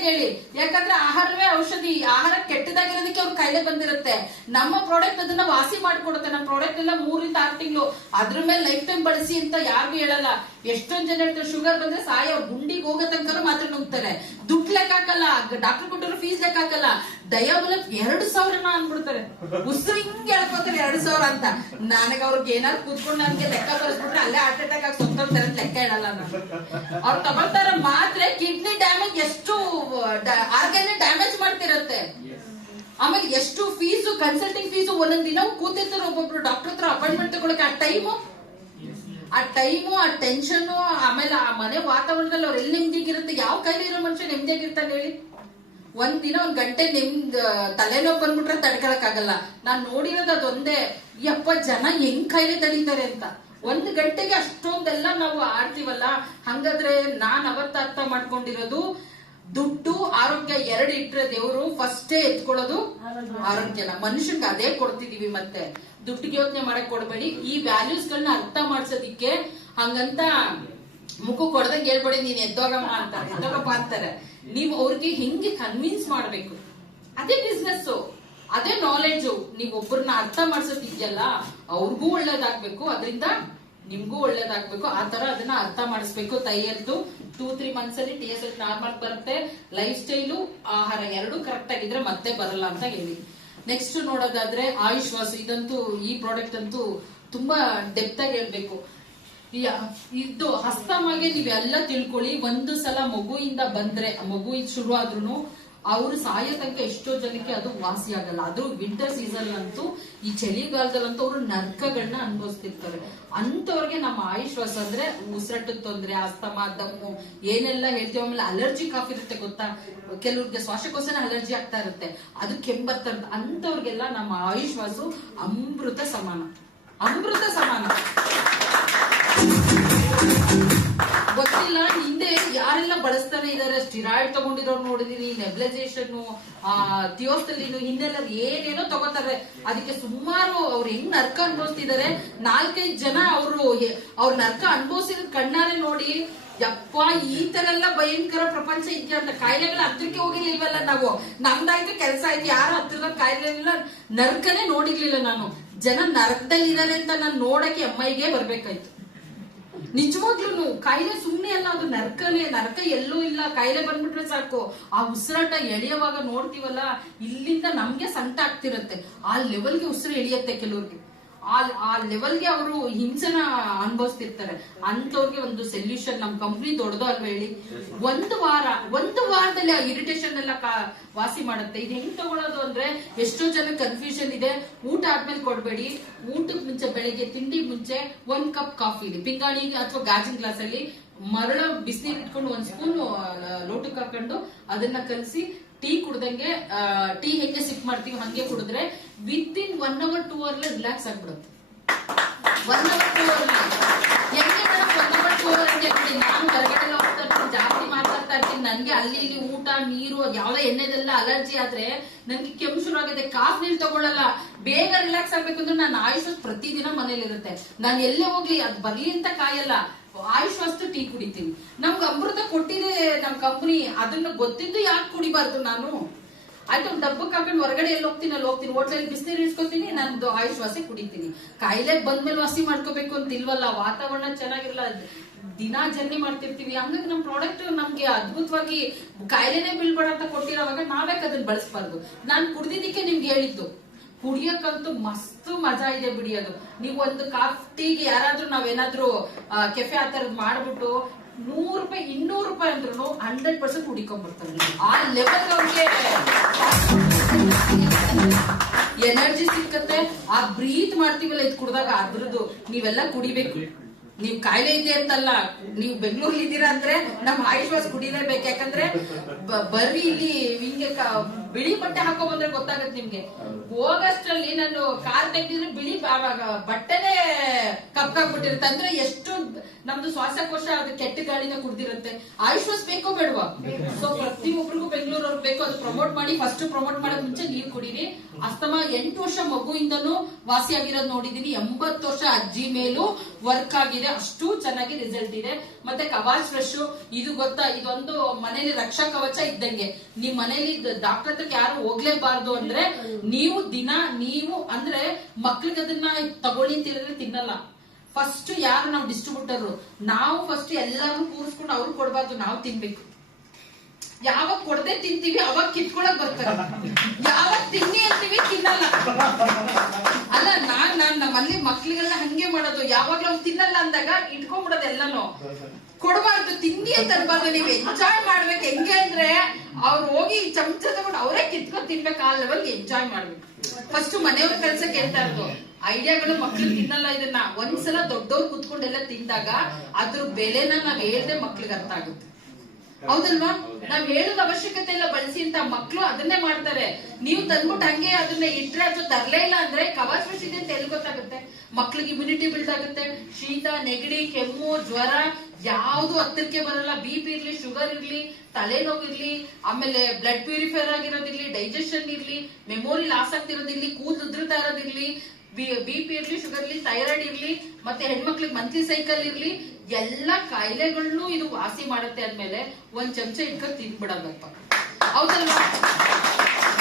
ಹೇಳಿ. ಯಾಕಂದ್ರೆ ಆಹಾರವೇ ಔಷಧಿ. ಆಹಾರ ಕೆಟ್ಟದಾಗಿರೋದಕ್ಕೆ ಅವ್ರ ಕಾಯಿಲೆ ಬಂದಿರುತ್ತೆ. ನಮ್ಮ ಪ್ರಾಡಕ್ಟ್ ಅದನ್ನ ವಾಸಿ ಮಾಡ್ಕೊಡುತ್ತೆ. ನಮ್ಮ ಪ್ರಾಡಕ್ಟ್ ಎಲ್ಲ 3 ರಿಂದ 6 ತಿಂಗಳು, ಅದ್ರ ಮೇಲೆ ಲೈಫ್ ಟೈಮ್ ಬಳಸಿ ಅಂತ ಯಾರಿಗೂ ಹೇಳಲ್ಲ. ಎಷ್ಟೊಂದ್ ಜನ ಹೇಳ್ತಾರೆ ಶುಗರ್ ಬಂದ್ರೆ ಸಾಯೋ ಗುಂಡಿಗೆ ಹೋಗೋ ತನಕ ಮಾತ್ರ ನುಗ್ತಾರೆ. ದುಡ್ಡು ಲೆಕ್ಕ ಹಾಕಲ್ಲ, ಡಾಕ್ಟರ್ ಕೊಟ್ಟರು ಫೀಸ್ ಲೆಕ್ಕ ಹಾಕಲ್ಲ. ಡಯಾಬುಲಪ್ 2,000 ಅನ್ಬಿಡ್ತಾರೆ. ಉಸಿರು ಹಿಂಗೆ ಹೇಳ್ಕೊತಾರೆ 2,000 ಅಂತ. ನನಗೆ ಅವ್ರಿಗೆ ಏನಾದ್ರು ಕೂತ್ಕೊಂಡು ನನ್ಗೆ ಲೆಕ್ಕ ಬರೆಸ್ಬಿಟ್ರೆ ಅಲ್ಲೇ ಹಾರ್ಟ್ ಅಟ್ಯಾಕ್ ಆಗಿ ಸೊಂತ ಲೆಕ್ಕ ಇಡಲ್ಲ ನಾನು. ಅವ್ರು ತಗೊಳ್ತಾರ ಮಾತ್ರೆ ಕಿಡ್ನಿ ಡ್ಯಾಮೇಜ್ ಎಷ್ಟು ಆರ್ಗನ್ ಡ್ಯಾಮೇಜ್ ಮಾಡ್ತಿರತ್ತೆ. ಆಮೇಲೆ ಎಷ್ಟು ಫೀಸು, ಕನ್ಸಲ್ಟಿಂಗ್ ಫೀಸು. ಒಂದೊಂದ್ ದಿನ ಕೂತಿರ್ತಾರೆ ಒಬ್ಬೊಬ್ರು ಡಾಕ್ಟರ್ ಹತ್ರ ಅಪಾಯಿಂಟ್ಮೆಂಟ್ ತಗೊಳಕ್ಕೆ. ಆ ಟೈಮು ಆ ಟೆನ್ಷನ್, ಆಮೇಲೆ ಆ ಮನೆ ವಾತಾವರಣದಲ್ಲಿ ಅವ್ರು ಎಲ್ಲಿ ನೆಮ್ಮದಿಗಿರುತ್ತೆ. ಯಾವ ಕೈಲಿ ಇರೋ ಮನುಷ್ಯ ನೆಮ್ಮದಿಯಾಗಿರ್ತಾನೆ ಹೇಳಿ? ಒಂದ್ ದಿನ 1 ಗಂಟೆ ತಲೆನೋವು ಬಂದ್ಬಿಟ್ರೆ ತಡ್ಕೊಳಕ್ ಆಗಲ್ಲ. ನಾನ್ ನೋಡಿರೋದು ಅದೊಂದೇ. ಯಪ್ಪ, ಜನ ಹೆಂಗ್ ಕಾಯಿಲೆ ತಡೀತಾರೆ ಅಂತ. 1 ಗಂಟೆಗೆ ಅಷ್ಟೊಂದೆಲ್ಲ ನಾವು ಆಡ್ತೀವಲ್ಲ. ಹಂಗಾದ್ರೆ ನಾನ್ ಅವತ್ತ ಅರ್ಥ ಮಾಡ್ಕೊಂಡಿರೋದು, ದುಡ್ಡು ಆರೋಗ್ಯ 2 ಇಟ್ರೆ ದೇವ್ರು ಫಸ್ಟೇ ಎತ್ಕೊಳ್ಳೋದು ಆರೋಗ್ಯನ. ಮನುಷ್ಯನ್ಗೆ ಅದೇ ಕೊಡ್ತಿದೀವಿ. ಮತ್ತೆ ದುಡ್ಡಿಗೆ ಯೋಚನೆ ಮಾಡಕ್ ಕೊಡ್ಬೇಡಿ. ಈ ವ್ಯಾಲ್ಯೂಸ್ ಗಳನ್ನ ಅರ್ಥ ಮಾಡ್ಸೋದಿಕ್ಕೆ ಹಂಗಂತ ಮುಖ ಕೊಡ್ದಂಗೆ ಹೇಳ್ಬೇಡಿ, ನೀನ್ ಎದ್ದೋಗಮ್ಮ ಅಂತಾರೆ, ಎದ್ದೋಗಪ್ಪ ಅಂತಾರೆ. ನೀವು ಅವ್ರಿಗೆ ಹೆಂಗೆ ಕನ್ವಿನ್ಸ್ ಮಾಡ್ಬೇಕು, ಅದೇ ಬಿಸ್ನೆಸ್, ಅದೇ ನಾಲೆಡ್ಜು. ನೀವ್ ಒಬ್ಬರನ್ನ ಅರ್ಥ ಮಾಡ್ಸೋದಿದ್ಯಲ್ಲ, ಅವ್ರಿಗೂ ಒಳ್ಳೇದಾಗ್ಬೇಕು, ಅದರಿಂದ ನಿಮ್ಗೂ ಒಳ್ಳೇದಾಗ್ಬೇಕು. ಆ ತರ ಅದನ್ನ ಅರ್ಥ ಮಾಡಿಸ್ಬೇಕು. ತೈಯದ್ದು 2-3 ಮಂತ್ಸ್ ಅಲ್ಲಿ TSH ನಾರ್ಮಲ್ ಬರುತ್ತೆ. ಲೈಫ್ ಸ್ಟೈಲು, ಆಹಾರ 2 ಕರೆಕ್ಟ್ ಆಗಿದ್ರೆ ಮತ್ತೆ ಬರಲ್ಲ ಅಂತ ಹೇಳಿ. ನೆಕ್ಸ್ಟ್ ನೋಡೋದಾದ್ರೆ ಆಯುಷ್ ವಾಸು. ಇದಂತೂ, ಈ ಪ್ರಾಡಕ್ಟ್ ಅಂತೂ ತುಂಬಾ ಡೆಪ್ತ್ ಆಗಿ ಹೇಳ್ಬೇಕು. ಇದು ಹಸ್ತಮಾಗೆ ನೀವೆಲ್ಲ ತಿಳ್ಕೊಳ್ಳಿ. ಒಂದು ಸಲ ಮಗುವಿಂದ ಬಂದ್ರೆ, ಮಗು ಶುರು ಆದ್ರೂ ಅವ್ರು ಸಾಯೋ ತನಕ ಎಷ್ಟೋ ಜನಕ್ಕೆ ಅದು ವಾಸಿ ಆಗಲ್ಲ. ಅದು ವಿಂಟರ್ ಸೀಸನ್ ಅಂತೂ, ಈ ಚಳಿಗಾಲದಲ್ಲಂತೂ ಅವರು ನರ್ಕಗಳನ್ನ ಅನುಭವಿಸ್ತಿರ್ತಾರೆ. ಅಂತವ್ರಿಗೆ ನಮ್ಮ ಆಯುಷ್ ವಾಸ ಅಂದ್ರೆ ಉಸಿರಾಟದ ತೊಂದ್ರೆ, ಅಸ್ತಮಾ, ದಮ್ಮು, ಏನೆಲ್ಲ ಹೇಳ್ತೀವಿ. ಆಮೇಲೆ ಅಲರ್ಜಿ ಕಾಫ್ ಇರುತ್ತೆ ಗೊತ್ತಾ, ಕೆಲವ್ರಿಗೆ ಶ್ವಾಸಕೋಶನ ಅಲರ್ಜಿ ಆಗ್ತಾ ಇರುತ್ತೆ, ಅದು ಕೆಂಬರ್ತಾ ಇರುತ್ತೆ. ಅಂತವ್ರಿಗೆಲ್ಲ ನಮ್ಮ ಆಯುಷ್ ವಾಸು ಅಮೃತ ಸಮಾನ, ಅಮೃತ ಸಮಾನ. ಗೊತ್ತಿಲ್ಲ ಹಿಂದೆ ಯಾರೆಲ್ಲ ಬಳಸ್ತಾನೆ ಇದಾರೆ. ಸ್ಟಿರಾಯ್ಡ್ ತಗೊಂಡಿರೋರು ನೋಡಿದೀನಿ, ನೆಬ್ಲೈಸೇಷನ್, ಥಿಯೋಸ್ತಲಿನ್, ಹಿಂದೆಲ್ಲ ಏನೇನೋ ತಗೋತಾರೆ. ಅದಕ್ಕೆ ಸುಮಾರು ಅವ್ರು ಹೆಂಗ್ ನರ್ಕ ಅನುಭವಿಸ್ತಿದ್ದಾರೆ. 4-5 ಜನ ಅವ್ರ ನರ್ಕ ಅನುಭವಿಸಿದ ಕಣ್ಣಾರೆ ನೋಡಿ, ಯಪ್ಪ ಈ ತರ ಎಲ್ಲ ಭಯಂಕರ ಪ್ರಪಂಚ ಇದೆಯಾ ಅಂತ. ಕಾಯಿಲೆಗಳ ಹತ್ರಕ್ಕೆ ಹೋಗಿರ್ಲಿಲ್ವಲ್ಲ ನಾವು. ನಮ್ದಾಯ್ತು ಕೆಲಸ ಆಯ್ತು, ಯಾರು ಹತ್ತಿರದ ಕಾಯಿಲೆ ಇಲ್ಲ, ನರ್ಕನೇ ನೋಡಿರ್ಲಿಲ್ಲ ನಾನು. ಜನ ನರ್ಕದಲ್ಲಿ ಇದಾರೆ ಅಂತ ನಾನು ನೋಡಕ್ಕೆ ಅಮ್ಮಾಯಿಗೆ ಬರ್ಬೇಕಾಯ್ತು. ನಿಜವಾಗ್ಲೂ ಕಾಯಿಲೆ ಸುಮ್ನೆ ಅಲ್ಲ, ಅದು ನರ್ಕನೇ. ನರ್ಕ ಎಲ್ಲೂ ಇಲ್ಲ. ಕಾಯಿಲೆ ಬಂದ್ಬಿಟ್ರೆ ಸಾಕು, ಆ ಉಸಿರಾಟ ಎಳೆಯುವಾಗ ನೋಡ್ತೀವಲ್ಲ, ಇಲ್ಲಿಂದ ನಮ್ಗೆ ಸಂಕಟ ಆಗ್ತಿರತ್ತೆ. ಆ ಲೆವೆಲ್ಗೆ ಉಸಿರು ಎಳಿಯತ್ತೆ ಕೆಲವ್ರಿಗೆ. ಆ ಲೆವೆಲ್ಗೆ ಅವರು ಹಿಂಸೆನ ಅನುಭವಿಸ್ತಿರ್ತಾರೆ. ಅಂತವ್ರಿಗೆ ಒಂದು ಸೊಲ್ಯೂಷನ್ ನಮ್ ಕಂಪ್ನಿ ದೊಡ್ಡದಾಗ್ವ ಹೇಳಿ. ಒಂದು ವಾರದಲ್ಲಿ ಆ ಇರಿಟೇಷನ್ ಎಲ್ಲ ವಾಸಿ ಮಾಡುತ್ತೆ. ಇದು ಹೆಂಗ್ ತಗೊಳ್ಳೋದು ಅಂದ್ರೆ, ಎಷ್ಟೋ ಜನ ಕನ್ಫ್ಯೂಷನ್ ಇದೆ. ಊಟ ಆದ್ಮೇಲೆ ಕೊಡ್ಬೇಡಿ. ಊಟಕ್ಕೆ ಮುಂಚೆ, ಬೆಳಗ್ಗೆ ತಿಂಡಿ ಮುಂಚೆ 1 ಕಪ್ ಕಾಫಿ, ಪಿಂಗಾಣಿ ಅಥವಾ ಗಾಜಿನ ಗ್ಲಾಸ್ ಅಲ್ಲಿ ಮರಳ ಬಿಸಿನೀರು ಇಟ್ಕೊಂಡು 1 ಸ್ಪೂನ್ ಲೋಟಕ್ಕೆ ಹಾಕೊಂಡು ಅದನ್ನ ಕಲಸಿ ಟೀ ಕುಡ್ದಂಗೆ, ಟೀ ಹೆಂಗೆ ಸಿಪ್ ಮಾಡ್ತೀವಿ ಹಂಗೆ ಕುಡಿದ್ರೆ ವಿತಿನ್ 1 hour 2 hour ರಿಲ್ಯಾಕ್ಸ್ ಆಗ್ಬಿಡುತ್ತೆ. 1 hour 2 hour ಹೆಂಗೆ ಮೇಡಮ್ 1 hour 2 hour ಅಂತ ಹೇಳ್ತೀನಿ. ನಾನು ಹೊರಗಡೆ ಹೋಗ್ತಾ ಇರ್ತೀನಿ, ಜಾಸ್ತಿ ಮಾತಾಡ್ತಾ ಇರ್ತೀನಿ. ನನ್ಗೆ ಅಲ್ಲಿ ಇಲ್ಲಿ ಊಟ, ನೀರು, ಯಾವ್ದೋ ಎಣ್ಣೆದೆಲ್ಲ ಅಲರ್ಜಿ ಆದ್ರೆ ನನ್ಗೆ ಕೆಮ್ಮು ಶುರು ಆಗುತ್ತೆ. ಕಾಫ್ ನೀರು ತಗೊಳ್ಳಲ್ಲ. ಬೇಗ ರಿಲ್ಯಾಕ್ಸ್ ಆಗ್ಬೇಕು ಅಂದ್ರೆ ನಾನು ಆಯುಷ್ ಪ್ರತಿದಿನ ಮನೇಲಿ ಇರುತ್ತೆ. ನಾನು ಎಲ್ಲೇ ಹೋಗ್ಲಿ ಅದು ಬರ್ಲಿ ಅಂತ ಕಾಯಲ್ಲ. ಆಯುಷ್ ಅಷ್ಟು ಟೀ ಕುಡಿತೀನಿ. ನಮ್ಗೆ ಅಮೃತ ಕೊಟ್ಟಿದೆ ನಮ್ ಕಂಪನಿ. ಅದನ್ನ ಗೊತ್ತಿದ್ದು ಯಾಕೆ ಕುಡಿಬಾರ್ದು ನಾನು? ಆಯ್ತು, ಒಂದು ಡಬ್ಬಕ್ಕೆ ಹಾಕೊಂಡು ಹೊರಗಡೆ ಎಲ್ಲಿ ಹೋಗ್ತೀನಿ ಅಲ್ಲಿ ಹೋಗ್ತೀನಿ, ಹೋಟ್ಲಲ್ಲಿ ಬಿಸಿನೀರು ಇಸ್ಕೊತೀನಿ, ನಂದು ಆಯುಷ್ ವಾಸಿ ಕುಡಿತೀನಿ. ಕಾಯಿಲೆ ಬಂದ್ಮೇಲೆ ವಾಸಿ ಮಾಡ್ಕೋಬೇಕು ಅಂತ ಇಲ್ವಲ್ಲ. ವಾತಾವರಣ ಚೆನ್ನಾಗಿರಲ್ಲ, ದಿನಾ ಜರ್ನಿ ಮಾಡ್ತಿರ್ತೀವಿ. ಹಂಗಾಗಿ ನಮ್ ಪ್ರಾಡಕ್ಟ್ ನಮ್ಗೆ ಅದ್ಭುತವಾಗಿ ಕಾಯಿಲೆನೆ ಬೀಳ್ಬೇಡ ಅಂತ ಕೊಟ್ಟಿರೋವಾಗ ನಾವ್ಯಾಕೆ ಅದನ್ನ ಬಳಸಬಾರ್ದು? ನಾನ್ ಕುಡ್ದಿದ್ದಕ್ಕೆ ನಿಮ್ಗೆ ಹೇಳಿದ್ದು. ಕುಡಿಯಕ್ಕಂತೂ ಮಸ್ತ್ ಮಜಾ ಇದೆ ಬಿಡಿ. ಅದು ನೀವು ಒಂದು ಟೀಗೆ ಯಾರಾದ್ರೂ ನಾವೇನಾದ್ರೂ ಕೆಫೆ ಆ ತರದ್ ಮಾಡ್ಬಿಟ್ಟು 100 ರೂಪಾಯಿ 200 ರೂಪಾಯಿ ಅಂದ್ರೂ 100% ಹುಡಿಕೊಂಡ್ಬಿಡ್ತಾರೆ. ಆ ಲೆವೆಲ್ ಅವ್ರಿಗೆ ಎನರ್ಜಿ ಸಿಕ್ಕತ್ತೆ. ಆ ಬ್ರೀತ್ ಮಾಡ್ತೀವಲ್ಲ ಇದು ಕುಡ್ದಾಗ, ಅದ್ರದ್ದು ನೀವೆಲ್ಲ ಕುಡಿಬೇಕು. ನೀವ್ ಕಾಯಿಲೆ ಇದೆ ಅಂತಲ್ಲ, ನೀವು ಬೆಂಗಳೂರಲ್ಲಿ ಇದ್ದೀರಾ ಅಂದ್ರೆ ನಮ್ ಆಯುಷ್ ವಾಸ್ ಕುಡಿಲೇಬೇಕು. ಯಾಕಂದ್ರೆ ಬರ್ರಿ ಇಲ್ಲಿ ಹಿಂಗೆ ಬಿಳಿ ಬಟ್ಟೆ ಹಾಕೋ ಬಂದ್ರೆ ಗೊತ್ತಾಗತ್ತೆ ನಿಮ್ಗೆ. ಹೋಗಷ್ಟರಲ್ಲಿ ನಾನು ಕಾರ್ ತೆಗ್ದಿದ್ರೆ ಬಿಳಿ ಬಟ್ಟೆನೆ ಕಪ್ಪಾಗ್ಬಿಟ್ಟಿರುತ್ತೆ. ಅಂದ್ರೆ ಎಷ್ಟು ನಮ್ದು ಶ್ವಾಸಕೋಶ ಅದು ಕೆಟ್ಟ ಗಾಳಿನ ಕುಡ್ದಿರುತ್ತೆ. ಆಯುಷ್ ವಾಸ್ ಬೇಕೋ ಬೇಡವಾ? ಸೊ ಪ್ರತಿಯೊಬ್ಬರಿಗೂ ಬೆಂಗಳೂರವ್ರು ಬೇಕು. ಅದು ಪ್ರಮೋಟ್ ಮಾಡಿ. ಫಸ್ಟ್ ಪ್ರಮೋಟ್ ಮಾಡೋದ್ ಮುಂಚೆ ನೀವ್ ಕುಡೀರಿ. ಅಸ್ತಮಾ 8 ವರ್ಷ ಮಗುವಿಂದನೂ ವಾಸಿ ಆಗಿರೋದು ನೋಡಿದೀನಿ. 80 ವರ್ಷ ಅಜ್ಜಿ ಮೇಲೂ ವರ್ಕ್ ಆಗಿದೆ. ಅಷ್ಟು ಚೆನ್ನಾಗಿ ರಿಸಲ್ಟ್ ಇದೆ. ಮತ್ತೆ ಕವಾಚ್ ಫ್ರೆಶ್, ಇದು ಗೊತ್ತಾ, ಇದೊಂದು ಮನೇಲಿ ರಕ್ಷಾ ಕವಚ ಇದ್ದಂಗೆ. ನಿಮ್ ಮನೇಲಿ ಡಾಕ್ಟರ್ ಹತ್ರಕ್ಕೆ ಯಾರು ಹೋಗ್ಲೇಬಾರ್ದು ಅಂದ್ರೆ, ನೀವು ಅಂದ್ರೆ ಮಕ್ಳಿಗೆ ಅದನ್ನ ತಗೊಳ್ಳಿ ಅಂತ ಹೇಳಿದ್ರೆ ತಿನ್ನಲ್ಲ. ಫಸ್ಟ್ ಯಾರು ನಾವು ಡಿಸ್ಟ್ರಿಬ್ಯೂಟರ್, ನಾವು ಫಸ್ಟ್ ಎಲ್ಲಾರು ಕೂರಿಸ್ಕೊಂಡು ಅವ್ರು ಕೊಡ್ಬಾರ್ದು, ನಾವು ತಿನ್ಬೇಕು. ಯಾವಾಗ ಕೊಡದೆ ತಿಂತೀವಿ ಅವಾಗ ಕಿತ್ಕೊಳಕ್ ಬರ್ತಾರೆ. ಯಾವಾಗ ತಿನ್ನಿ ಅಂತೀವಿ ತಿನ್ನಲ್ಲ. ಅಲ್ಲ ನಾನ್ ನಮ್ಮಲ್ಲಿ ಮಕ್ಳಿಗೆಲ್ಲ ಹಂಗೆ ಮಾಡೋದು. ಯಾವಾಗ್ಲೂ ಅವ್ರು ತಿನ್ನಲ್ಲ ಅಂದಾಗ ಇಟ್ಕೊಂಡ್ಬಿಡೋದು ಎಲ್ಲಾನು. ಕೊಡಬಾರ್ದು, ತಿಂಡಿ ಅಂತ ಅನ್ಬಾರ್ದು. ನೀವು ಎಂಜಾಯ್ ಮಾಡ್ಬೇಕು. ಹೆಂಗೆ ಅಂದ್ರೆ ಅವ್ರು ಹೋಗಿ ಚಮಚ ತಗೊಂಡು ಅವರೇ ಕಿತ್ಕೊಂಡು ತಿನ್ಬೇಕು. ಆ ಲೆವೆಲ್ಗೆ ಎಂಜಾಯ್ ಮಾಡ್ಬೇಕು. ಫಸ್ಟ್ ಮನೆಯವ್ರ ಕೆಲ್ಸಕ್ಕೆ ಹೇಳ್ತಾ ಇರೋದು ಐಡಿಯಾಗಳು. ಮಕ್ಳು ತಿನ್ನಲ್ಲ ಇದನ್ನ. ಒಂದ್ಸಲ ದೊಡ್ಡವ್ರು ಕುತ್ಕೊಂಡೆಲ್ಲ ತಿಂದಾಗ ಅದ್ರ ಬೆಲೆನ ನಾವ್ ಹೇಳ್ದೆ ಮಕ್ಳಿಗೆ ಅರ್ಥ ಆಗುತ್ತೆ. ಹೌದಲ್ವಾ? ನಾವ್ ಹೇಳೋದ್ ಅವಶ್ಯಕತೆ ಇಲ್ಲ ಬಳಸಿ ಅಂತ. ಮಕ್ಳು ಅದನ್ನೇ ಮಾಡ್ತಾರೆ. ನೀವು ತಂದ್ಬಿಟ್ಟು ಹಂಗೆ ಅದನ್ನ ಇಟ್ರೆ ಅದು ತರಲೇ ಇಲ್ಲ ಅಂದ್ರೆ ಕವಾಸ್ ಇದೆ ಅಂತ ಎಲ್ಲಿ ಗೊತ್ತಾಗುತ್ತೆ? ಮಕ್ಳಿಗೆ ಇಮ್ಯುನಿಟಿ ಬಿಲ್ಡ್ ಆಗುತ್ತೆ. ಶೀತ, ನೆಗಡಿ, ಕೆಮ್ಮು, ಜ್ವರ ಯಾವ್ದು ಹತ್ತಿರಕ್ಕೆ ಬರಲ್ಲ. BP ಇರ್ಲಿ, ಶುಗರ್ ಇರ್ಲಿ, ತಲೆನೋವು ಇರ್ಲಿ, ಆಮೇಲೆ ಬ್ಲಡ್ ಪ್ಯೂರಿಫೈರ್ ಆಗಿರೋದಿರ್ಲಿ, ಡೈಜೆಷನ್ ಇರ್ಲಿ, ಮೆಮೊರಿ ಲಾಸ್ ಆಗ್ತಿರೋದಿರ್ಲಿ, ಕೂದಲು ಉದುರ್ತಾ ಇರೋದಿರ್ಲಿ, BP ಇರ್ಲಿ, ಶುಗರ್ ಇರ್ಲಿ, ಥೈರಾಯ್ಡ್ ಇರ್ಲಿ, ಮತ್ತೆ ಹೆಣ್ಮಕ್ಳಿಗೆ ಮಂತ್ಲಿ ಸೈಕಲ್ ಇರ್ಲಿ, ಎಲ್ಲಾ ಕಾಯಿಲೆಗಳನ್ನು ಇದು ವಾಸಿ ಮಾಡುತ್ತೆ ಅಂದ್ಮೇಲೆ ಒಂದ್ ಚಮಚ ಇಟ್ಕೊಂಡು ತಿನ್ಬಿಡೋದಪ್ಪ. ಹೌದಲ್ವಾ?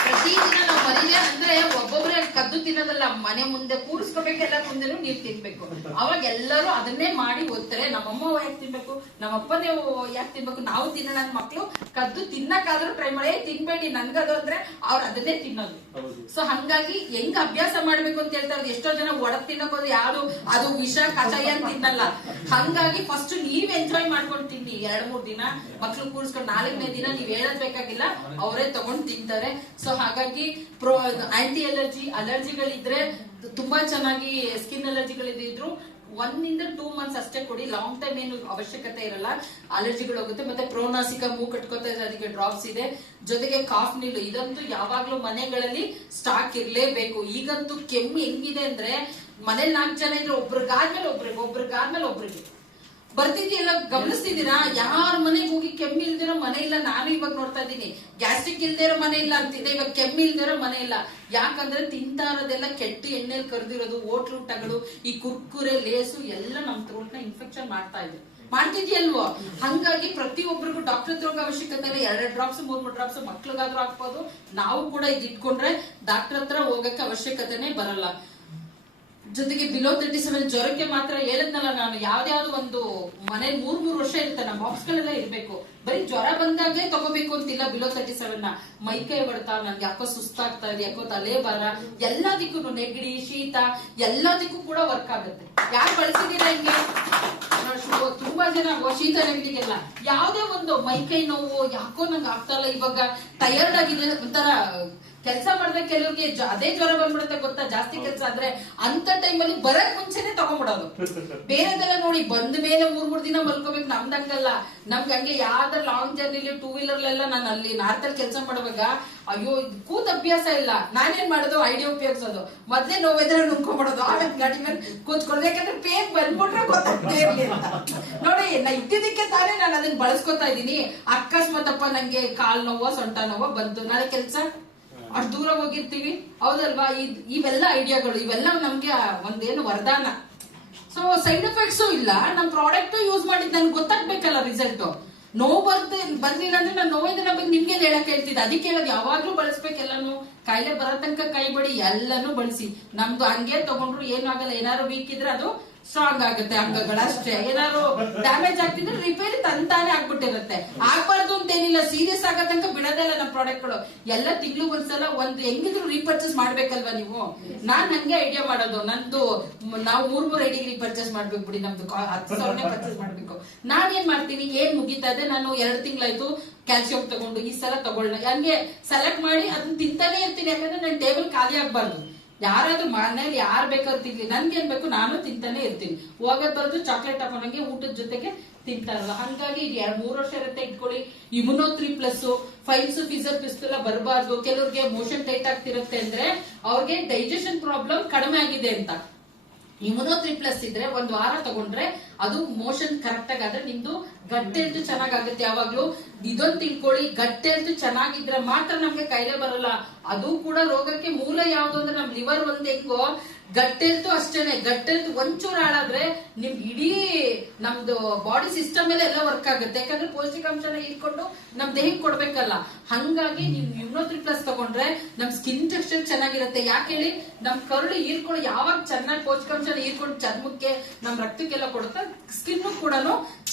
ಪ್ರತಿದಿನ ನಾವು ಮನೇಲೆ ಅಂದ್ರೆ ಒಬ್ಬೊಬ್ರೆ ಕದ್ದು ತಿನ್ನೋದಲ್ಲ, ಮನೆ ಮುಂದೆ ಕೂರಿಸ್ಕೋಬೇಕು. ಎಲ್ಲರ ಮುಂದೆನೂ ನೀರ್ ತಿನ್ಬೇಕು. ಅವಾಗ ಎಲ್ಲರೂ ಅದನ್ನೇ ಮಾಡಿ ಓದ್ತಾರೆ. ನಮ್ಮಮ್ಮ ಯಾಕೆ ತಿನ್ಬೇಕು, ನಮ್ಮಪ್ಪನೇ ಯಾಕೆ ತಿನ್ಬೇಕು, ನಾವು ತಿನ್ನೋಣ. ನನ್ನ ಮಕ್ಳು ಕದ್ದು ತಿನ್ನಕ್ಕಾದ್ರೂ ಟ್ರೈ ಮಾಡಿ, ತಿನ್ಬೇಡಿ ನನ್ಗದು ಅಂದ್ರೆ ಅವ್ರು ಅದನ್ನೇ ತಿನ್ನೋದು. ಸೊ ಹಂಗಾಗಿ ಹೆಂಗ್ ಅಭ್ಯಾಸ ಮಾಡ್ಬೇಕು ಅಂತ ಹೇಳ್ತಾರೆ. ಎಷ್ಟೋ ಜನ ಒಡಕ್ ತಿನ್ನಕ್ ಹೋದ್ರೆ ಯಾರು ಅದು ವಿಷ ಕಷಾಯ ಅಂತ ತಿನ್ನಲ್ಲ. ಹಂಗಾಗಿ ಫಸ್ಟ್ ನೀವ್ ಎಂಜಾಯ್ ಮಾಡ್ಕೊಂಡು ತಿನ್ನಿ. 2-3 ದಿನ ಮಕ್ಳು ಕೂರಿಸ್ಕೊಂಡು 4ನೇ ದಿನ ನೀವ್ ಹೇಳದ್ ಬೇಕಾಗಿಲ್ಲ, ಅವರೇ ತಗೊಂಡ್ ತಿಂತಾರೆ. ಸೊ ಹಾಗಾಗಿ ಆಂಟಿ ಅಲರ್ಜಿಗಳಿದ್ರೆ ತುಂಬಾ ಚೆನ್ನಾಗಿ, ಸ್ಕಿನ್ ಅಲರ್ಜಿಗಳಿದ್ರು 1-2 ಮಂತ್ಸ್ ಅಷ್ಟೇ ಕೊಡಿ. ಲಾಂಗ್ ಟೈಮ್ ಏನು ಅವಶ್ಯಕತೆ ಇರಲ್ಲ. ಅಲರ್ಜಿಗಳು ಹೋಗುತ್ತೆ. ಮತ್ತೆ ಪ್ರೋನಾಸಿಕಾ ಮೂಗು ಕಟ್ಕೋತಾ ಇದೆ, ಅದಕ್ಕೆ ಡ್ರಾಪ್ಸ್ ಇದೆ. ಜೊತೆಗೆ ಕಾಫ್ ನೀಲ್, ಇದಂತೂ ಯಾವಾಗ್ಲೂ ಮನೆಗಳಲ್ಲಿ ಸ್ಟಾಕ್ ಇರ್ಲೇಬೇಕು. ಈಗಂತೂ ಕೆಮ್ಮು ಹೆಂಗಿದೆ ಅಂದ್ರೆ ಮನೇಲಿ 4 ಜನ ಇದ್ರೆ ಒಬ್ರಿಗಾದ್ಮೇಲೆ ಒಬ್ರಿಗೆ ಬರ್ತಿದ್ಯಲ್ಲ. ಗಮನಿಸ್ತಿದ್ದೀರಾ? ಯಾರ ಮನೆಗೆ ಹೋಗಿ ಕೆಮ್ಮು ಇಲ್ದಿರೋ ಮನೆ ಇಲ್ಲ. ನಾನು ಇವಾಗ ನೋಡ್ತಾ ಇದ್ದೀನಿ. ಗ್ಯಾಸ್ಟ್ರಿಕ್ ಇಲ್ದೇ ಇರೋ ಮನೆ ಇಲ್ಲ ಅಂತಿದೆ, ಇವಾಗ ಕೆಮ್ಮು ಇಲ್ದಿರೋ ಮನೆ ಇಲ್ಲ. ಯಾಕಂದ್ರೆ ತಿಂತಾ ಇರೋದೆಲ್ಲ ಕೆಟ್ಟ ಎಣ್ಣೆಲಿ ಕರೆದಿರೋದು, ಹೋಟ್ಲು ಊಟಗಳು, ಈ ಕುರ್ಕುರೆ, ಲೇಸು ಎಲ್ಲ ನಮ್ ಥ್ರೋಟ್ ನ ಇನ್ಫೆಕ್ಷನ್ ಮಾಡ್ತಿದ್ಯಲ್ವೋ. ಹಂಗಾಗಿ ಪ್ರತಿಯೊಬ್ಬರಿಗೂ ಡಾಕ್ಟರ್ ಹತ್ರ ಹೋಗೋ ಅವಶ್ಯಕತೆ ಇಲ್ಲ. 2 ಡ್ರಾಪ್ಸ್ 3 ಡ್ರಾಪ್ಸ್ ಮಕ್ಳಿಗಾದ್ರೂ ಹಾಕ್ಬೋದು. ನಾವು ಕೂಡ ಇದಿಟ್ಕೊಂಡ್ರೆ ಡಾಕ್ಟರ್ ಹತ್ರ ಹೋಗಕ್ಕೆ ಅವಶ್ಯಕತೆನೆ ಬರಲ್ಲ. ಜೊತೆಗೆ ಬಿಲೋ 37 ಜ್ವರಕ್ಕೆ ಮಾತ್ರ ಹೇಳಿದ್ನಲ್ಲ ನಾನು, ಯಾವ್ದಾವ್ದು ಒಂದು ಮನೆ 3 ವರ್ಷ ಇರುತ್ತೆ. ನಮ್ಮ ಬಾಕ್ಸ್ಗಳೆಲ್ಲ ಇರ್ಬೇಕು. ಬರೀ ಜ್ವರ ಬಂದಾಗ್ಲೇ ತಗೋಬೇಕು ಅಂತಿಲ್ಲ ಬಿಲೋ 37 ಮೈಕೈ ಹೊಡ್ತಾ, ನನ್ಗೆ ಯಾಕೋ ಸುಸ್ತಾಗ್ತಾ ಇದೆ, ಯಾಕೋ ತಲೆ ಭಾರ, ಎಲ್ಲದಕ್ಕೂ ನೆಗಡಿ, ಶೀತ ಎಲ್ಲದಕ್ಕೂ ಕೂಡ ವರ್ಕ್ ಆಗುತ್ತೆ. ಯಾರು ಬಳಸಿದೀರಾ ಹಿಂಗೆ? ತುಂಬಾ ಜನ ಶೀತ ನೆಗಡಿಗೆಲ್ಲ ಯಾವ್ದೇ ಒಂದು ಮೈಕೈ ನೋವು, ಯಾಕೋ ನಂಗೆ ಆಗ್ತಾ ಇಲ್ಲ, ಇವಾಗ ಟಯರ್ಡ್ ಆಗಿದೆ, ಒಂಥರ ಕೆಲಸ ಮಾಡಿದ್ರೆ ಕೆಲವ್ರಿಗೆ ಅದೇ ಜ್ವರ ಬಂದ್ಬಿಡುತ್ತೆ ಗೊತ್ತಾ, ಜಾಸ್ತಿ ಕೆಲಸ ಆದ್ರೆ. ಅಂತ ಟೈಮಲ್ಲಿ ಬರಕ್ ಮುಂಚೆನೆ ತಗೊಂಡ್ಬಿಡೋದು. ಬೇರೆದೆಲ್ಲ ನೋಡಿ ಬಂದ ಮೇಲೆ 3 ದಿನ ಮಲ್ಕೋಬೇಕು. ನಮ್ದಂಗಲ್ಲ. ನಮ್ಗೆ ಹಂಗೆ ಯಾವ್ದಾರ ಲಾಂಗ್ ಜರ್ನಿಲಿ 2 ವೀಲರ್ಲೆಲ್ಲ ನಾನು ಅಲ್ಲಿ ನಾರ್ತಲ್ಲಿ ಕೆಲಸ ಮಾಡುವಾಗ ಅಯ್ಯೋ ಕೂತ್ ಅಭ್ಯಾಸ ಇಲ್ಲ. ನಾನೇನ್ ಮಾಡೋದು, ಐಡಿಯಾ ಉಪಯೋಗಿಸೋದು. ಮೊದ್ಲೇ ನೋವಿದ್ರೆ ನುಂಕೊಂಡ್ಬಿಡೋದು, ಆಮೇಲೆ ಗಾಡಿ ಮೇಲೆ ಕೂತ್ಕೊಳ್ಳೋದು. ಯಾಕಂದ್ರೆ ಪೇನ್ ಬಂದ್ಬಿಟ್ರೆ ಗೊತ್ತಾಗ್ತೇ ಇರ್ಲಿ ಅಂತ ನೋಡಿ. ಇದ್ದಿದ್ದಕ್ಕೆ ತಾನೇ ನಾನು ಅದನ್ನ ಬಳಸ್ಕೊತಾ ಇದ್ದೀನಿ. ಅಕಸ್ಮಾತಪ್ಪ ನಂಗೆ ಕಾಲ್ ನೋವೋ ಸೊಂಟ ನೋವೋ ಬಂತು, ನಾಳೆ ಕೆಲ್ಸ ಅಷ್ಟು ದೂರ ಹೋಗಿರ್ತೀವಿ. ಹೌದಲ್ವಾ? ಇವೆಲ್ಲ ಐಡಿಯಾಗಳು, ಇವೆಲ್ಲ ನಮ್ಗೆ ಒಂದೇನು ವರದಾನ. ಸೊ ಸೈಡ್ ಎಫೆಕ್ಟ್ಸು ಇಲ್ಲ. ನಮ್ ಪ್ರಾಡಕ್ಟ್ ಯೂಸ್ ಮಾಡಿದ್ ನನ್ಗೆ ಗೊತ್ತಾಗ್ಬೇಕಲ್ಲ ರಿಸಲ್ಟ್. ನೋವು ಬಂದಿಲ್ಲ ಅಂದ್ರೆ ನಾನು ನೋವಿನ ಬಗ್ಗೆ ನಿಮ್ಗೆ ಹೇಳಕ್ ಹೇಳ್ತಿದ್ದೆ. ಅದಕ್ಕೆ ಹೇಳೋದು ಯಾವಾಗ್ಲೂ ಬಳಸ್ಬೇಕೆಲ್ಲಾನು. ಕಾಯಿಲೆ ಬರೋ ತನಕ ಕೈ ಬಡಿ ಎಲ್ಲಾನು ಬಳಸಿ. ನಮ್ದು ಹಂಗೆ ತಗೊಂಡ್ರು ಏನು ಆಗಲ್ಲ. ಏನಾದ್ರು ವೀಕ್ ಇದ್ರೆ ಅದು ಸ್ಟ್ರಾಂಗ್ ಆಗುತ್ತೆ ಅಂಗಗಳಷ್ಟೇ. ಏನಾದ್ರು ಡ್ಯಾಮೇಜ್ ಆಗ್ತಿದ್ರೆ ರಿಪೇರಿ ತಂತಾನೆ ಆಗ್ಬಿಟ್ಟಿರುತ್ತೆ. ಆಗ್ಬಾರ್ದು ಅಂತ ಏನಿಲ್ಲ. ಸೀರಿಯಸ್ ಆಗೋ ತನಕ ಬಿಡೋದಿಲ್ಲ ನಮ್ಮ ಪ್ರಾಡಕ್ಟ್ಗಳು. ಎಲ್ಲ ತಿಂಗ್ಳಿಗೊಂದ್ಸಲ ಒಂದು ಹೆಂಗಿದ್ರು ರೀಪರ್ಚೇಸ್ ಮಾಡ್ಬೇಕಲ್ವಾ ನೀವು. ನಾನ್ ಹಂಗೆ ಐಡಿಯಾ ಮಾಡೋದು. ನಂದು ನಾವು 3 ಐಡಿಗೆ ರೀಪರ್ಚೇಸ್ ಮಾಡ್ಬೇಕು ಬಿಡಿ. ನಮ್ದು 10,000 ಪರ್ಚೇಸ್ ಮಾಡ್ಬೇಕು. ನಾನೇನ್ ಮಾಡ್ತೀನಿ, ಏನ್ ಮುಗಿತಾ ಇದೆ, ನಾನು 2 ತಿಂಗಳಾಯ್ತು ಕ್ಯಾಲ್ಸಿಯಂ ತಗೊಂಡು ಈ ಸಲ ತಗೊಳ್ಳ ಹಂಗೆ ಸೆಲೆಕ್ಟ್ ಮಾಡಿ ಅದನ್ನ ತಿಂತಾನೆ ಇರ್ತೀನಿ. ಯಾಕಂದ್ರೆ ನನ್ನ ಟೇಬಲ್ ಖಾಲಿ ಆಗ್ಬಾರ್ದು. ಯಾರಾದ್ರೂ ಮನೇಲಿ ಯಾರು ಬೇಕಾದ್ರೂ ತಿನ್ಲಿ, ನನ್ಗೇನ್ ಬೇಕು ನಾನು ತಿಂತಾನೆ ಇರ್ತೀನಿ. ಹೋಗೋದ್ ಬರೋದು ಚಾಕ್ಲೇಟ್ ಹಾಕೊಂಡಂಗೆ ಊಟದ ಜೊತೆಗೆ ತಿಂತಾರಲ್ಲ. ಹಂಗಾಗಿ 2-3 ವರ್ಷ ಇರುತ್ತೆ ಇಟ್ಕೊಳ್ಳಿ. Immuno3+, ಫೈಲ್ಸ್, ಫಿಸರ್ ಪಿಸ್ತುಲ ಬರಬಾರ್ದು. ಕೆಲವ್ರಿಗೆ ಮೋಷನ್ ಟೈಟ್ ಆಗ್ತಿರುತ್ತೆ ಅಂದ್ರೆ ಅವ್ರಿಗೆ ಡೈಜೆಷನ್ ಪ್ರಾಬ್ಲಮ್ ಕಡಿಮೆ ಆಗಿದೆ ಅಂತ. Immuno3+ ಇದ್ರೆ 1 ವಾರ ತಗೊಂಡ್ರೆ ಅದು ಮೋಷನ್ ಕರೆಕ್ಟ್ ಆಗಾದ್ರೆ ನಿಮ್ದು ಗಟ್ ಹೆಲ್ತ್ ಚೆನ್ನಾಗಾಗುತ್ತೆ. ಯಾವಾಗ್ಲೂ ಇದೊಂದು ತಿಳ್ಕೊಳ್ಳಿ, ಗಟ್ ಹೆಲ್ತ್ ಚೆನ್ನಾಗಿದ್ರೆ ಮಾತ್ರ ನಮ್ಗೆ ಕಾಯಿಲೆ ಬರಲ್ಲ. ಅದು ಕೂಡ ರೋಗಕ್ಕೆ ಮೂಲ ಯಾವ್ದು ಅಂದ್ರೆ ನಮ್ ಲಿವರ್ ಒಂದ್ ಹೆಂಗೋ ಗಟ್ ಹೆಲ್ತ್ ಅಷ್ಟೇನೆ. ಗಟ್ ಹೆಲ್ತ್ ಒಂಚೂರು ಹಾಳಾದ್ರೆ ನಿಮ್ ಇಡೀ ನಮ್ದು ಬಾಡಿ ಸಿಸ್ಟಮ್ ಮೇಲೆ ಎಲ್ಲ ವರ್ಕ್ ಆಗುತ್ತೆ. ಯಾಕಂದ್ರೆ ಪೌಷ್ಟಿಕಾಂಶನ ಇಟ್ಕೊಂಡು ನಮ್ ದೇಹಕ್ಕೆ ಕೊಡ್ಬೇಕಲ್ಲ. ಹಂಗಾಗಿ ನೀವು Immuno3+ ತಗೊಂಡ್ರೆ ನಮ್ ಸ್ಕಿನ್ ಟೆಕ್ಸ್ಚರ್ ಚೆನ್ನಾಗಿರುತ್ತೆ. ಯಾಕೆ ಹೇಳಿ, ನಮ್ ಕರುಳು ಹೀರ್ಕೊಂಡು ಯಾವಾಗ ಚೆನ್ನಾಗಿ ಪೌಷ್ಟಿಕಾಂಶನ ಹೀರ್ಕೊಂಡು ಚರ್ಮಕ್ಕೆ ನಮ್ ರಕ್ತಕ್ಕೆಲ್ಲ ಕೊಡುತ್ತೆ ಸ್ಕಿನ್ ಕೂಡ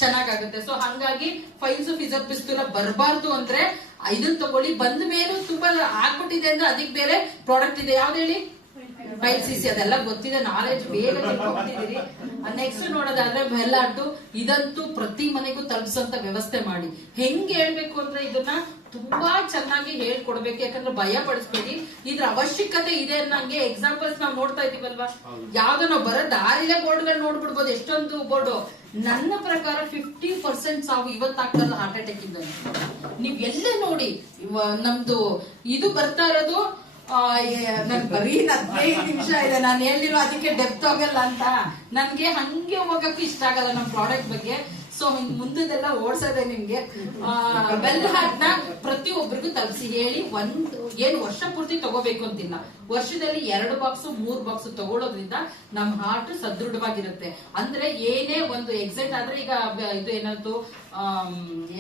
ಚೆನ್ನಾಗಾಗುತ್ತೆ. ಸೊ ಹಂಗಾಗಿ ಫೈಲ್ಸ್ ಫಿಸರ್ ಪಿಸ್ತೂಲ ಬರಬಾರ್ದು ಅಂದ್ರೆ ಇದನ್ನ ತಗೊಳ್ಳಿ. ಬಂದ ಮೇಲೂ ತುಂಬಾ ಆಗ್ಬಿಟ್ಟಿದೆ ಅಂದ್ರೆ ಅದಕ್ಕೆ ಬೇರೆ ಪ್ರಾಡಕ್ಟ್ ಇದೆ. ಯಾವ್ದು ಹೇಳಿ? File CC. ಅದೆಲ್ಲ ಗೊತ್ತಿದೆ, ನಾಲೆಜ್ ಬೇಗ ತಿಳ್ಕೊಂಡಿದ್ದೀರಿ. ನೆಕ್ಸ್ಟ್ ನೋಡೋದಾದ್ರೆ ವೆಲ್ಲಾಟು. ಇದಂತೂ ಪ್ರತಿ ಮನೆಗೂ ತಲುಪಿಸೋಂತ ವ್ಯವಸ್ಥೆ ಮಾಡಿ. ಹೆಂಗ್ ಹೇಳ್ಬೇಕು ಅಂದ್ರೆ ಇದನ್ನ ತುಂಬಾ ಚೆನ್ನಾಗಿ ಹೇಳ್ಕೊಡ್ಬೇಕು. ಯಾಕಂದ್ರೆ ಭಯ ಪಡಿಸ್ಬೇಡಿ, ಇದ್ರ ಅವಶ್ಯಕತೆ ಇದೆ ಅನ್ನಂಗೆ ಎಕ್ಸಾಂಪಲ್ಸ್ ನಾವು ನೋಡ್ತಾ ಇದೀವಲ್ವಾ. ಯಾವ್ದೋ ನಾವು ಬರೋ ದಾರಿಲೇ ಬೋರ್ಡ್ಗಳು ನೋಡ್ಬಿಡ್ಬೋದು, ಎಷ್ಟೊಂದು ಬೋರ್ಡು. ನನ್ನ ಪ್ರಕಾರ 50% ಸಾವು ಇವತ್ತಾಗ್ತಲ್ಲ ಹಾರ್ಟ್ ಅಟ್ಯಾಕ್ ಇಂದ. ನೀವ್ ಎಲ್ಲೇ ನೋಡಿ ನಮ್ದು ಇದು ಬರ್ತಾ ಇರೋದು. ನನ್ ಬರೀ 15 ನಿಮಿಷ ಇದೆ, ನಾನು ಹೇಳಿರೋ ಅದಕ್ಕೆ ಡೆಪ್ತ್ ಹೋಗಲ್ಲ ಅಂತ. ನನ್ಗೆ ಹಂಗೆ ಹೋಗಕ್ಕೂ ಇಷ್ಟ ಆಗಲ್ಲ ನಮ್ ಪ್ರಾಡಕ್ಟ್ ಬಗ್ಗೆ. ಸೊ ಮುಂದೆಲ್ಲ ಓಡ್ಸೋದೆ ನಿಮ್ಗೆ. ವೆಲ್ ಹಾರ್ಟ್ ನ ಪ್ರತಿಯೊಬ್ಬರಿಗೂ ತಲುಪಿಸಿ ಹೇಳಿ. ಏನು ವರ್ಷ ಪೂರ್ತಿ ತಗೋಬೇಕು ಅಂತಿಲ್ಲ, ವರ್ಷದಲ್ಲಿ 2 ಬಾಕ್ಸ್ 3 ಬಾಕ್ಸ್ ತಗೊಳ್ಳೋದ್ರಿಂದ ನಮ್ ಹಾರ್ಟ್ ಸದೃಢವಾಗಿರುತ್ತೆ. ಅಂದ್ರೆ ಏನೇ ಒಂದು ಎಕ್ಸೈಟ್ ಆದ್ರೆ, ಈಗ ಇದು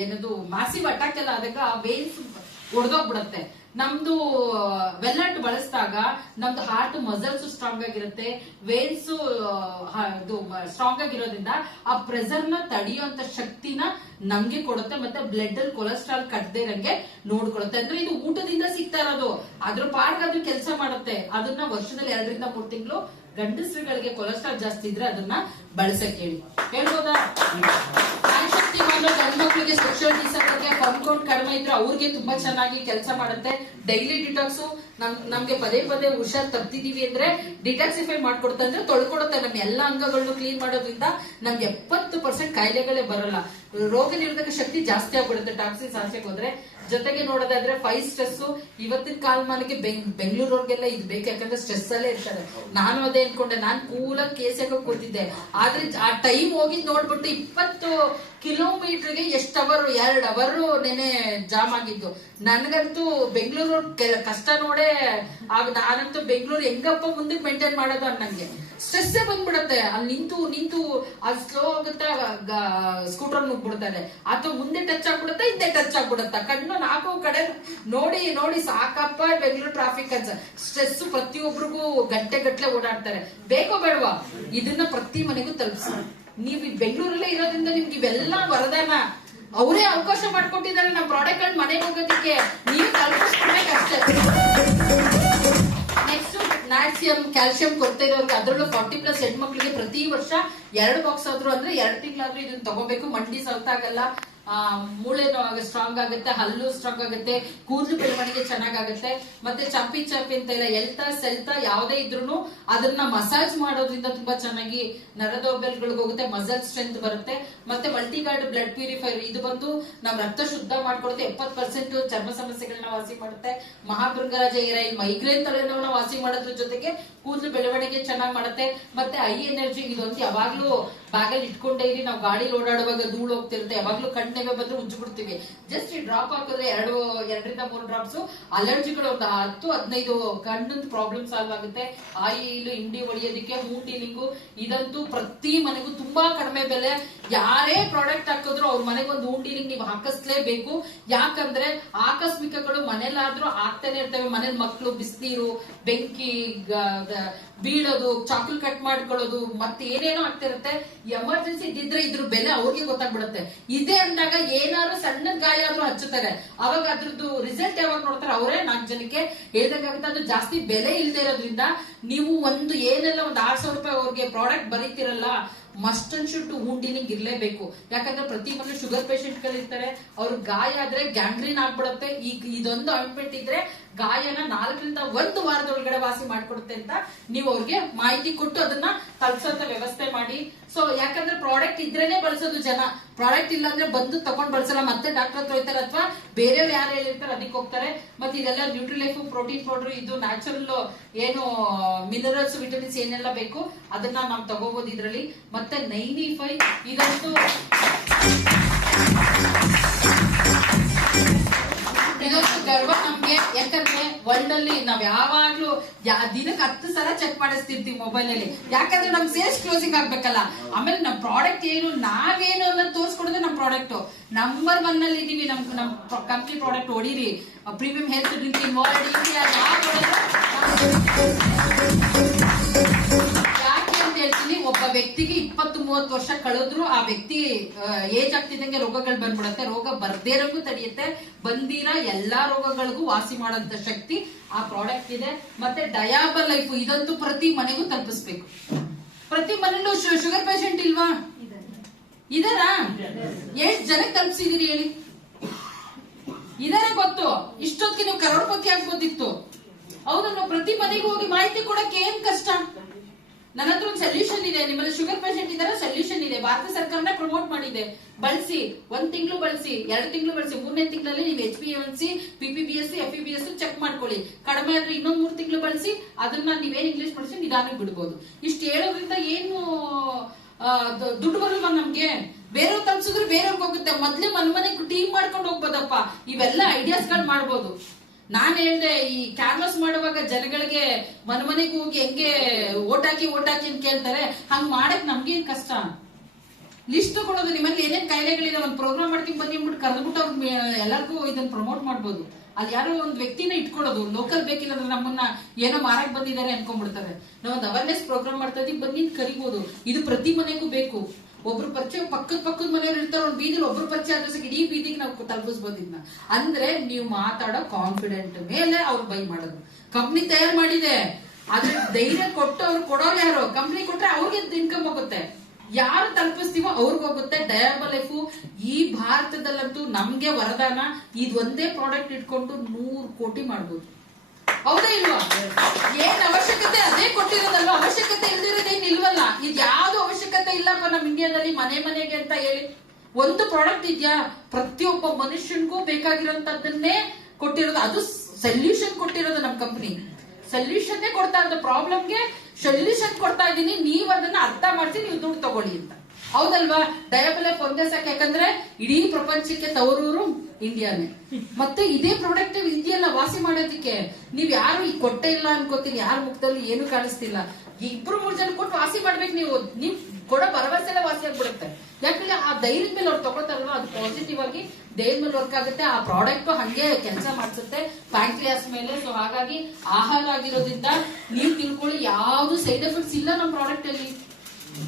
ಏನದು ಮ್ಯಾಸಿವ್ ಅಟ್ಯಾಕ್ ಎಲ್ಲ ಆದಾಗ ವೇನ್ಸ್ ಒಡೆದೋಗ್ಬಿಡುತ್ತೆ. ನಮ್ದು ವೆಲ್ಲಾಟ್ ಬಳಸಿದಾಗ ನಮ್ದು ಹಾರ್ಟ್ ಮಸಲ್ಸ್ ಸ್ಟ್ರಾಂಗ್ ಆಗಿರುತ್ತೆ, ವೇನ್ಸ್ ಸ್ಟ್ರಾಂಗ್ ಆಗಿರೋದ್ರಿಂದ ಆ ಪ್ರೆಷರ್ ನ ತಡೆಯುವಂತ ಶಕ್ತಿನ ನಮ್ಗೆ ಕೊಡುತ್ತೆ. ಮತ್ತೆ ಬ್ಲಡ್ ಅಲ್ಲಿ ಕೊಲೆಸ್ಟ್ರಾಲ್ ಕಟ್ಟದೇ ಇರಂಗೆ ನೋಡ್ಕೊಳುತ್ತೆ. ಅಂದ್ರೆ ಇದು ಊಟದಿಂದ ಸಿಗ್ತಾ ಇರೋದು, ಅದ್ರ ಪಾಡ್ಗೆ ಅದು ಕೆಲಸ ಮಾಡುತ್ತೆ. ಅದನ್ನ ವರ್ಷದಲ್ಲಿ 2 ರಿಂದ 3 ತಿಂಗಳು ಗಂಡಸರುಗಳಿಗೆ ಕೊಲೆಸ್ಟ್ರಾಲ್ ಜಾಸ್ತಿ ಇದ್ರೆ ಅದನ್ನ ಬಳಸಕ್ ಹೇಳ್ಬೋದಾ? ಗಂಡ್ಮಕ್ಳಿಗೆ ಸೆಕ್ಷುವಲ್ ಡಿಸಾರ್ಡರ್ಗೆ ಕೌಂಟ್ ಕಡಿಮೆ ಇದ್ರೆ ಅವ್ರಿಗೆ ತುಂಬಾ ಚೆನ್ನಾಗಿ ಕೆಲಸ ಮಾಡುತ್ತೆ. ಡೈಲಿ ಡಿಟಾಕ್ಸ್ ನಮ್ಗೆ ಪದೇ ಹುಷಾರ್ ತಪ್ಪಿದೀವಿ ಅಂದ್ರೆ ಡಿಟಾಕ್ಸಿಫೈ ಮಾಡ್ಕೊಡುತ್ತೆ. ಅಂದ್ರೆ ತೊಳ್ಕೊಡುತ್ತೆ, ನಮ್ಮ ಎಲ್ಲಾ ಅಂಗಗಳನ್ನು ಕ್ಲೀನ್ ಮಾಡೋದ್ರಿಂದ ನಮ್ಗೆ 70% ಕಾಯಿಲೆಗಳೇ ಬರಲ್ಲ. ರೋಗ ನಿರೋಧಕ ಶಕ್ತಿ ಜಾಸ್ತಿ ಆಗ್ಬಿಡುತ್ತೆ ಟಾಕ್ಸಿನ್ಸ್ ಆಚೆಗೆ ಹೋದ್ರೆ. ಜೊತೆಗೆ ನೋಡೋದಾದ್ರೆ 5 ಸ್ಟ್ರೆಸ್ ಇವತ್ತಿನ ಕಾಲಮಾನಕ್ಕೆ ಬೆಂಗಳೂರವ್ರಿಗೆಲ್ಲ ಇದು ಬೇಕು. ಯಾಕಂದ್ರೆ ಸ್ಟ್ರೆಸ್ ಅಲ್ಲೇ ಇರ್ತಾರೆ. ನಾನು ಅದೇ ಅನ್ಕೊಂಡೆ, ನಾನ್ ಕೂಲಾಗಿ ಕೇಸಾಗ ಕೂತಿದ್ದೆ. ಆದ್ರೆ ಆ ಟೈಮ್ ಹೋಗಿದ್ ನೋಡ್ಬಿಟ್ಟು 20 ಕಿಲೋಮೀಟರ್ಗೆ ಎಷ್ಟು ಅವರ್ 2 ಅವರ್ ನೆನೆ ಜಾಮ್ ಆಗಿದ್ದು. ನನ್ಗಂತೂ ಬೆಂಗಳೂರು ಕಷ್ಟ ನೋಡೇ ನಾನಂತೂ ಬೆಂಗಳೂರು ಹೆಂಗಪ್ಪ ಮುಂದಕ್ಕೆ ಮೇಂಟೈನ್ ಮಾಡೋದು ಅನ್ನಂಗೆ ಸ್ಟ್ರೆಸ್ಸೇ ಬಂದ್ಬಿಡತ್ತೆ. ಅಲ್ಲಿ ನಿಂತು ಅದು ಸ್ಲೋ ಆಗುತ್ತೆ, ಸ್ಕೂಟರ್ ನುಗ್ಬಿಡ್ತಾರೆ, ಅಥವಾ ಮುಂದೆ ಟಚ್ ಆಗ್ಬಿಡುತ್ತೆ, ಹಿಂದೆ ಟಚ್ ಆಗ್ಬಿಡುತ್ತೆ. ಕಣ್ಣು 4 ಕಡೆ ನೋಡಿ ಸಾಕಪ್ಪ ಬೆಂಗಳೂರು ಟ್ರಾಫಿಕ್ ಅನ್ಸ. ಸ್ಟ್ರೆಸ್ ಪ್ರತಿಯೊಬ್ಬರಿಗೂ ಗಂಟೆ ಓಡಾಡ್ತಾರೆ. ಬೇಕೋ ಬೇಡವಾ? ಇದನ್ನ ಪ್ರತಿ ಮನೆಗೂ ತಲುಪಿಸಿ. ನೀವು ಬೆಂಗಳೂರಲ್ಲೇ ಇರೋದ್ರಿಂದ ನಿಮ್ಗೆ ಇವೆಲ್ಲ ವರದಾನ ಅವರೇ ಅವಕಾಶ ಮಾಡ್ಕೊಟ್ಟಿದ್ದಾರೆ. ನಮ್ಮ ಪ್ರಾಡಕ್ಟ್ ಗಳು ಮನೆಗೆ ಹೋಗೋದಕ್ಕೆ ನೀವು ತಲುಪಿಸ್ಕೊಡ್ಬೇಕಷ್ಟೇ. ನೆಕ್ಸ್ಟ್ ನ್ಯಾಲ್ಸಿಯಂ ಕ್ಯಾಲ್ಸಿಯಂ ಕೊರತೆ ಇರೋರ್ಗೆ, ಅದರಲ್ಲೂ 40+ ಹೆಣ್ಮಕ್ಳಿಗೆ ಪ್ರತಿ ವರ್ಷ 2 ಬಾಕ್ಸ್ ಆದ್ರೂ ಅಂದ್ರೆ 2 ತಿಂಗಳಾದ್ರೂ ಇದನ್ನ ತಗೋಬೇಕು. ಮಂಡಿ ಸೌತಾಗಲ್ಲ, ಮೂಳೆನೂ ಸ್ಟ್ರಾಂಗ್ ಆಗುತ್ತೆ, ಹಲ್ಲು ಸ್ಟ್ರಾಂಗ್ ಆಗುತ್ತೆ, ಕೂದಲು ಬೆಳವಣಿಗೆ ಚೆನ್ನಾಗಾಗುತ್ತೆ. ಮತ್ತೆ ಚಪ್ಪಿ ಅಂತ ಇಲ್ಲ, ಎಲ್ತಾ ಸೆಲ್ತಾ ಯಾವ್ದೇ ಇದ್ರೂ ಅದನ್ನ ಮಸಾಜ್ ಮಾಡೋದ್ರಿಂದ ತುಂಬಾ ಚೆನ್ನಾಗಿ ನರದೌರ್ಬಲ್ಯಗಳಿಗೆ ಹೋಗುತ್ತೆ, ಮಸಲ್ ಸ್ಟ್ರೆಂತ್ ಬರುತ್ತೆ. ಮತ್ತೆ ಮಲ್ಟಿಗಾರ್ಡ್ ಬ್ಲಡ್ ಪ್ಯೂರಿಫೈರ್ ಇದು ಬಂದು ನಮ್ ರಕ್ತ ಶುದ್ಧ ಮಾಡ್ಕೊಡುತ್ತೆ. 70% ಚರ್ಮ ಸಮಸ್ಯೆಗಳನ್ನ ವಾಸಿ ಮಾಡುತ್ತೆ. ಮಹಾಭೃಂಗರಾಜ ಏರೈಲ್ ಮೈಗ್ರೇನ್ ತಲೆನೋವನ್ನ ವಾಸಿ ಮಾಡೋದ್ರ ಜೊತೆಗೆ ಕೂದಲು ಬೆಳವಣಿಗೆ ಚೆನ್ನಾಗಿ ಮಾಡುತ್ತೆ. ಮತ್ತೆ ಐ ಎನರ್ಜಿ ಇದೊಂದು ಯಾವಾಗ್ಲೂ ಬ್ಯಾಗಲ್ಲಿ ಇಟ್ಕೊಂಡೇ ಇರಿ. ನಾವು ಗಾಡಿ ಓಡಾಡುವಾಗ ಧೂಳು ಹೋಗ್ತಿರುತ್ತೆ, ಯಾವಾಗ್ಲೂ ಕಣ್ಣೆಗೆ ಬಂದ್ರೆ ಉಜ್ಜು ಬಿಡ್ತೀವಿ. ಜಸ್ಟ್ ಈ ಡ್ರಾಪ್ ಹಾಕಿದ್ರೆ 2 ರಿಂದ 3 ಡ್ರಾಪ್ಸ್ ಅಲರ್ಜಿಗಳು ಒಂದು 10-15 ಕಣ್ಣಿನ ಪ್ರಾಬ್ಲಮ್ ಸಾಲ್ವ್ ಆಗುತ್ತೆ. ಆಯಿಲ್ ಇಂಡಿ ಹೊಡಿಯೋದಕ್ಕೆ, ಮೂನ್ ಡೀಲಿಂಗು ಇದಂತೂ ಪ್ರತಿ ಮನೆಗೂ ತುಂಬಾ ಕಡಿಮೆ ಬೆಲೆ. ಯಾರೇ ಪ್ರಾಡಕ್ಟ್ ಹಾಕಿದ್ರು ಅವ್ರ ಮನೆಗೆ ಒಂದು ಮೂನ್ ಡೀಲಿಂಗ್ ನೀವು ಹಾಕಿಸ್ಲೇಬೇಕು. ಯಾಕಂದ್ರೆ ಆಕಸ್ಮಿಕಗಳು ಮನೇಲಾದ್ರೂ ಆಗ್ತಾನೆ ಇರ್ತವೆ. ಮನೇಲಿ ಮಕ್ಕಳು, ಬಿಸಿನೀರು, ಬೆಂಕಿ ಬೀಳೋದು, ಚಾಕಲ್ ಕಟ್ ಮಾಡ್ಕೊಳ್ಳೋದು, ಮತ್ತೆ ಏನೇನೋ ಆಗ್ತಿರುತ್ತೆ. ಎಮರ್ಜೆನ್ಸಿ ಇದ್ದಿದ್ರೆ ಇದ್ರ ಬೆಲೆ ಅವ್ರಿಗೆ ಗೊತ್ತಾಗ್ಬಿಡುತ್ತೆ. ಇದೇ ಅಂದಾಗ ಏನಾದ್ರು ಸಣ್ಣ ಗಾಯ ಆದ್ರೂ ಹಚ್ಚುತ್ತಾರೆ. ಅವಾಗ ಅದ್ರದ್ದು ರಿಸಲ್ಟ್ ಯಾವಾಗ ನೋಡ್ತಾರೆ ಅವರೇ 4 ಜನಕ್ಕೆ ಹೇಳ್ದಂಗಾಗುತ್ತೆ. ಅದು ಜಾಸ್ತಿ ಬೆಲೆ ಇಲ್ಲದೆ ಇರೋದ್ರಿಂದ ನೀವು ಏನೆಲ್ಲ ಒಂದು 6,000 ರೂಪಾಯಿ ಅವ್ರಿಗೆ ಪ್ರಾಡಕ್ಟ್ ಬರೀತಿರಲ್ಲ, ಮಸ್ಟ್ ಅಂಡ್ ಶುಡ್ ವೂಂಡ್ ಡೀಲಿಂಗ್ ಇರ್ಲೇಬೇಕು. ಯಾಕಂದ್ರೆ ಪ್ರತಿ ಮನೆ ಶುಗರ್ ಪೇಷಂಟ್ ಗಳಿರ್ತಾರೆ, ಅವ್ರ ಗಾಯ ಆದ್ರೆ ಗ್ಯಾಂಗ್ರೀನ್ ಆಗ್ಬಿಡುತ್ತೆ. ಈಗ ಇದೊಂದು ಆಯಿಂಟ್ಮೆಂಟ್ ಇದ್ರೆ ಗಾಯನ 4 ರಿಂದ 1 ವಾರದೊಳಗಡೆ ವಾಸಿ ಮಾಡ್ಕೊಡುತ್ತೆ ಅಂತ ನೀವು ಅವ್ರಿಗೆ ಮಾಹಿತಿ ಕೊಟ್ಟು ಅದನ್ನ ತಲುಪಿಸೋಂತ ವ್ಯವಸ್ಥೆ ಮಾಡಿ. ಸೊ ಯಾಕಂದ್ರೆ ಪ್ರಾಡಕ್ಟ್ ಇದ್ರೇನೆ ಬಳಸೋದು ಜನ. ಪ್ರಾಡಕ್ಟ್ ಇಲ್ಲ ಅಂದ್ರೆ ಬಂದು ತಗೊಂಡ್ ಬಳಸಲ್ಲ, ಮತ್ತೆ ಡಾಕ್ಟರ್ ಹತ್ರ ಹೋಗ್ತಾರೆ ಅಥವಾ ಬೇರೆಯವ್ರು ಯಾರು ಹೇಳಿರ್ತಾರೆ ಅದಕ್ಕೆ ಹೋಗ್ತಾರೆ. ಮತ್ತೆ ಇದೆಲ್ಲ ನ್ಯೂಟ್ರಿಲೈಫ್, ಪ್ರೋಟೀನ್ ಪೌಡರ್, ಇದು ನ್ಯಾಚುರಲ್ ಏನು ಮಿನರಲ್ಸ್, ವಿಟಮಿನ್ಸ್ ಏನೆಲ್ಲ ಬೇಕು ಅದನ್ನ ನಾವು ತಗೋಬಹುದು ಇದ್ರಲ್ಲಿ. ಮತ್ತೆ 95 ಇದಂತೂ ಇದೊಂದು ಗರ್ವ ನಮ್ಗೆ. ಯಾಕಂದ್ರೆ ವರ್ಲ್ಡ್ ಅಲ್ಲಿ ನಾವ್ ಯಾವಾಗ್ಲೂ ದಿನಕ್ಕೆ 10 ಸಲ ಚೆಕ್ ಮಾಡಿಸ್ತಿರ್ತೀವಿ ಮೊಬೈಲ್ ಅಲ್ಲಿ. ಯಾಕಂದ್ರೆ ನಮ್ ಸೇಲ್ಸ್ ಕ್ಲೋಸಿಂಗ್ ಆಗ್ಬೇಕಲ್ಲ. ಆಮೇಲೆ ನಮ್ ಪ್ರಾಡಕ್ಟ್ ಏನು, ನಾವೇನು ಅನ್ನೋದು ತೋರಿಸ್ಕೊಡೋದು ನಮ್ ಪ್ರಾಡಕ್ಟ್ ನಂಬರ್ 1 ಅಲ್ಲಿ ಇದೀವಿ. ನಮ್ ಕಂಪ್ನಿ ಪ್ರಾಡಕ್ಟ್ ಹೊಡೀರಿ. ಪ್ರೀಮಿಯಂ ಹೆಲ್ತ್ ಡ್ರಿಂಕಿಂಗ್ ಯಾಕೆ ಅಂತ ಹೇಳ್ತೀನಿ. ಒಬ್ಬ ವ್ಯಕ್ತಿಗೆ 23 20-30 ವರ್ಷ ಕಳೆದ್ರು ಆ ವ್ಯಕ್ತಿ ಏಜ್ ಆಗ್ತಿದ್ದಂಗೆ ರೋಗಗಳು ಬಂದ್ಬಿಡುತ್ತೆ. ರೋಗ ಬರ್ದೇ ಇರೋಂಗೂ ತಡೆಯುತ್ತೆ, ಬಂದಿರೋ ಎಲ್ಲಾ ರೋಗಗಳಿಗೂ ವಾಸಿ ಮಾಡೋಂತ ಶಕ್ತಿ ಆ ಪ್ರಾಡಕ್ಟ್ ಇದೆ. ಮತ್ತೆ ಡಯಾಬರ್ ಲೈಫ್ ಇದಂತೂ ಪ್ರತಿ ಮನೆಗೂ ತಲುಪಿಸ್ಬೇಕು. ಪ್ರತಿ ಮನೇಲೂ ಶುಗರ್ ಪೇಷಂಟ್ ಇಲ್ವಾ? ಇದಾರ? ಎಷ್ಟ್ ಜನಕ್ಕೆ ತಲುಪಿಸಿದಿರಿ ಹೇಳಿ? ಇದಾರೆ ಗೊತ್ತು. ಇಷ್ಟೊತ್ತಿಗೆ ನೀವು ಕರೋಡ್ಪತಿ ಆಗ್ಬೋದಿತ್ತು. ಹೌದು, ನಾವು ಪ್ರತಿ ಮನೆಗೂ ಹೋಗಿ ಮಾಹಿತಿ ಕೊಡಕ್ಕೆ ಏನ್ ಕಷ್ಟ? ನನ್ನ ಹತ್ರ ಒಂದು ಸೊಲ್ಯೂಷನ್ ಇದೆ. ನಿಮ್ಮಲ್ಲಿ ಶುಗರ್ ಪೇಷಂಟ್ ಇದಾರೆ, ಸೊಲ್ಯೂಷನ್ ಇದೆ. ಭಾರತ ಸರ್ಕಾರನೇ ಪ್ರಮೋಟ್ ಮಾಡಿದೆ. ಬಳಸಿ, 1 ತಿಂಗಳು ಬಳಸಿ, 2 ತಿಂಗಳು ಬಳಸಿ, 3ನೇ ತಿಂಗಳಲ್ಲಿ ನೀವು HbA1c, PPBS, FEBS ಚೆಕ್ ಮಾಡ್ಕೊಳ್ಳಿ. ಕಡಿಮೆ ಆದ್ರೆ ಇನ್ನೊಂದ್ 3 ತಿಂಗಳು ಬಳಸಿ. ಅದನ್ನ ನೀವೇನ್ ಇಂಗ್ಲಿಷ್ ಬಳಸಿ ನಿಧಾನಕ್ಕೆ ಬಿಡ್ಬೋದು. ಇಷ್ಟು ಹೇಳೋದ್ರಿಂದ ಏನು ದುಡ್ಡು ಬರಲ್ವಾ ನಮ್ಗೆ? ಬೇರೆಯವ್ರು ತಲ್ಸಿದ್ರೆ ಬೇರೆಯವ್ರಿಗೆ ಹೋಗುತ್ತೆ. ಮೊದ್ಲೇ ಮನೆ ಟೀಮ್ ಮಾಡ್ಕೊಂಡು ಹೋಗ್ಬೋದಪ್ಪ. ಇವೆಲ್ಲ ಐಡಿಯಾಸ್ ಗಳು ಮಾಡ್ಬೋದು. ನಾನ್ ಹೇಳ್ದೆ, ಈ ಕ್ಯಾನ್ವಾಸ್ ಮಾಡುವಾಗ ಜನಗಳಿಗೆ ಮನೆಗೆ ಹೋಗಿ ಹೆಂಗೆ ಓಟ್ ಹಾಕಿ ಅಂತ ಕೇಳ್ತಾರೆ, ಹಂಗ್ ಮಾಡಕ್ ನಮ್ಗೇನ್ ಕಷ್ಟ? ಲಿಸ್ಟ್ ತಗೊಳ್ಳೋದು, ನಿಮ್ಮಲ್ಲಿ ಏನೇನ್ ಕಾಯಿಲೆಗಳಿದೆ ಒಂದ್ ಪ್ರೋಗ್ರಾಮ್ ಮಾಡ್ತೀನಿ ಬನ್ನಿ ಅಂದ್ಬಿಟ್ಟು ಕರೆದ್ಬಿಟ್ಟು ಅವ್ರು ಎಲ್ಲರಿಗೂ ಇದನ್ನ ಪ್ರಮೋಟ್ ಮಾಡ್ಬೋದು. ಅಲ್ಲಿ ಯಾರೋ ಒಂದ್ ವ್ಯಕ್ತಿನ ಇಟ್ಕೊಳ್ಳೋದು. ಲೋಕಲ್ ಬೇಕಿಲ್ಲ ಅಂದ್ರೆ ನಮ್ಮನ್ನ ಏನೋ ಮಾರಕ್ ಬಂದಿದ್ದಾರೆ ಅನ್ಕೊಂಡ್ಬಿಡ್ತಾರೆ. ನಾವೊಂದು ಅವೇರ್ನೆಸ್ ಪ್ರೋಗ್ರಾಮ್ ಮಾಡ್ತಾ ಇದೀವಿ, ಬನ್ನಿ ಕರಿಬಹುದು. ಇದು ಪ್ರತಿ ಮನೆಗೂ ಬೇಕು. ಒಬ್ರು ಪರಿಚಯ ಪಕ್ಕದ ಮನೆಯವ್ರು ಇರ್ತಾರ, ಒಂದ್ ಬೀದಿಲಿ ಒಬ್ರು ಪರಿಚಯ ಆದ್ರೆ ಇಡೀ ಬೀದಿಗೆ ನಾವು ತಲುಪಿಸಬಹುದು. ಇದನ್ನ ಅಂದ್ರೆ ನೀವು ಮಾತಾಡೋ ಕಾನ್ಫಿಡೆಂಟ್ ಮೇಲೆ ಅವ್ರು ಬೈ ಮಾಡೋದು. ಕಂಪ್ನಿ ತಯಾರು ಮಾಡಿದೆ, ಅದ್ರ ಧೈರ್ಯ ಕೊಟ್ಟು ಅವ್ರು ಕೊಡೋರು ಯಾರು? ಕಂಪ್ನಿ ಕೊಟ್ರೆ ಅವ್ರಿಗೆ ಇನ್ಕಮ್ ಹೋಗುತ್ತೆ. ಯಾರು ತಲುಪಿಸ್ತೀವೋ ಅವ್ರಿಗೆ ಹೋಗುತ್ತೆ. ಡಯಾಬರ್ ಲೈಫ್ ಈ ಭಾರತದಲ್ಲಂತೂ ನಮ್ಗೆ ವರದಾನ. ಇದು ಒಂದೇ ಪ್ರಾಡಕ್ಟ್ ಇಟ್ಕೊಂಡು 100 ಕೋಟಿ ಮಾಡ್ಬೋದು. ಹೌದಾ ಇಲ್ವಾ? ಏನ್ ಅವಶ್ಯಕತೆ ಅದೇ ಕೊಟ್ಟಿರೋದಲ್ವ? ಅವಶ್ಯಕತೆ ಇಲ್ದಿರೋದೇನ್ ಇಲ್ವಲ್ಲ. ಇದು ಯಾವ್ದು ಅವಶ್ಯಕತೆ ಇಲ್ಲಪ್ಪ ನಮ್ ಇಂಡಿಯಾದಲ್ಲಿ ಮನೆಗೆ ಅಂತ ಹೇಳಿ ಒಂದು ಪ್ರಾಡಕ್ಟ್ ಇದ್ಯಾ? ಪ್ರತಿಯೊಬ್ಬ ಮನುಷ್ಯನ್ಗೂ ಬೇಕಾಗಿರೋಂತದ್ದನ್ನೇ ಕೊಟ್ಟಿರೋದು. ಅದು ಸೊಲ್ಯೂಷನ್ ಕೊಟ್ಟಿರೋದು ನಮ್ ಕಂಪನಿ. ಸೊಲ್ಯೂಷನ್ ಕೊಡ್ತಾ ಇರೋದು, ಪ್ರಾಬ್ಲಮ್ಗೆ ಸೊಲ್ಯೂಷನ್ ಕೊಡ್ತಾ ಇದ್ದೀನಿ. ನೀವ್ ಅದನ್ನ ಅರ್ಥ ಮಾಡ್ಸಿ ನೀವು ದುಡ್ಡು ತಗೊಳ್ಳಿ ಅಂತ. ಹೌದಲ್ವಾ? ಡಯಾಬರ್ ಲೈಫ್ ಒಂದೇ ಸಾಕು. ಯಾಕಂದ್ರೆ ಇಡೀ ಪ್ರಪಂಚಕ್ಕೆ ತವರೂರು ಇಂಡಿಯಾನೇ. ಮತ್ತೆ ಇದೇ ಪ್ರಾಡಕ್ಟ್ ಇದೆಯಲ್ಲ ವಾಸಿ ಮಾಡೋದಕ್ಕೆ. ನೀವ್ ಯಾರು ಈ ಕೊಟ್ಟೆ ಇಲ್ಲ ಅನ್ಕೋತೀನಿ. ಯಾರ ಮುಖದಲ್ಲಿ ಏನು ಕಾಣಿಸ್ತಿಲ್ಲ. 2-3 ಜನ ಕೊಟ್ಟು ವಾಸಿ ಮಾಡ್ಬೇಕು. ನೀವ್ ಕೊಡೋ ಭರವಸೆ ಎಲ್ಲ ವಾಸಿ ಆಗ್ಬಿಡುತ್ತೆ. ಯಾಕಂದ್ರೆ ಆ ಧೈರ್ಯದ ಮೇಲೆ ಅವ್ರು ತಗೊಳ್ತಾರಲ್ವ, ಅದು ಪಾಸಿಟಿವ್ ಆಗಿ ದೇಹದ ಮೇಲೆ ವರ್ಕ್ ಆಗುತ್ತೆ. ಆ ಪ್ರಾಡಕ್ಟ್ ಹಂಗೆ ಕೆಲಸ ಮಾಡಿಸುತ್ತೆ ಪ್ಯಾಂಕ್ರಿಯಾಸ್ ಮೇಲೆ. ಸೊ ಹಾಗಾಗಿ ಆಹಾರ ಆಗಿರೋದ್ರಿಂದ ನೀವು ತಿಳ್ಕೊಳ್ಳಿ, ಯಾವ್ದು ಸೈಡ್ ಎಫೆಕ್ಟ್ಸ್ ಇಲ್ಲ ನಮ್ ಪ್ರಾಡಕ್ಟ್ ಅಲ್ಲಿ.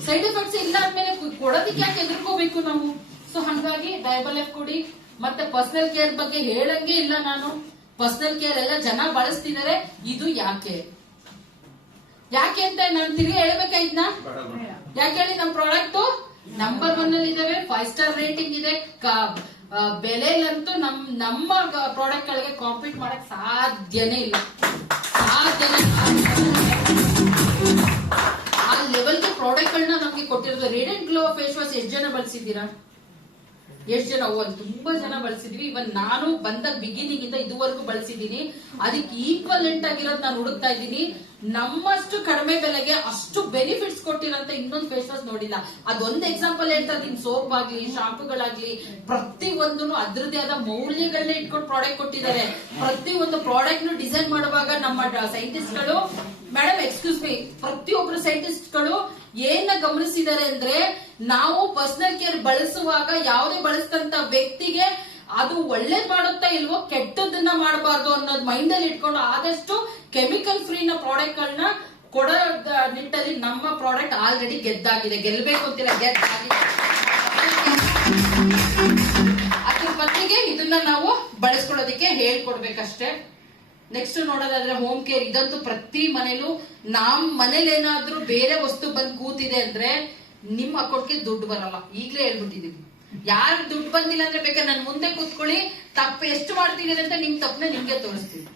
ಸೈಡ್ ಎಫೆಕ್ಟ್ಸ್ ಇಲ್ಲ ಅಂದ್ಮೇಲೆ ಕೊಡೋದಕ್ಕೆ ಯಾಕೆ ಎದುರ್ಕೋಬೇಕು ನಾವು? ಸೊ ಹಂಗಾಗಿ ಡಯಾಬರ್ ಲೈಫ್ ಕೊಡಿ. ಮತ್ತೆ ಪರ್ಸನಲ್ ಕೇರ್ ಬಗ್ಗೆ ಹೇಳಂಗೆ ಇಲ್ಲ ನಾನು. ಪರ್ಸನಲ್ ಕೇರ್ ಎಲ್ಲ ಜನ ಬಳಸ್ತಿದ್ದಾರೆ. ಇದು ಯಾಕೆ ಅಂತ ನಾನು ತಿರುಗಿ ಹೇಳ್ಬೇಕಾಯ್ತನಾ? ಯಾಕೆ ಹೇಳಿ? ನಮ್ ಪ್ರಾಡಕ್ಟ್ ನಂಬರ್ 1 ಅಲ್ಲಿ ಇದಾವೆ. 5 ಸ್ಟಾರ್ ರೇಟಿಂಗ್ ಇದೆ. ಬೆಲೆಲಂತೂ ನಮ್ಮ ಪ್ರಾಡಕ್ಟ್ ಗಳಿಗೆ ಕಾಂಪೀಟ್ ಮಾಡಕ್ ಸಾಧ್ಯನೇ ಇಲ್ಲ. ಆ ಲೆವೆಲ್ಗೆ ಪ್ರಾಡಕ್ಟ್ ಗಳನ್ನ ನಮ್ಗೆ ಕೊಟ್ಟಿರೋದು. ರೇಡಿಯಂಟ್ ಗ್ಲೋ ಫೇಸ್ ವಾಶ್ ಎಷ್ಟು ಜನ ಬಳಸಿದ್ದೀರಾ? ಎಷ್ಟು ಜನ? ತುಂಬಾ ಜನ ಬಳಸಿದ್ವಿ. ಇವನ್ ನಾನು ಬಂದ ಬಿಗಿನಿಂಗ್ ಇಂದ ಇದುವರೆಗೂ ಬಳಸಿದೀನಿ. ಅದಕ್ಕೆ ಈಕ್ವಲೆಂಟ್ ಆಗಿರೋದು ನಾನು ಹುಡುಕ್ತಾ ಇದ್ದೀನಿ. ನಮ್ಮಷ್ಟು ಕಡಿಮೆ ಬೆಲೆಗೆ ಅಷ್ಟು ಬೆನಿಫಿಟ್ಸ್ ಕೊಟ್ಟಿರೋಂತ ಇನ್ನೊಂದು ಫೇಸ್ ವಾಶ್ ನೋಡಿಲ್ಲ. ಅದೊಂದು ಎಕ್ಸಾಂಪಲ್ ಹೇಳ್ತಾ ಇದೀನಿ. ಸೋಪ್ ಆಗ್ಲಿ, ಶಾಂಪುಗಳಾಗ್ಲಿ, ಪ್ರತಿ ಒಂದು ಅದ್ರದ್ದೇ ಆದ ಮೌಲ್ಯಗಳನ್ನ ಇಟ್ಕೊಂಡು ಪ್ರಾಡಕ್ಟ್ ಕೊಟ್ಟಿದ್ದಾರೆ. ಪ್ರತಿ ಒಂದು ಪ್ರಾಡಕ್ಟ್ ಡಿಸೈನ್ ಮಾಡುವಾಗ ನಮ್ಮ ಸೈಂಟಿಸ್ಟ್ ಗಳು, ಮೇಡಮ್ ಎಕ್ಸ್ಕ್ಯೂಸ್ ಮೀ, ಪ್ರತಿಯೊಬ್ರು ಸೈಂಟಿಸ್ಟ್ ಗಳು ಏನ ಗಮನಿಸಿದ್ದಾರೆ ಅಂದ್ರೆ, ನಾವು ಪರ್ಸನಲ್ ಕೇರ್ ಬಳಸುವಾಗ ಯಾವುದೇ ಬಳಸಿದಂತ ವ್ಯಕ್ತಿಗೆ ಅದು ಒಳ್ಳೇದ್ ಮಾಡುತ್ತಾ ಇಲ್ವೋ, ಕೆಟ್ಟದನ್ನ ಮಾಡಬಾರ್ದು ಅನ್ನೋದು ಮೈಂಡ್ ಅಲ್ಲಿ ಇಟ್ಕೊಂಡು ಆದಷ್ಟು ಕೆಮಿಕಲ್ ಫ್ರೀನ ಪ್ರಾಡಕ್ಟ್ ಗಳನ್ನ ಕೊಡೋ ನಿಟ್ಟಲ್ಲಿ ನಮ್ಮ ಪ್ರಾಡಕ್ಟ್ ಆಲ್ರೆಡಿ ಗೆದ್ದಾಗಿದೆ. ಗೆಲ್ಬೇಕು ಅಂತಿಲ್ಲ, ಗೆದ್ದಾಗಿದೆ. ಅದ್ರ ಬದಲಿಗೆ ಇದನ್ನ ನಾವು ಬಳಸ್ಕೊಳ್ಳೋದಕ್ಕೆ ಹೇಳ್ಕೊಡ್ಬೇಕಷ್ಟೇ. ನೆಕ್ಸ್ಟ್ ನೋಡೋದಾದ್ರೆ ಹೋಮ್ ಕೇರ್. ಇದಂತೂ ಪ್ರತಿ ಮನೇಲೂ, ನಮ್ ಮನೇಲಿ ಏನಾದ್ರೂ ಬೇರೆ ವಸ್ತು ಬಂದ್ ಕೂತಿದೆ ಅಂದ್ರೆ ನಿಮ್ ಅಕೌಂಟ್ಗೆ ದುಡ್ಡು ಬರಲ್ಲ. ಈಗ್ಲೇ ಹೇಳ್ಬಿಟ್ಟಿದೀವಿ. ಯಾರು ದುಡ್ಡು ಬಂದಿಲ್ಲ ಅಂದ್ರೆ ಬೇಕಾದ್ರೆ ನನ್ ಮುಂದೆ ಕೂತ್ಕೊಳ್ಳಿ, ತಪ್ಪು ಎಷ್ಟು ಮಾಡ್ತೀನಿ ಅಂತ ನಿಮ್ ತಪ್ಪನ್ನ ನಿಮ್ಗೆ ತೋರಿಸ್ತೀವಿ.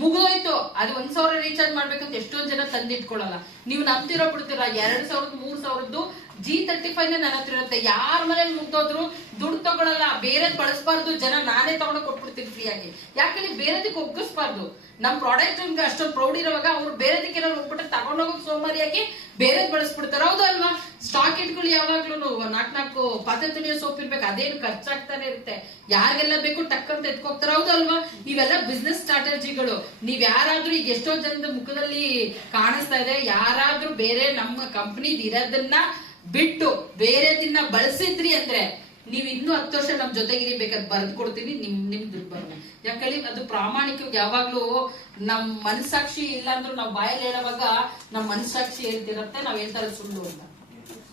ಮುಗಿದೋಯ್ತು. ಅದು 1,000 ರೀಚಾರ್ಜ್ ಮಾಡ್ಬೇಕಂತ ಎಷ್ಟೊಂದ್ ಜನ ತಂದಿಟ್ಕೊಳ್ಳಲ್ಲ. ನೀವು ನಂಬ್ತಿರೋ ಬಿಡ್ತೀರಾ. 2,000 3,000 G35 ನನ್ನ ಹತ್ರ ಇರುತ್ತೆ. ಯಾರ ಮನೇಲಿ ಮುಗ್ದೋದ್ರು ದುಡ್ಡು ತಗೊಳಲ್ಲ. ಬೇರೆದ್ ಬಳಸಬಾರ್ದು ಜನ, ನಾನೇ ತಗೊಂಡು ಕೊಟ್ಬಿಡ್ತೀನಿ ಫ್ರೀಯಾಗಿ. ಯಾಕಂದ್ರೆ ಬೇರೆದಕ್ಕೆ ಒಗ್ಗಿಸ್ಬಾರ್ದು. ನಮ್ ಪ್ರಾಡಕ್ಟ್ ಅಷ್ಟೊಂದು ಪ್ರೌಡ್ ಇರುವಾಗ ಅವ್ರು ಬೇರೆದಕ್ಕೆ ಹೋಗ್ಬಿಟ್ಟು ತಗೊಂಡೋಗೋಕ್ ಸೋಮಾರಿಯಾಗಿ ಬೇರೆದ್ ಬಳಸ್ಬಿಡ್ತಾರೆ. ಹೌದು ಅಲ್ವಾ? ಸ್ಟಾಕ್ ಇಟ್ಕೊಳ್ಳಿ. ಯಾವಾಗ್ಲೂ 4 ಪಾತ್ರೆ ತುಳಿಯೋ ಸೋಪ್ ಇರ್ಬೇಕು. ಅದೇನು ಖರ್ಚಾಗ್ತಾನೆ ಇರುತ್ತೆ. ಯಾರಿಗೆಲ್ಲ ಬೇಕು ಟಕ್ಕಂತ ಎತ್ಕೋಗ್ತಾರೆ. ಹೌದು ಅಲ್ವಾ? ಇವೆಲ್ಲ ಬಿಸ್ನೆಸ್ ಸ್ಟ್ರಾಟಜಿಗಳು. ನೀವ್ ಯಾರಾದ್ರೂ ಈಗ ಎಷ್ಟೋ ಜನದ ಮುಖದಲ್ಲಿ ಕಾಣಿಸ್ತಾ ಇದೆ, ಯಾರಾದ್ರೂ ಬೇರೆ ನಮ್ಮ ಕಂಪನಿದ್ ಇರೋದನ್ನ ಬಿಟ್ಟು ಬೇರೆದನ್ನ ಬಳಸಿದ್ರಿ ಅಂದ್ರೆ ನೀವ್ ಇನ್ನೂ 10 ವರ್ಷ ನಮ್ ಜೊತೆಗಿರಿ, ಬೇಕಾದ್ರೆ ಬರ್ದು ಕೊಡ್ತೀವಿ. ನಿಮ್ ದುಡ್ಡು ಬರಲ್ಲ. ಯಾಕಂದ್ರೆ ಅದು ಪ್ರಾಮಾಣಿಕ. ಯಾವಾಗ್ಲೂ ನಮ್ ಮನಸ್ಸಾಕ್ಷಿ ಇಲ್ಲ ಅಂದ್ರೂ ನಾವ್ ಬಾಯಲ್ಲಿ ಹೇಳುವಾಗ ನಮ್ ಮನಸ್ಸಾಕ್ಷಿ ಹೇಳ್ತಿರತ್ತೆ, ನಾವ್ ಹೇಳ್ತಾರ ಸುಳ್ಳು ಅಂತ.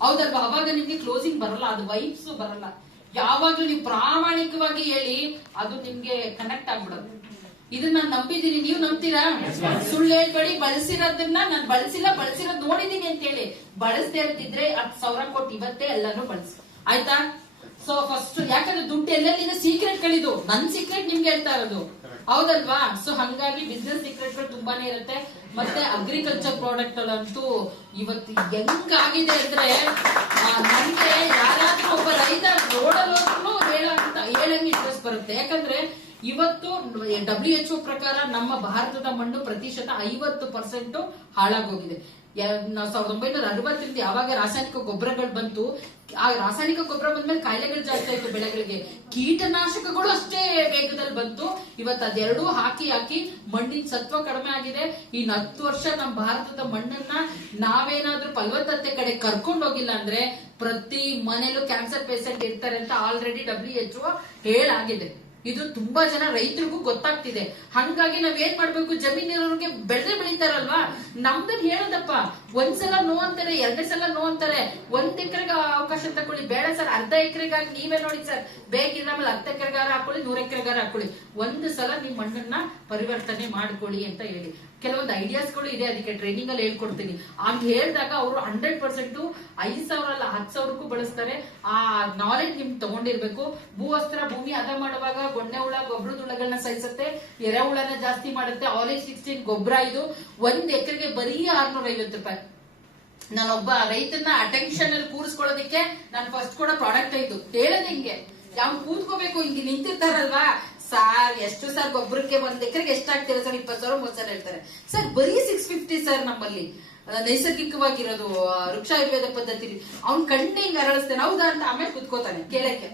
ಹೌದಲ್ವಾ? ಅವಾಗ ನಿಮ್ಗೆ ಕ್ಲೋಸಿಂಗ್ ಬರಲ್ಲ, ಅದು ವೈಬ್ಸ್ ಬರಲ್ಲ. ಯಾವಾಗ್ಲೂ ನೀವು ಪ್ರಾಮಾಣಿಕವಾಗಿ ಹೇಳಿ, ಅದು ನಿಮ್ಗೆ ಕನೆಕ್ಟ್ ಆಗ್ಬಿಡೋದು. ಇದನ್ನ ನಾನು ನಂಬಿದೀನಿ, ನೀವು ನಂಬ್ತೀರಾ? ಸುಳ್ಳು ಹೇಳ್ಬೇಡಿ. ಬಳಸಿರೋದನ್ನ ನಾನು ಬಳಸಿರೋದ್ ನೋಡಿದೀನಿ ಅಂತ ಹೇಳಿ. ಬಳಸದೇ ಇರ್ತಿದ್ರೆ 10,000 ಕೊಟ್ಟು ಇವತ್ತೇ ಎಲ್ಲಾನು ಬಳಸಿ, ಆಯ್ತಾ? ಸೊ ಫಸ್ಟ್, ಯಾಕಂದ್ರೆ ದುಡ್ಡು ಎಲ್ಲೆಲ್ಲಿಂದ ಸೀಕ್ರೆಟ್ ಗಳಿದು, ನನ್ ಸೀಕ್ರೆಟ್ ನಿಮ್ಗೆ ಹೇಳ್ತಾ ಇರೋದು, ಹೌದಲ್ವಾ? ಸೊ ಹಂಗಾಗಿ ಬಿಸ್ನೆಸ್ ಸೀಕ್ರೆಟ್ ಗಳು ತುಂಬಾನೇ ಇರುತ್ತೆ. ಮತ್ತೆ ಅಗ್ರಿಕಲ್ಚರ್ ಪ್ರಾಡಕ್ಟ್ ಅಲ್ಲಂತೂ ಇವತ್ತು ಹೆಂಗಾಗಿದೆ ಅಂದ್ರೆ, ನನ್ಗೆ ಯಾರಾದ್ರೂ ಒಬ್ಬ ರೈತ ರೋಡಲ್ಲೂ ಹೇಳಂಗೆ ಇಂಟ್ರೆಸ್ಟ್ ಬರುತ್ತೆ. ಯಾಕಂದ್ರೆ ಇವತ್ತು WHO ಪ್ರಕಾರ ನಮ್ಮ ಭಾರತದ ಮಣ್ಣು ಪ್ರತಿಶತ 50% ಹಾಳಾಗೋಗಿದೆ. 1960ರಿಂದ ಯಾವಾಗ ರಾಸಾಯನಿಕ ಗೊಬ್ಬರಗಳು ಬಂತು, ಆ ರಾಸಾಯನಿಕ ಗೊಬ್ಬರ ಬಂದ್ಮೇಲೆ ಕಾಯಿಲೆಗಳು ಜಾಸ್ತಿ ಆಯ್ತು ಬೆಳೆಗಳಿಗೆ. ಕೀಟನಾಶಕಗಳು ಅಷ್ಟೇ ವೇಗದಲ್ಲಿ ಬಂತು. ಇವತ್ತು ಅದೆರಡೂ ಹಾಕಿ ಮಣ್ಣಿನ ಸತ್ವ ಕಡಿಮೆ ಆಗಿದೆ. ಇನ್ನು 10 ವರ್ಷ ನಮ್ಮ ಭಾರತದ ಮಣ್ಣನ್ನ ನಾವೇನಾದ್ರೂ ಫಲವತ್ತತೆ ಕಡೆ ಕರ್ಕೊಂಡು ಹೋಗಿಲ್ಲ ಅಂದ್ರೆ ಪ್ರತಿ ಮನೇಲೂ ಕ್ಯಾನ್ಸರ್ ಪೇಷಂಟ್ ಇರ್ತಾರೆ ಅಂತ ಆಲ್ರೆಡಿ WHO ಹೇಳಾಗಿದೆ. ಇದು ತುಂಬಾ ಜನ ರೈತರಿಗೂ ಗೊತ್ತಾಗ್ತಿದೆ. ಹಂಗಾಗಿ ನಾವ್ ಏನ್ ಮಾಡ್ಬೇಕು, ಜಮೀನಿರೋರಿಗೆ ಬೆಳೆದ್ರೆ ಬೆಳಿತಾರಲ್ವಾ, ನಮ್ದನ್ ಹೇಳದಪ್ಪ. ಒಂದ್ಸಲ ನೋ ಅಂತಾರೆ, 2 ಸಲ ನೋ ಅಂತಾರೆ. 1 ಎಕರೆಗೆ ಅವಕಾಶ ತಕೊಳ್ಳಿ, ಬೇಡ ಸರ್ 1/2 ಎಕರೆಗಾಗಿ ನೀವೇ ನೋಡಿ ಸರ್, ಬೇಕಿದ್ರೆ ಆಮೇಲೆ 10 ಎಕರೆಗಾರ ಹಾಕೊಳ್ಳಿ, 100 ಎಕರೆಗಾರ ಹಾಕೊಳ್ಳಿ, 1 ಸಲ ನಿಮ್ ಮಣ್ಣನ್ನ ಪರಿವರ್ತನೆ ಮಾಡ್ಕೊಳ್ಳಿ ಅಂತ ಹೇಳಿ. ಕೆಲವೊಂದು ಐಡಿಯಾಸ್ ಗಳು ಇದೆ, ಅದಕ್ಕೆ ಟ್ರೈನಿಂಗ್ ಅಲ್ಲಿ ಹೇಳ್ಕೊಡ್ತೀನಿ. ಹಂಗ ಹೇಳಿದಾಗ ಅವರು 100% 5,000 ಅಲ್ಲ 10,000ಕ್ಕೂ ಬಳಸ್ತಾರೆ. ಆ ನಾಲೆಡ್ಜ್ ನಿಮ್ಗೆ ತಗೊಂಡಿರ್ಬೇಕು. ಭೂವಸ್ತ್ರ, ಭೂಮಿ ಹದ ಮಾಡುವಾಗ ಗೊಣ್ಣೆ ಹುಳ, ಗೊಬ್ಬರದ ಹುಳಗಳನ್ನ ಸಹಿಸುತ್ತೆ, ಎರೆಹುಳನ ಜಾಸ್ತಿ ಮಾಡುತ್ತೆ. ಆಲಿವ್ 16 ಗೊಬ್ಬರ. ಇದು 1 ಎಕರೆಗೆ ಬರೀ 650 ರೂಪಾಯಿ. ನಾನೊಬ್ಬ ರೈತನ ಅಟೆನ್ಷನ್ ಅಲ್ಲಿ ಕೂರಿಸ್ಕೊಳ್ಳೋದಕ್ಕೆ ನಾನು ಫಸ್ಟ್ ಕೂಡ ಪ್ರಾಡಕ್ಟ್ ಇದು ಹೇಳೋದು ಹಿಂಗೆ. ಯಾವ ಕೂತ್ಕೋಬೇಕು, ಹಿಂಗೆ ನಿಂತಿರ್ತಾರಲ್ವಾ, ಸಾರ್ ಎಷ್ಟು ಸರ್ ಗೊಬ್ಬರಕ್ಕೆ 1 ಎಕರೆಗೆ ಎಷ್ಟಾಗ್ತಿರ ಸರ್? 20,000 30,000 ಹೇಳ್ತಾರೆ ಸರ್. ಬರೀ 650 ಸರ್ ನಮ್ಮಲ್ಲಿ ನೈಸರ್ಗಿಕವಾಗಿರೋದು ವೃಕ್ಷ ಆಯುರ್ವೇದ ಪದ್ಧತಿ. ಅವ್ನ್ ಕಣ್ಣೆ ಹಿಂಗ್ ಅರಳಿಸ್ತಾನೆ, ಹೌದಾ ಅಂತ ಆಮೇಲೆ ಕುತ್ಕೋತಾನೆ ಕೇಳಕ್ಕೆ.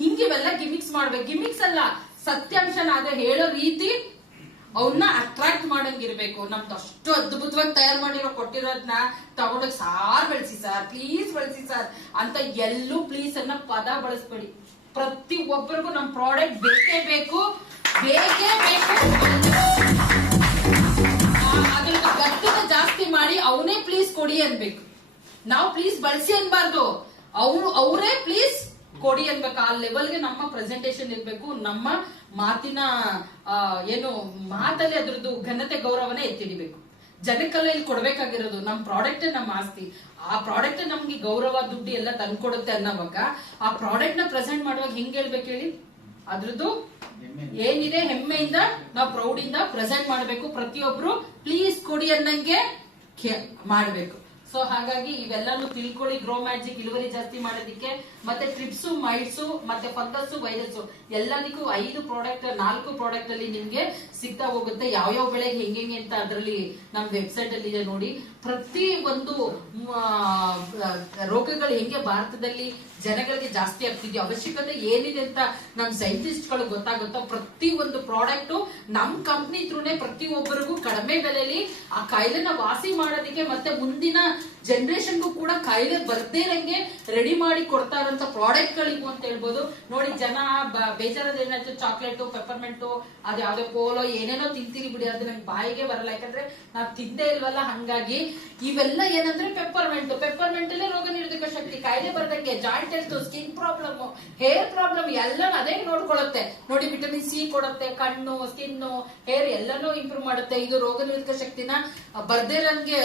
ಹಿಂಗಿವೆಲ್ಲ ಗಿಮಿಕ್ಸ್ ಮಾಡ್ಬೇಕು. ಗಿಮಿಕ್ಸ್ ಅಲ್ಲ, ಸತ್ಯಾಂಶನ ಅದ ಹೇಳೋ ರೀತಿ ಅವನ್ನ ಅಟ್ರಾಕ್ಟ್ ಮಾಡಂಗಿರ್ಬೇಕು. ನಮ್ದು ಅಷ್ಟು ಅದ್ಭುತವಾಗಿ ತಯಾರು ಮಾಡಿರೋ ಕೊಟ್ಟಿರೋದನ್ನ ತಗೊಂಡೋಗಿ ಸಾರ್ ಬೆಳೆಸಿ ಸರ್, ಪ್ಲೀಸ್ ಬೆಳೆಸಿ ಸರ್ ಅಂತ ಎಲ್ಲೂ ಪ್ಲೀಸ್ ಅನ್ನ ಪದ ಬಳಸ್ಬೇಡಿ. ಪ್ರತಿ ಒಬ್ಬರಿಗೂ ನಮ್ ಪ್ರಾಡಕ್ಟ್ ಬೇಕೇ ಬೇಕು. ಅದ್ರದ್ದು ಗಟ್ಟಿನ ಜಾಸ್ತಿ ಮಾಡಿ ಅವನೇ ಪ್ಲೀಸ್ ಕೊಡಿ ಅನ್ಬೇಕು. ನಾವು ಪ್ಲೀಸ್ ಬಳಸಿ ಅನ್ಬಾರ್ದು, ಅವರೇ ಪ್ಲೀಸ್ ಕೊಡಿ ಅನ್ಬೇಕು. ಆ ಲೆವೆಲ್ಗೆ ನಮ್ಮ ಪ್ರೆಸೆಂಟೇಶನ್ ಇರ್ಬೇಕು. ನಮ್ಮ ಮಾತಿನ ಏನು ಮಾತಲ್ಲಿ ಅದ್ರದ್ದು ಘನತೆ ಗೌರವನ ಎತ್ತಿಡಿಬೇಕು. ಜನಕ್ಕೆಲ್ಲ ಇಲ್ಲಿ ಕೊಡ್ಬೇಕಾಗಿರೋದು ನಮ್ ಪ್ರಾಡಕ್ಟ್ ನಮ್ಮ ಆಸ್ತಿ. ಆ ಪ್ರಾಡಕ್ಟ್ ನಮ್ಗೆ ಗೌರವ, ದುಡ್ಡು ಎಲ್ಲ ತಂದ್ಕೊಡುತ್ತೆ ಅನ್ನೋವಾಗ ಆ ಪ್ರಾಡಕ್ಟ್ ನ ಪ್ರೆಸೆಂಟ್ ಮಾಡುವಾಗ ಹೆಂಗ್ ಹೇಳ್ಬೇಕು ಹೇಳಿ? ಅದ್ರದ್ದು ಏನಿದೆ ಹೆಮ್ಮೆಯಿಂದ ನಾವು ಪ್ರೌಡ್ ಇಂದ ಪ್ರೆಸೆಂಟ್ ಮಾಡ್ಬೇಕು. ಪ್ರತಿಯೊಬ್ರು ಪ್ಲೀಸ್ ಕೊಡಿ ಅನ್ನಂಗೆ ಮಾಡ್ಬೇಕು. ಸೊ ಹಾಗಾಗಿ ಇವೆಲ್ಲಾನು ತಿಳ್ಕೊಳ್ಳಿ. ಗ್ರೋ ಮ್ಯಾಜಿಕ್ ಇಳುವರಿ ಜಾಸ್ತಿ ಮಾಡೋದಿಕ್ಕೆ, ಮತ್ತೆ ಟ್ರಿಪ್ಸ್, ಮೈಟ್ಸ್, ಮತ್ತೆ ಫಂಗಸ್, ವೈರಸ್ ಎಲ್ಲದಕ್ಕೂ 4 ಪ್ರಾಡಕ್ಟ್ ಅಲ್ಲಿ ನಿಮ್ಗೆ ಸಿಗ್ತಾ ಹೋಗುತ್ತೆ. ಯಾವ್ಯಾವ ಬೆಳೆಗೆ ಹೆಂಗೆ ಅಂತ ಅದರಲ್ಲಿ ನಮ್ ವೆಬ್ಸೈಟ್ ಅಲ್ಲಿ ಇದೆ ನೋಡಿ. ಪ್ರತಿ ಒಂದು ರೋಗಗಳು ಹೆಂಗೆ ಭಾರತದಲ್ಲಿ ಜನಗಳಿಗೆ ಜಾಸ್ತಿ ಆಗ್ತಿದ್ಯೋ, ಅವಶ್ಯಕತೆ ಏನಿದೆ ಅಂತ ನಮ್ ಸೈಂಟಿಸ್ಟ್ ಗಳು ಗೊತ್ತಾಗುತ್ತೋ, ಪ್ರತಿ ಒಂದು ಪ್ರಾಡಕ್ಟ್ ನಮ್ ಕಂಪ್ನಿ ಥ್ರೂನೇ ಪ್ರತಿಯೊಬ್ಬರಿಗೂ ಕಡಿಮೆ ಬೆಲೆಯಲ್ಲಿ ಆ ಕಾಯಿಲೆನ ವಾಸಿ ಮಾಡೋದಕ್ಕೆ, ಮತ್ತೆ ಮುಂದಿನ ಜನರೇಷನ್ಗೂ ಕೂಡ ಕಾಯಿಲೆ ಬರ್ದೇ ಇರಂಗೆ ರೆಡಿ ಮಾಡಿ ಕೊಡ್ತಾ ಇರೋಂತ ಪ್ರಾಡಕ್ಟ್ ಗಳಿಗೂ ಅಂತ ಹೇಳ್ಬೋದು. ನೋಡಿ, ಜನ ಬೇಜಾರದ ಏನಾಯ್ತು, ಚಾಕ್ಲೇಟ್, ಪೆಪ್ಪರ್ಮೆಂಟು, ಅದ್ ಯಾವ್ದೋ ಪೋಲೋ ಏನೇನೋ ತಿಂತೀರಿ ಬಿಡಿ, ಅದು ನಂಗೆ ಬಾಯಿಗೆ ಬರಲ್ಲ, ಯಾಕಂದ್ರೆ ನಾವ್ ತಿಂದೇ ಇಲ್ವಲ್ಲ. ಹಂಗಾಗಿ ಇವೆಲ್ಲ ಏನಂದ್ರೆ ಪೆಪ್ಪರ್ಮೆಂಟ್ ಅಲ್ಲೇ ರೋಗ ನಿರೋಧಕ ಶಕ್ತಿ, ಕಾಯಿಲೆ ಬರ್ದಂಗೆ, joint health, skin problem, hair problem ಎಲ್ಲ ಅದೇ ನೋಡ್ಕೊಳ್ಳುತ್ತೆ ನೋಡಿ. ವಿಟಮಿನ್ ಸಿ ಕೊಡುತ್ತೆ, ಕಣ್ಣು, ಸ್ಕಿನ್, ಹೇರ್ ಎಲ್ಲಾನು ಇಂಪ್ರೂವ್ ಮಾಡುತ್ತೆ. ಇದು ರೋಗ ನಿರೋಧಕ ಶಕ್ತಿನ ಬರ್ದೇ ಇರಂಗೆ,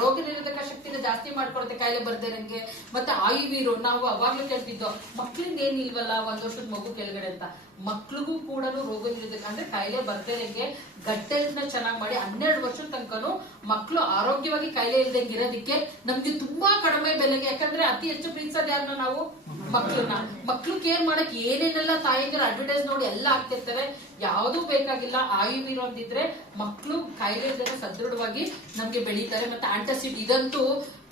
ರೋಗ ನಿರೋಧಕ ಶಕ್ತಿನ ಜಾಸ್ತಿ ಮಾಡ್ಕೊಡುತ್ತೆ ಕಾಯಿಲೆ ಬರ್ದೇ ಇರಂಗೆ. ಮತ್ತೆ ಆಯುರ್ವೇದ, ನಾವು ಅವಾಗ್ಲೂ ಕೇಳ್ತಿದ್ದೋ ಮಕ್ಳಿಗೆ ಏನಿಲ್ವಲ್ಲ 1 ವರ್ಷದ ಮಗು ಕೆಳಗಡೆ ಅಂತ, ಮಕ್ಳಿಗೂ ಕೂಡ ರೋಗ ನಿರೋಧಕ ಅಂದ್ರೆ ಕಾಯಿಲೆ ಬರ್ದೇ ಇರಂಗೆ ಗಟ್ಟೆಲ್ನ ಚೆನ್ನಾಗಿ ಮಾಡಿ 12 ವರ್ಷದ ತನಕನು ಮಕ್ಳು ಆರೋಗ್ಯವಾಗಿ ಕಾಯಿಲೆ ಇಲ್ದಂಗೆ ಇರೋದಕ್ಕೆ ನಮ್ಗೆ ತುಂಬಾ ಕಡಿಮೆ ಬೆಲೆಗೆ. ಯಾಕಂದ್ರೆ ಅತಿ ಹೆಚ್ಚು ಪ್ರೀತಿಸೋದು ಯಾರನ್ನ ನಾವು? ಮಕ್ಳು ಕೇರ್ ಮಾಡಕ್ ಏನೇನೆಲ್ಲ ತಾಯಿಗರ ಅಡ್ವರ್ಟೈಸ್ ನೋಡಿ ಎಲ್ಲ ಆಗ್ತಿರ್ತವೆ. ಯಾವ್ದು ಬೇಕಾಗಿಲ್ಲ, ಆಯುರ್ವೇದ ಒಂದಿದ್ರೆ ಮಕ್ಳು ಕಾಯಿಲೆ ಇಲ್ಲದೆ ಸದೃಢವಾಗಿ ನಮ್ಗೆ ಬೆಳೀತಾರೆ. ಮತ್ತೆ ಆಂಟಾಸಿಡ್ ಇದಂತೂ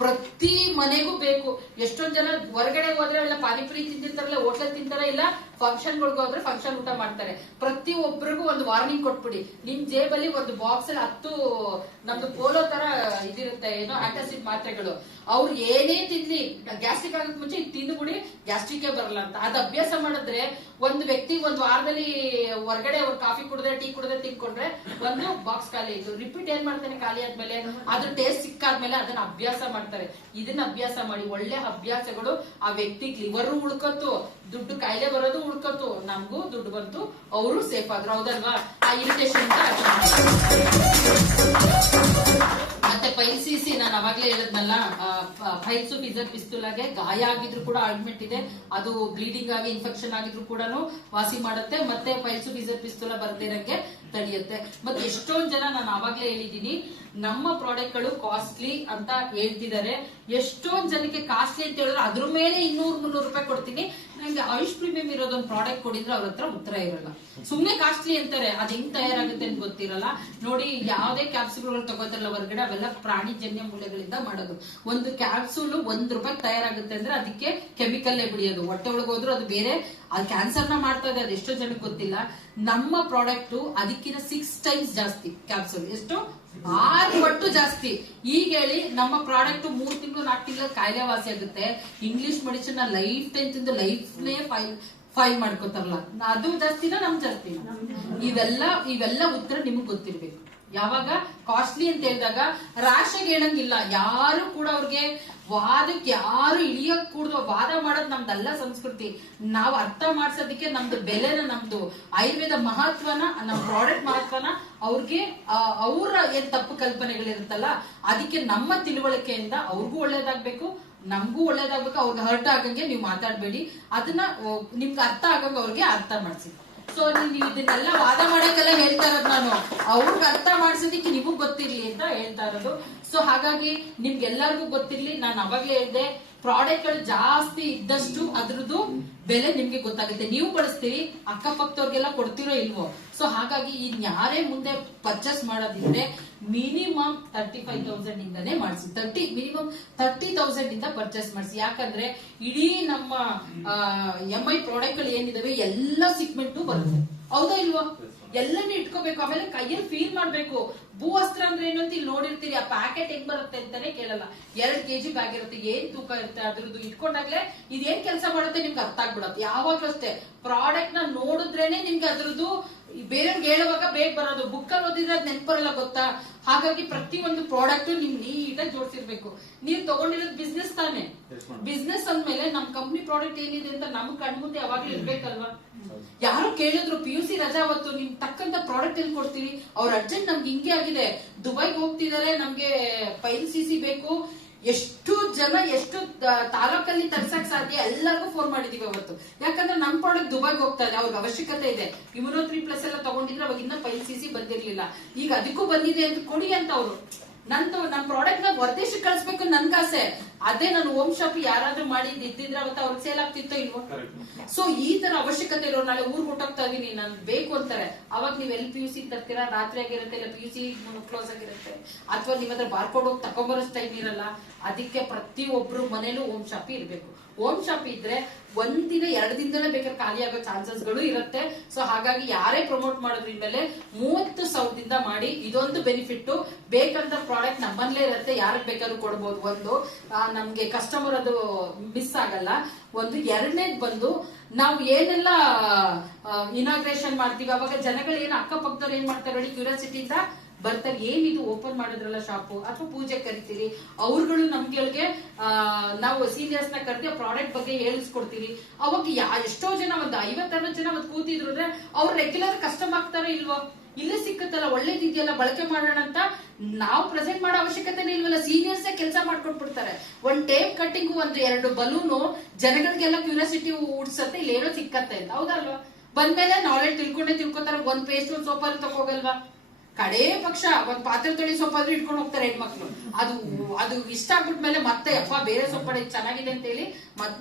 ಪ್ರತಿ ಮನೆಗೂ ಬೇಕು. ಎಷ್ಟೊಂದ್ ಜನ ಹೊರಗಡೆ ಹೋದ್ರೆ ಎಲ್ಲ ಪಾನಿಪುರಿ ತಿಂತಿರ್ತಾರಲ್ಲ, ಹೋಟ್ಲಲ್ಲಿ ತಿಂತಾರ, ಇಲ್ಲ ಫಂಕ್ಷನ್ಗಳಿಗೆ ಹೋದ್ರೆ ಫಂಕ್ಷನ್ ಊಟ ಮಾಡ್ತಾರೆ. ಪ್ರತಿ ಒಬ್ಬರಿಗೂ ಒಂದು ವಾರ್ನಿಂಗ್ ಕೊಟ್ಬಿಡಿ. ನಿಮ್ ಜೇಬಲ್ಲಿ ಒಂದು ಬಾಕ್ಸ್ ಅಲ್ಲಿ 10 ನಮ್ದು ಪೋಲೋ ತರ ಇದಿರುತ್ತೆ, ಏನೋ ಆಂಟಾಸಿಡ್ ಮಾತ್ರೆಗಳು. ಅವ್ರು ಏನೇ ತಿನ್ಲಿ, ಗ್ಯಾಸ್ಟ್ರಿಕ್ ಆಗಕ್ ಮುಂಚೆ ತಿಂದ್ಬಿಡಿ, ಗ್ಯಾಸ್ಟ್ರಿಕ್ ಬರಲ್ಲ ಅಂತ. ಅದ್ ಅಭ್ಯಾಸ ಮಾಡಿದ್ರೆ ಒಂದು ವ್ಯಕ್ತಿ 1 ವಾರದಲ್ಲಿ ಹೊರಗಡೆ ಹೊರಗಡೆ ಅವ್ರು ಕಾಫಿ ಕುಡಿದ್ರೆ ಟೀ ಕುಡಿದ್ರೆ ತಿನ್ಕೊಂಡ್ರೆ ಒಂದು ಬಾಕ್ಸ್ ಖಾಲಿ ಆಯ್ತು. ರಿಪೀಟ್ ಏನ್ ಮಾಡ್ತಾನೆ, ಖಾಲಿ ಆದ್ಮೇಲೆ ಅದ್ರ ಟೇಸ್ಟ್ ಸಿಕ್ಕಾದ್ಮೇಲೆ ಅದನ್ನ ಅಭ್ಯಾಸ ಮಾಡ್ತಾರೆ. ಇದನ್ನ ಅಭ್ಯಾಸ ಮಾಡಿ ಒಳ್ಳೆ ಅಭ್ಯಾಸಗಳು ಆ ವ್ಯಕ್ತಿಗೆ ಲಿವರ್ ಉಳ್ಕೊತು, ದುಡ್ಡು ಕಾಯಿಲೆ ಬರೋದು ಉಳ್ಕೊತು, ನಮಗೂ ದುಡ್ಡು ಬಂತು, ಅವರು ಸೇಫ್ ಆದ್ರು. ಹೌದಲ್ವಾ? ಆ ಇರಿಟೇಷನ್ ಮತ್ತೆ ಪೈಲ್ಸಿಸಿ ನಾನು ಅವಾಗ್ಲೇ ಹೇಳಿದ್ನಲ್ಲ, ಪೈಲ್ಸು ಫಿಸರ್ ಪಿಸ್ತುಲಾಗೆ ಗಾಯ ಆಗಿದ್ರು ಕೂಡ ಆಯಿಂಟ್ಮೆಂಟ್ ಇದೆ, ಅದು ಬ್ಲೀಡಿಂಗ್ ಆಗಿ ಇನ್ಫೆಕ್ಷನ್ ಆಗಿದ್ರು ಕೂಡ ವಾಸಿ ಮಾಡುತ್ತೆ, ಮತ್ತೆ ಪೈಲ್ಸು ಫಿಸರ್ ಪಿಸ್ತುಲ ಬರ್ದೇ ಇರಂಗೆ ತಡೆಯುತ್ತೆ. ಮತ್ತೆ ಎಷ್ಟೊಂದ್ ಜನ ನಾನು ಅವಾಗ್ಲೇ ಹೇಳಿದೀನಿ, ನಮ್ಮ ಪ್ರಾಡಕ್ಟ್ ಗಳು ಕಾಸ್ಟ್ಲಿ ಅಂತ ಹೇಳ್ತಿದ್ದಾರೆ. ಎಷ್ಟೊಂದ್ ಜನಕ್ಕೆ ಕಾಸ್ಟ್ಲಿ ಅಂತ ಹೇಳಿದ್ರೆ ಅದ್ರ ಮೇಲೆ 200-300 ರೂಪಾಯಿ ಕೊಡ್ತೀನಿ, ನಂಗೆ ಆಯುಷ್ ಪ್ರೀಮಿಯಂ ಇರೋದೊಂದು ಪ್ರಾಡಕ್ಟ್ ಕೊಡಿದ್ರೆ ಅವ್ರ ಹತ್ರ ಉತ್ತರ ಇರಲ್ಲ. ಸುಮ್ನೆ ಕಾಸ್ಟ್ಲಿ ಅಂತಾರೆ, ಅದ್ ಹೆಂಗ್ ತಯಾರಾಗುತ್ತೆ ಅಂತ ಗೊತ್ತಿರಲ್ಲ. ನೋಡಿ, ಯಾವ್ದೇ ಕ್ಯಾಪ್ಸೂಲ್ಗಳು ತಗೋತಾರಲ್ಲ ಹೊರಗಡೆ, ಅವೆಲ್ಲ ಪ್ರಾಣಿಜನ್ಯ ಮೂಲೆಗಳಿಂದ ಮಾಡೋದು. ಒಂದು ಕ್ಯಾಪ್ಸೂಲ್ ₹1 ತಯಾರಾಗುತ್ತೆ ಅಂದ್ರೆ ಅದಕ್ಕೆ ಕೆಮಿಕಲ್ ಬಿಡಿಯೋದು, ಹೊಟ್ಟೆ ಒಳಗೆ ಹೋದ್ರು ಅದು ಬೇರೆ, ಅದು ಕ್ಯಾನ್ಸರ್ ನ ಮಾಡ್ತಾ ಇದೆ, ಅದೆಷ್ಟೋ ಜನಕ್ಕೆ ಗೊತ್ತಿಲ್ಲ. ನಮ್ಮ ಪ್ರಾಡಕ್ಟ್ ಅದಕ್ಕಿಂತ 6 ಟೈಮ್ಸ್ ಜಾಸ್ತಿ ಕ್ಯಾಪ್ಸೂಲ್, ಎಷ್ಟು 6 ಪಟ್ಟು ಜಾಸ್ತಿ. ಈಗ ಹೇಳಿ, ನಮ್ಮ ಪ್ರಾಡಕ್ಟ್ 3 ತಿಂಗಳು 4 ತಿಂಗಳ ಕಾಯಿಲೆ ವಾಸಿ ಆಗುತ್ತೆ. ಇಂಗ್ಲಿಷ್ ಮೆಡಿಸಿನ್ ಲೈಫ್ ಟೈಮ್ ತಿಂದು ಲೈಫ್ನೇ ಫೈಲ್ ಮಾಡ್ಕೋತಾರಲ್ಲ, ಅದು ಜಾಸ್ತಿನ ನಮ್ ಜಾಸ್ತಿನ? ಇವೆಲ್ಲ ಉತ್ತರ ನಿಮಗ್ ಗೊತ್ತಿರ್ಬೇಕು. ಯಾವಾಗ ಕಾಸ್ಟ್ಲಿ ಅಂತ ಹೇಳಿದಾಗ ರಾಶಿಗೆ ಹೇಳಂಗಿಲ್ಲ, ಯಾರು ಕೂಡ ಅವ್ರಿಗೆ ವಾದಕ್ಕೆ ಯಾರು ಇಳಿಯಕ್ ಕೂಡ್ದು ವಾದ ಮಾಡೋದು ನಮ್ದಲ್ಲ ಸಂಸ್ಕೃತಿ. ನಾವು ಅರ್ಥ ಮಾಡ್ಸೋದಕ್ಕೆ ನಮ್ದು ಬೆಲೆನ, ನಮ್ದು ಆಯುರ್ವೇದ ಮಹತ್ವನ, ನಮ್ ಪ್ರಾಡಕ್ಟ್ ಮಹತ್ವನ ಅವ್ರಿಗೆ ಅವ್ರ ಏನ್ ತಪ್ಪು ಕಲ್ಪನೆಗಳಿರುತ್ತಲ್ಲ, ಅದಕ್ಕೆ ನಮ್ಮ ತಿಳುವಳಿಕೆಯಿಂದ ಅವ್ರಿಗೂ ಒಳ್ಳೇದಾಗ್ಬೇಕು, ನಮಗೂ ಒಳ್ಳೇದಾಗ್ಬೇಕು. ಅವ್ರಿಗೆ ಹರ್ಟ್ ಆಗಂಗೆ ನೀವು ಮಾತಾಡ್ಬೇಡಿ, ಅದನ್ನ ನಿಮ್ಗೆ ಅರ್ಥ ಆಗಂಗ ಅವ್ರಿಗೆ ಅರ್ಥ ಮಾಡ್ಸಿ. ಸೊ ನೀವು ಇದನ್ನೆಲ್ಲ ವಾದ ಮಾಡಕ್ಕೆಲ್ಲ ಹೇಳ್ತಾ ಇರೋದು ನಾನು, ಅವ್ರಿಗೆ ಅರ್ಥ ಮಾಡ್ಸೋದಿಕ್ಕೆ ನಿಮಗ್ ಗೊತ್ತಿರ್ಲಿ ಅಂತ ಹೇಳ್ತಾ ಇರೋದು. ಸೊ ಹಾಗಾಗಿ ನಿಮ್ಗೆಲ್ಲರಿಗೂ ಗೊತ್ತಿರ್ಲಿ, ನಾನು ಅವಾಗ್ಲೇ ಹೇಳಿದೆ, ಪ್ರಾಡಕ್ಟ್ ಗಳು ಜಾಸ್ತಿ ಇದ್ದಷ್ಟು ಅದ್ರದ್ದು ಬೆಲೆ ನಿಮ್ಗೆ ಗೊತ್ತಾಗುತ್ತೆ. ನೀವು ಬಳಸ್ತೀರಿ, ಅಕ್ಕಪಕ್ಕದವ್ರಿಗೆಲ್ಲ ಕೊಡ್ತಿರೋ ಇಲ್ವೋ? ಸೊ ಹಾಗಾಗಿ ಇನ್ಯಾರೇ ಮುಂದೆ ಪರ್ಚೇಸ್ ಮಾಡೋದಿದ್ರೆ ಮಿನಿಮಮ್ 35,000 ಇಂದಾನೇ ಮಾಡಿಸಿ, ಮಿನಿಮಮ್ 30,000 ಇಂದ ಪರ್ಚೇಸ್ ಮಾಡಿಸಿ. ಯಾಕಂದ್ರೆ ಇಡೀ ನಮ್ಮ MI ಪ್ರಾಡಕ್ಟ್ ಗಳು ಏನಿದಾವೆ ಎಲ್ಲ ಸಿಗ್ಮೆಂಟು ಬರುತ್ತೆ. ಹೌದಾ ಇಲ್ವಾ? ಎಲ್ಲಾನು ಇಟ್ಕೋಬೇಕು, ಆಮೇಲೆ ಕೈಯಲ್ಲಿ ಫೀಲ್ ಮಾಡ್ಬೇಕು. ಭೂವಸ್ತ್ರ ಅಂದ್ರೆ ಏನು ಅಂತ ಇಲ್ಲಿ ನೋಡಿರ್ತೀರಿ, ಆ ಪ್ಯಾಕೆಟ್ ಹೆಂಗ್ ಬರುತ್ತೆ ಅಂತಾನೆ ಕೇಳಲ್ಲ. 2 kg ಬ್ಯಾಗ್ ಇರುತ್ತೆ, ಏನ್ ತೂಕ ಇರುತ್ತೆ, ಅದ್ರದ್ದು ಇಟ್ಕೊಂಡಾಗ್ಲೇ ಇದೇನ್ ಕೆಲಸ ಮಾಡುತ್ತೆ ನಿಮ್ಗೆ ಅರ್ಥ ಆಗ್ಬಿಡತ್ತೆ. ಯಾವಾಗ್ಲೂ ಅಷ್ಟೇ, ಪ್ರಾಡಕ್ಟ್ ನ ನೋಡಿದ್ರೇನೆ ನಿಮ್ಗೆ ಅದ್ರದ್ದು ಬೇರೆಯವ್ರಿಗೆ ಹೇಳುವಾಗ ಬೇಗ ಬರೋದು. ಬುಕ್ಕಲ್ಲಿ ಓದಿದ್ರೆ ಅದ್ ನೆನ್ಪು ಬರಲ್ಲ, ಗೊತ್ತಾ? ಹಾಗಾಗಿ ಪ್ರತಿಯೊಂದು ಪ್ರಾಡಕ್ಟ್ ನಿಮ್ ನೀಟಾಗಿ ಜೋಡಿಸಿರ್ಬೇಕು. ನೀವು ತಗೊಂಡಿರೋದು ಬಿಸ್ನೆಸ್ ತಾನೆ, ಬಿಸ್ನೆಸ್ ಅಂದ್ಮೇಲೆ ನಮ್ ಕಂಪ್ನಿ ಪ್ರಾಡಕ್ಟ್ ಏನಿದೆ ಅಂತ ನಮ್ ಕಣ್ಮುಂದೆ ಯಾವಾಗ್ಲೂ ಇರ್ಬೇಕಲ್ವಾ? ಯಾರು ಕೇಳಿದ್ರು PUC ರಜಾ ಅವತ್ತು ನಿಮ್ ತಕ್ಕಂತ ಪ್ರಾಡಕ್ಟ್ ಎಲ್ಲಿ ಕೊಡ್ತೀವಿ? ಅವ್ರ ಅರ್ಜೆಂಟ್ ನಮ್ಗೆ ಹಿಂಗೆ ಆಗಿದೆ, ದುಬೈಗೆ ಹೋಗ್ತಿದಾರೆ, ನಮ್ಗೆ PILCC ಬೇಕು. ಎಷ್ಟು ಜನ ಎಷ್ಟು ತಾಲೂಕಲ್ಲಿ ತರ್ಸಕ್ ಸಾಧ್ಯ ಎಲ್ಲರಿಗೂ ಫೋನ್ ಮಾಡಿದೀವಿ ಅವತ್ತು. ಯಾಕಂದ್ರೆ ನಮ್ ಪ್ರಾಡಕ್ಟ್ ದುಬೈಗೆ ಹೋಗ್ತಾ ಇದೆ, ಅವ್ರಿಗೆ ಅವಶ್ಯಕತೆ ಇದೆ. Immuno3+ ಎಲ್ಲ ತಗೊಂಡಿದ್ರೆ ಅವಾಗ ಇನ್ನ PILCC ಬಂದಿರ್ಲಿಲ್ಲ, ಈಗ ಅದಕ್ಕೂ ಬಂದಿದೆ ಅಂತ ಕೊಡಿ ಅಂತ ಅವ್ರು. ನಮ್ ಪ್ರಾಡಕ್ಟ್ ನ ಹೊರದೇಶಕ್ಕೆ ಕಳಿಸ್ಬೇಕು ನನ್ ಕಾಸೆ. ಅದೇ ನಾನು ಹೋಮ್ ಶಾಪ್ ಯಾರಾದ್ರೂ ಮಾಡಿ ಇದ್ದಿದ್ರೆ ಅವತ್ತು ಅವ್ರಿಗೆ ಸೇಲ್ ಆಗ್ತಿತ್ತೋ ಇಲ್ವೋ? ಸೊ ಈ ತರ ಅವಶ್ಯಕತೆ ಇರೋ, ನಾಳೆ ಊರ್ ಹೊಟ್ಟೋಗ್ತಾ ಇದೀನಿ ನಾನು ಬೇಕು ಅಂತಾರೆ, ಅವಾಗ ನೀವ್ ಎಲ್ಲಿ PUC ತರ್ತೀರಾ? ರಾತ್ರಿ ಆಗಿರುತ್ತೆ, ಇಲ್ಲ PUC ಕ್ಲೋಸ್ ಆಗಿರುತ್ತೆ, ಅಥವಾ ನಿಮ್ ಹತ್ರ ಬಾರ್ಕೋಡ್ ಹೋಗಿ ತಕೊಂಬರೋಷ್ಟು ಟೈಮ್ ಇರಲ್ಲ. ಅದಕ್ಕೆ ಪ್ರತಿಯೊಬ್ರು ಮನೇಲೂ ಹೋಮ್ ಶಾಪ್ ಇರ್ಬೇಕು. ಹೋಮ್ ಶಾಪ್ ಇದ್ರೆ 1 ದಿನ 2 ದಿನದಲ್ಲೇ ಬೇಕಾದ್ರೆ ಖಾಲಿ ಆಗೋ ಚಾನ್ಸಸ್ ಗಳು ಇರುತ್ತೆ. ಸೊ ಹಾಗಾಗಿ ಯಾರೇ ಪ್ರಮೋಟ್ ಮಾಡೋದ್ರ ಮೇಲೆ 30,000 ಮಾಡಿ. ಇದೊಂದು ಬೆನಿಫಿಟ್, ಬೇಕಂತ ಪ್ರಾಡಕ್ಟ್ ನಮ್ಮಲ್ಲೇ ಇರುತ್ತೆ, ಯಾರಿಗೆ ಬೇಕಾದ್ರೂ ಕೊಡ್ಬೋದು. ಒಂದು ನಮ್ಗೆ ಕಸ್ಟಮರ್ ಅದು ಮಿಸ್ ಆಗಲ್ಲ. ಒಂದು ಎರಡನೇದ್ ಬಂದು ನಾವು ಏನೆಲ್ಲ ಇನಾಗ್ರೇಷನ್ ಮಾಡ್ತೀವಿ, ಅವಾಗ ಜನಗಳು ಏನ್ ಅಕ್ಕಪಕ್ಕದವ್ರು ಏನ್ ಮಾಡ್ತಾರೆ ನೋಡಿ, ಕ್ಯೂರಿಯಾಸಿಟಿಯಿಂದ ಬರ್ತಾರೆ, ಏನಿದು ಓಪನ್ ಮಾಡಿದ್ರಲ್ಲ ಶಾಪು, ಅಥವಾ ಪೂಜೆ ಕರಿತೀರಿ, ಅವ್ರುಗಳು ನಮ್ಗೆ ನಾವು ಸೀನಿಯರ್ಸ್ ನ ಕರೆದಿ ಪ್ರಾಡಕ್ಟ್ ಬಗ್ಗೆ ಹೇಳಿಸ್ಕೊಡ್ತೀವಿ. ಅವಾಗ ಎಷ್ಟೋ ಜನ, ಒಂದು 50-60 ಜನ ಒಂದು ಕೂತಿದ್ರು ಅಂದ್ರೆ ಅವ್ರು ರೆಗ್ಯುಲರ್ ಕಸ್ಟಮರ್ ಆಗ್ತಾರೋ ಇಲ್ವೋ? ಇಲ್ಲೇ ಸಿಕ್ಕತ್ತಲ್ಲ, ಒಳ್ಳೇದಿದೆಯಲ್ಲ, ಬಳಕೆ ಮಾಡೋಣ ಅಂತ ನಾವು ಪ್ರೆಸೆಂಟ್ ಮಾಡೋ ಅವಶ್ಯಕತೆನೇ ಇಲ್ವಲ್ಲ, ಸೀನಿಯರ್ಸ್ ಕೆಲಸ ಮಾಡ್ಕೊಟ್ಬಿಡ್ತಾರೆ. ಒಂದ್ ಟೇಪ್ ಕಟ್ಟಿಂಗು, 1-2 ಬಲೂನು ಜನಗಳಿಗೆಲ್ಲ ಕ್ಯೂರಿಯಾಸಿಟಿ ಉಡ್ಸತ್ತೆ, ಇಲ್ಲಿ ಏನೋ ಸಿಕ್ಕತ್ತೆ ಅಂತ. ಹೌದಲ್ವಾ? ಬಂದ್ಮೇಲೆ ನಾಲೆಡ್ಜ್ ತಿಳ್ಕೊತಾರೆ. ಒಂದ್ ಪೇಸ್ಟ್, ಒಂದ್ ಸೋಪಾರು ತಗೋಗಲ್ವಾ? ಕಡೇ ಪಕ್ಷ ಒಂದ್ ಪಾತ್ರೆ ತೊಳಿ ಸೊಪ್ಪಾದ್ರೂ ಇಟ್ಕೊಂಡು ಹೋಗ್ತಾರೆ ಹೆಣ್ಮಕ್ಳು. ಅದು ಇಷ್ಟ ಆಗ್ಬಿಟ್ಮೇಲೆ ಮತ್ತೆ ಅಪ್ಪ ಬೇರೆ ಸೊಪ್ಪಡೆ ಚೆನ್ನಾಗಿದೆ ಅಂತ ಹೇಳಿ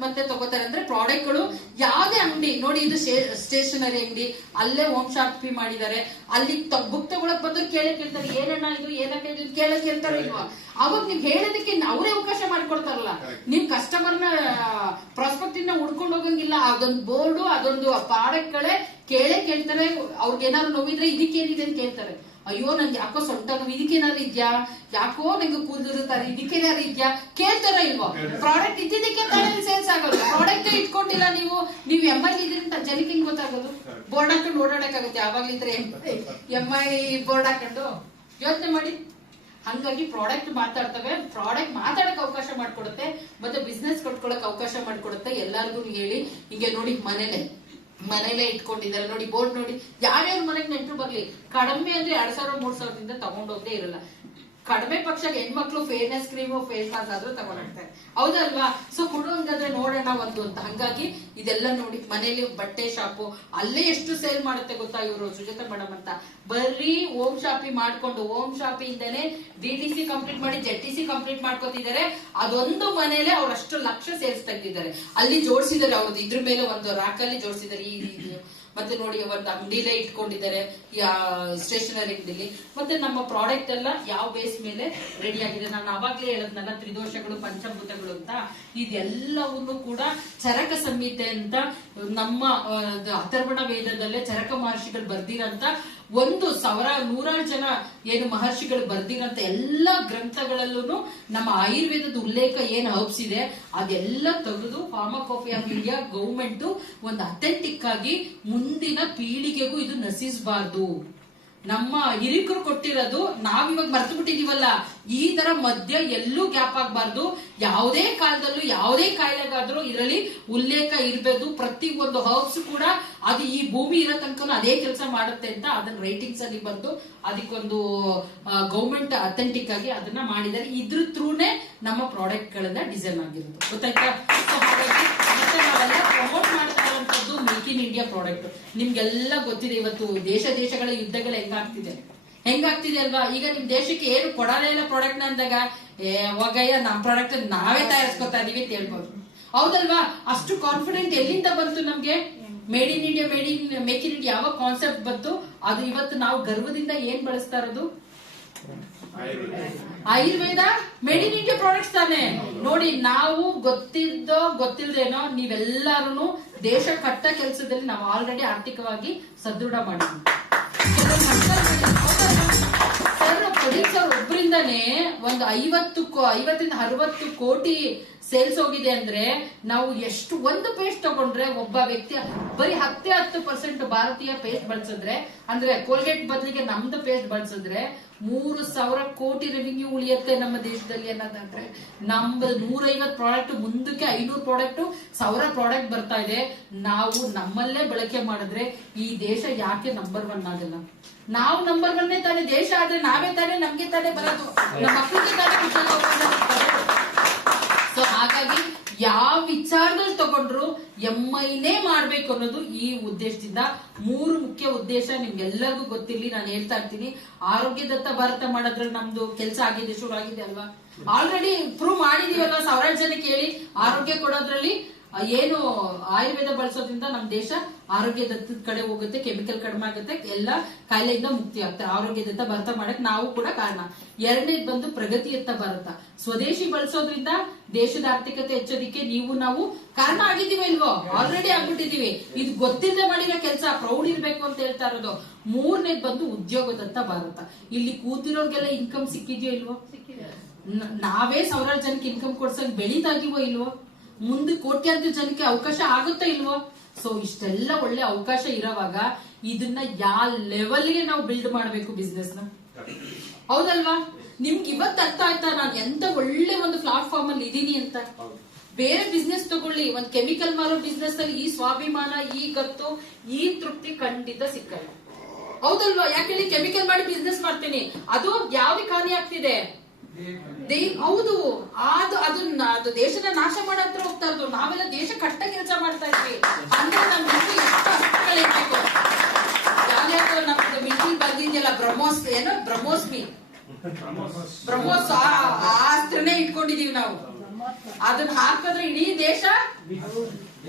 ಮತ್ತೆ ತಗೋತಾರೆ. ಅಂದ್ರೆ ಪ್ರಾಡಕ್ಟ್ ಗಳು ಯಾವ್ದೇ ಅಂಗಡಿ ನೋಡಿ, ಇದು ಸ್ಟೇಷನರಿ ಅಂಗಡಿ, ಅಲ್ಲೇ ಹೋಮ್ ಶಾಪ್ ಮಾಡಿದ್ದಾರೆ, ಅಲ್ಲಿ ಬುಕ್ ತಗೊಳಕ್ ಬಂದ್ರು ಕೇಳ್ತಾರೆ, ಏನಣ್ಣ ಇದು, ಏನಕ್ಕೆ ಇದು ಕೇಳ್ತಾರೆ ಇಲ್ವಾ? ಅವಾಗ ನೀವ್ ಹೇಳೋದಕ್ಕೆ ಅವರೇ ಅವಕಾಶ ಮಾಡ್ಕೊಡ್ತಾರಲ್ಲ. ನಿಮ್ ಕಸ್ಟಮರ್ನ ಪ್ರಾಸ್ಪೆಕ್ಟ್ ಇಂದ ಹುಡ್ಕೊಂಡು ಹೋಗಂಗಿಲ್ಲ. ಅದೊಂದು ಬೋರ್ಡು, ಅದೊಂದು ಪ್ರಾಡಕ್ಟ್ ಗಳೇ ಕೇಳ್ತಾರೆ. ಅವ್ರಿಗೆ ಏನಾದ್ರು ನೋವಿದ್ರೆ ಇದಕ್ಕೇನಿದೆ ಅಂತ ಕೇಳ್ತಾರೆ. ಅಯ್ಯೋ ನಂಗೆ ಯಾಕೋ ಸೊಂಟ ನೋವು ಇದಕ್ಕೇನಾದ್ರು ಇದ್ಯಾ, ಯಾಕೋ ನಂಗೆ ಕೂದಿರುತ್ತಾರೆ ಇದಕ್ಕೇನಾದ್ರು ಇದ್ಯಾ, ಕೇಳ್ತಾರ ಇಲ್ವೋ? ಪ್ರಾಡಕ್ಟ್ ಇದ್ದಿದ್ದಕ್ಕೆ ತಾನೇ ಸೇಲ್ಸ್ ಆಗೋದು. ಪ್ರಾಡಕ್ಟ್ ಇಟ್ಕೊಂಡಿಲ್ಲ ನೀವು MI ಇದ್ರಿಂದ ಜನಕ್ಕೆ ಹಿಂಗ್ ಗೊತ್ತಾಗೋದು? ಬೋರ್ಡ್ ಹಾಕೊಂಡು ಓಡಾಡಕ್ಕಾಗುತ್ತೆ? ಯಾವಾಗ್ಲಿದ್ರೆ MI ಬೋರ್ಡ್ ಹಾಕೊಂಡು ಯೋಚನೆ ಮಾಡಿ. ಹಂಗಾಗಿ ಪ್ರಾಡಕ್ಟ್ ಮಾತಾಡ್ತವೆ, ಪ್ರಾಡಕ್ಟ್ ಮಾತಾಡಕ್ ಅವಕಾಶ ಮಾಡ್ಕೊಡುತ್ತೆ, ಮತ್ತೆ ಬಿಸ್ನೆಸ್ ಕಟ್ಕೊಳಕ್ ಅವಕಾಶ ಮಾಡ್ಕೊಡುತ್ತೆ. ಎಲ್ಲಾರ್ಗು ಹೇಳಿ ಹಿಂಗೆ ನೋಡಿ ಮನೇಲೆ ಇಟ್ಕೊಂಡಿದ್ದಾರೆ ನೋಡಿ ಬೋರ್ಡ್ ನೋಡಿ. ಯಾರ್ಯಾರ ಮನೆಗೆ ನೆಂಟರು ಬರ್ಲಿ, ಕಡಿಮೆ ಅಂದ್ರೆ 2000 3000ದಿಂದ ತಗೊಂಡೋಗದೆ ಇರಲ್ಲ. ಕಡಿಮೆ ಪಕ್ಷ ಹೆಣ್ಮಕ್ಳು ಫೇರ್ನೆಸ್ ಕ್ರೀಮು ಫೇಸ್ ಮಾಸ್ಕ್ ಆದ್ರೂ ತಗೊಂಡಿರ್ತಾರೆ, ಹೌದಲ್ವಾ? ಸೊ ಕೊಡುವಂಗಾದ್ರೆ ನೋಡೋಣ ಒಂದು ಅಂತ. ಹಂಗಾಗಿ ಇದೆಲ್ಲ ನೋಡಿ ಮನೇಲಿ ಬಟ್ಟೆ ಶಾಪು ಅಲ್ಲೇ ಎಷ್ಟು ಸೇಲ್ ಮಾಡುತ್ತೆ ಗೊತ್ತಾ ಇವರು ಸುಜಾತ ಮೇಡಮ್ ಅಂತ. ಬರೀ ಹೋಮ್ ಶಾಪಿಂಗ್ ಮಾಡ್ಕೊಂಡು ಹೋಮ್ ಶಾಪಿಂಗ್ದಾನೆ DTC ಕಂಪ್ಲೀಟ್ ಮಾಡಿ ZTC ಕಂಪ್ಲೀಟ್ ಮಾಡ್ಕೊತಿದ್ದಾರೆ. ಅದೊಂದು ಮನೇಲೆ ಅವ್ರು ಅಷ್ಟು ಲಕ್ಷ ಸೇಲ್ಸ್ ತೆಗ್ದಿದ್ದಾರೆ. ಅಲ್ಲಿ ಜೋಡಿಸಿದ್ದಾರೆ ಅವ್ರದ್ದು, ಇದ್ರ ಮೇಲೆ ಒಂದು ರಾಕಲ್ಲಿ ಜೋಡಿಸಿದ್ದಾರೆ. ಮತ್ತೆ ನೋಡಿ ಒಂದು ಅಂಗಡಿಲೇ ಇಟ್ಕೊಂಡಿದ್ದಾರೆ, ಸ್ಟೇಷನರಿ ಅಂಗಡಿಲಿ. ಮತ್ತೆ ನಮ್ಮ ಪ್ರಾಡಕ್ಟ್ ಎಲ್ಲ ಯಾವ ಬೇಸ್ ಮೇಲೆ ರೆಡಿ ಆಗಿದೆ. ನಾನು ಅವಾಗ್ಲೇ ಹೇಳದ್ನಲ್ಲ ತ್ರಿದೋಷಗಳು ಪಂಚಭೂತಗಳು ಅಂತ. ಇದೆಲ್ಲವನ್ನು ಕೂಡ ಚರಕ ಸಂಹಿತೆ ಅಂತ ನಮ್ಮ ಅಥರ್ವಣ ವೇದದಲ್ಲೇ ಚರಕ ಮಹರ್ಷಿಗಳು ಬರ್ದಿರಂತ 1,100 ಜನ ಏನು ಮಹರ್ಷಿಗಳು ಬರ್ದಿರಂತ ಎಲ್ಲಾ ಗ್ರಂಥಗಳಲ್ಲೂ ನಮ್ಮ ಆಯುರ್ವೇದದ ಉಲ್ಲೇಖ ಏನ್ ಹಬ್ಸ್ ಇದೆ ಅದೆಲ್ಲ ತೆಗೆದು ಫಾರ್ಮಾಕೋಪಿ ಆಫ್ ಇಂಡಿಯಾ ಗೌರ್ಮೆಂಟ್ ಒಂದು ಅಥೆಂಟಿಕ್ ಆಗಿ ಮುಂದಿನ ಪೀಳಿಗೆಗೂ ಇದು ನಶಿಸಬಾರ್ದು. ನಮ್ಮ ಹಿರಿಕರು ಕೊಟ್ಟಿರೋದು ನಾವಿವಾಗ ಮರ್ತು ಬಿಟ್ಟಿದೀವಲ್ಲ, ಈ ತರ ಮಧ್ಯ ಎಲ್ಲೂ ಗ್ಯಾಪ್ ಆಗ್ಬಾರ್ದು. ಯಾವುದೇ ಕಾಲದಲ್ಲೂ ಯಾವುದೇ ಕಾಯಿಲೆಗಾದ್ರೂ ಇದರಲ್ಲಿ ಉಲ್ಲೇಖ ಇರಬೇಕು. ಪ್ರತಿ ಒಂದು ಹರ್ಬ್ಸ್ ಕೂಡ ಅದು ಈ ಭೂಮಿ ಇರೋ ತನಕ ಅದೇ ಕೆಲಸ ಮಾಡುತ್ತೆ ಅಂತ ಅದನ್ನ ರೈಟಿಂಗ್ಸ್ ಅಲ್ಲಿ ಬಂದು ಅದಕ್ಕೊಂದು ಗೌರ್ಮೆಂಟ್ ಅಥೆಂಟಿಕ್ ಆಗಿ ಅದನ್ನ ಮಾಡಿದ್ದಾರೆ. ಇದ್ರ ಥ್ರೂನೇ ನಮ್ಮ ಪ್ರಾಡಕ್ಟ್ ಗಳನ್ನ ಡಿಸೈನ್ ಆಗಿರೋದು, ಗೊತ್ತಾಯ್ತಾ? ನಾವೆಲ್ಲ ಪ್ರಮೋಟ್ ಮಾಡ್ತಾ ಇರುವಂತದ್ದು ಮೇಕ್ ಇನ್ ಇಂಡಿಯಾ ಪ್ರಾಡಕ್ಟ್. ನಿಮ್ಗೆಲ್ಲ ಗೊತ್ತಿದೆ ಇವತ್ತು ದೇಶಗಳ ಯುದ್ಧಗಳು ಹೆಂಗಾಗ್ತಿದೆ ಅಲ್ವಾ? ಈಗ ನಿಮ್ ದೇಶಕ್ಕೆ ಏನು ಕೊಡಲೇ ಇಲ್ಲ ಪ್ರಾಡಕ್ಟ್ ಅಂದಾಗ ಹೋಗಯ್ಯ ನಮ್ ಪ್ರಾಡಕ್ಟ್ ನಾವೇ ತಯಾರಿಸ್ಕೊತಾ ಇದೀವಿ ಅಂತ ಹೇಳ್ಬೋದು, ಹೌದಲ್ವಾ? ಅಷ್ಟು ಕಾನ್ಫಿಡೆಂಟ್ ಎಲ್ಲಿಂದ ಬಂತು ನಮ್ಗೆ? Made in India make in India ಯಾವ ಕಾನ್ಸೆಪ್ಟ್ ಬಂತು ಅದು ಇವತ್ತು ನಾವು ಗರ್ವದಿಂದ ಏನ್ ಬಳಸ್ತಾ ಇರೋದು? Ayurveda made in India products ತಾನೆ. ನೋಡಿ, ನಾವು ಗೊತ್ತಿಲ್ದೇನೋ ನೀವೆಲ್ಲಾರು ದೇಶ ಕಟ್ಟ ಕೆಲಸದಲ್ಲಿ ನಾವು ಆಲ್ರೆಡಿ ಆರ್ಥಿಕವಾಗಿ ಸದೃಢ ಮಾಡಿದ್ವಿ. ಪ್ರೊಡ್ಯೂಸರ್ ಒಬ್ಬರಿಂದಾನೇ ಒಂದು 50ರಿಂದ 60 ಕೋಟಿ ಸೇಲ್ಸ್ ಹೋಗಿದೆ ಅಂದ್ರೆ ನಾವು ಎಷ್ಟು ಒಂದು ಪೇಸ್ಟ್ ತಗೊಂಡ್ರೆ ಒಬ್ಬ ವ್ಯಕ್ತಿ ಬರೀ 10% ಭಾರತೀಯ ಪೇಸ್ಟ್ ಬಳಸಿದ್ರೆ ಅಂದ್ರೆ ಕೋಲ್ಗೇಟ್ ಬದಲಿಗೆ ನಮ್ದು ಪೇಸ್ಟ್ ಬಳಸಿದ್ರೆ 3,000 ಕೋಟಿ ರೆವಿನ್ಯೂ ಉಳಿಯುತ್ತೆ ನಮ್ಮ ದೇಶದಲ್ಲಿ ಅನ್ನೋದಂದ್ರೆ ನಮ್ದು 150 ಪ್ರಾಡಕ್ಟ್ ಮುಂದಕ್ಕೆ 500 ಪ್ರಾಡಕ್ಟ್ 1000 ಪ್ರಾಡಕ್ಟ್ ಬರ್ತಾ ಇದೆ. ನಾವು ನಮ್ಮಲ್ಲೇ ಬಳಕೆ ಮಾಡಿದ್ರೆ ಈ ದೇಶ ಯಾಕೆ ನಂಬರ್ 1 ಆಗಲ್ಲ? ನಾವು ನಂಬರ್ 1 ತಾನೇ ದೇಶ ಆದ್ರೆ ನಾವೇ ತಾನೇ ನಮ್ಗೆ ತಾನೇ ಬರೋದು, ನಮ್ಮ ಮಕ್ಕಳಿಗೆ ತಾನೇ. ಸೊ ಹಾಗಾಗಿ ಯಾವ ವಿಚಾರದಲ್ಲಿ ತಗೊಂಡ್ರು MIನೇ ಮಾಡ್ಬೇಕು ಅನ್ನೋದು ಈ ಉದ್ದೇಶದಿಂದ. 3 ಮುಖ್ಯ ಉದ್ದೇಶ ನಿಮ್ಗೆಲ್ಲರಿಗೂ ಗೊತ್ತಿರ್ಲಿ, ನಾನು ಹೇಳ್ತಾ ಇರ್ತೀನಿ. ಆರೋಗ್ಯದತ್ತ ಭಾರತ ಮಾಡೋದ್ರಲ್ಲಿ ನಮ್ದು ಕೆಲಸ ಆಗಿದೆ, ಶುರು ಆಗಿದೆ ಅಲ್ವಾ? Already prove ಮಾಡಿದೀವಲ್ವಾ? 1000 ಜನಕ್ಕೆ ಹೇಳಿ ಆರೋಗ್ಯ ಕೊಡೋದ್ರಲ್ಲಿ ಏನು ಆಯುರ್ವೇದ ಬಳಸೋದ್ರಿಂದ ನಮ್ ದೇಶ ಆರೋಗ್ಯದತ್ತ ಕಡೆ ಹೋಗುತ್ತೆ, ಕೆಮಿಕಲ್ ಕಡಿಮೆ ಆಗುತ್ತೆ, ಎಲ್ಲ ಕಾಯಿಲೆಯಿಂದ ಮುಕ್ತಿ ಆಗ್ತಾರೆ. ಆರೋಗ್ಯದತ್ತ ಭಾರತ ಮಾಡಕ್ ನಾವು ಕೂಡ ಕಾರಣ. 2ನೇದು ಬಂದು ಪ್ರಗತಿಯತ್ತ ಭಾರತ. ಸ್ವದೇಶಿ ಬಳಸೋದ್ರಿಂದ ದೇಶದ ಆರ್ಥಿಕತೆ ಹೆಚ್ಚೋದಿಕ್ಕೆ ನೀವು ನಾವು ಕಾರಣ ಆಗಿದೀವಿ ಇಲ್ವೋ? ಆಲ್ರೆಡಿ ಆಗ್ಬಿಟ್ಟಿದೀವಿ. ಇದು ಗೊತ್ತಿಲ್ಲದೆ ಮಾಡಿರೋ ಕೆಲಸ, ಪ್ರೌಡ್ ಇರ್ಬೇಕು ಅಂತ ಹೇಳ್ತಾ ಇರೋದು. 3ನೇದು ಬಂದು ಉದ್ಯೋಗದತ್ತ ಭಾರತ. ಇಲ್ಲಿ ಕೂತಿರೋರ್ಗೆಲ್ಲ ಇನ್ಕಮ್ ಸಿಕ್ಕಿದ್ಯೋ ಇಲ್ವೋ? ನಾವೇ 1000 ಜನಕ್ಕೆ ಇನ್ಕಮ್ ಕೊಡ್ಸಕ್ ಬೆಳೀತಾಗಿವೋ ಇಲ್ವೋ? ಮುಂದೆ ಕೋಟ್ಯಾಂತರ ಜನಕ್ಕೆ ಅವಕಾಶ ಆಗುತ್ತಾ ಇಲ್ವೋ? ಸೊ ಇಷ್ಟೆಲ್ಲ ಒಳ್ಳೆ ಅವಕಾಶ ಇರೋವಾಗ ಇದನ್ನ ಯಾವ ಲೆವೆಲ್ಗೆ ನಾವು ಬಿಲ್ಡ್ ಮಾಡಬೇಕು ಬಿಸ್ನೆಸ್ ನ, ಹೌದಲ್ವಾ? ನಿಮ್ಗೆ ಇವತ್ತು ಅರ್ಥ ಆಯ್ತಾ ನಾನು ಎಂತ ಒಳ್ಳೆ ಒಂದು ಪ್ಲಾಟ್ಫಾರ್ಮ್ ಅಲ್ಲಿ ಇದೀನಿ ಅಂತ? ಬೇರೆ ಬಿಸ್ನೆಸ್ ತಗೊಳ್ಳಿ, ಒಂದು ಕೆಮಿಕಲ್ ಮಾರೋ ಬಿಸ್ನೆಸ್ ಅಲ್ಲಿ ಈ ಸ್ವಾಭಿಮಾನ, ಈ ಗತ್ತು, ಈ ತೃಪ್ತಿ ಖಂಡಿತ ಸಿಕ್ಕಲ್ಲ, ಹೌದಲ್ವಾ? ಯಾಕೆ ಕೆಮಿಕಲ್ ಮಾಡಿ ಬಿಸ್ನೆಸ್ ಮಾಡ್ತೀನಿ, ಅದು ಯಾವ್ದಕ್ಕೆ ಹಾನಿ ಆಗ್ತಿದೆ? ಹೌದು, ಅದು ದೇಶದ ನಾಶ ಮಾಡತ್ರ ಹೋಗ್ತಾ ಇರೋದು. ನಾವೆಲ್ಲ ದೇಶ ಕಟ್ಟ ಕೆಲಸ ಮಾಡ್ತಾ ಇದ್ವಿ ಅಂದ್ರೆ ನಮ್ಗೆ ಎಷ್ಟು ಯಾವ್ಯಾವ ನಮ್ದು ಮೀಟಿಂಗ್ ಬಂದಿದ್ಯಲ್ಲ ಬ್ರಹ್ಮೋಸ್ ಆ ಅಸ್ತ್ರನೇ ಇಟ್ಕೊಂಡಿದೀವಿ ನಾವು. ಅದನ್ನ ಹಾಕಿದ್ರೆ ಇಡೀ ದೇಶ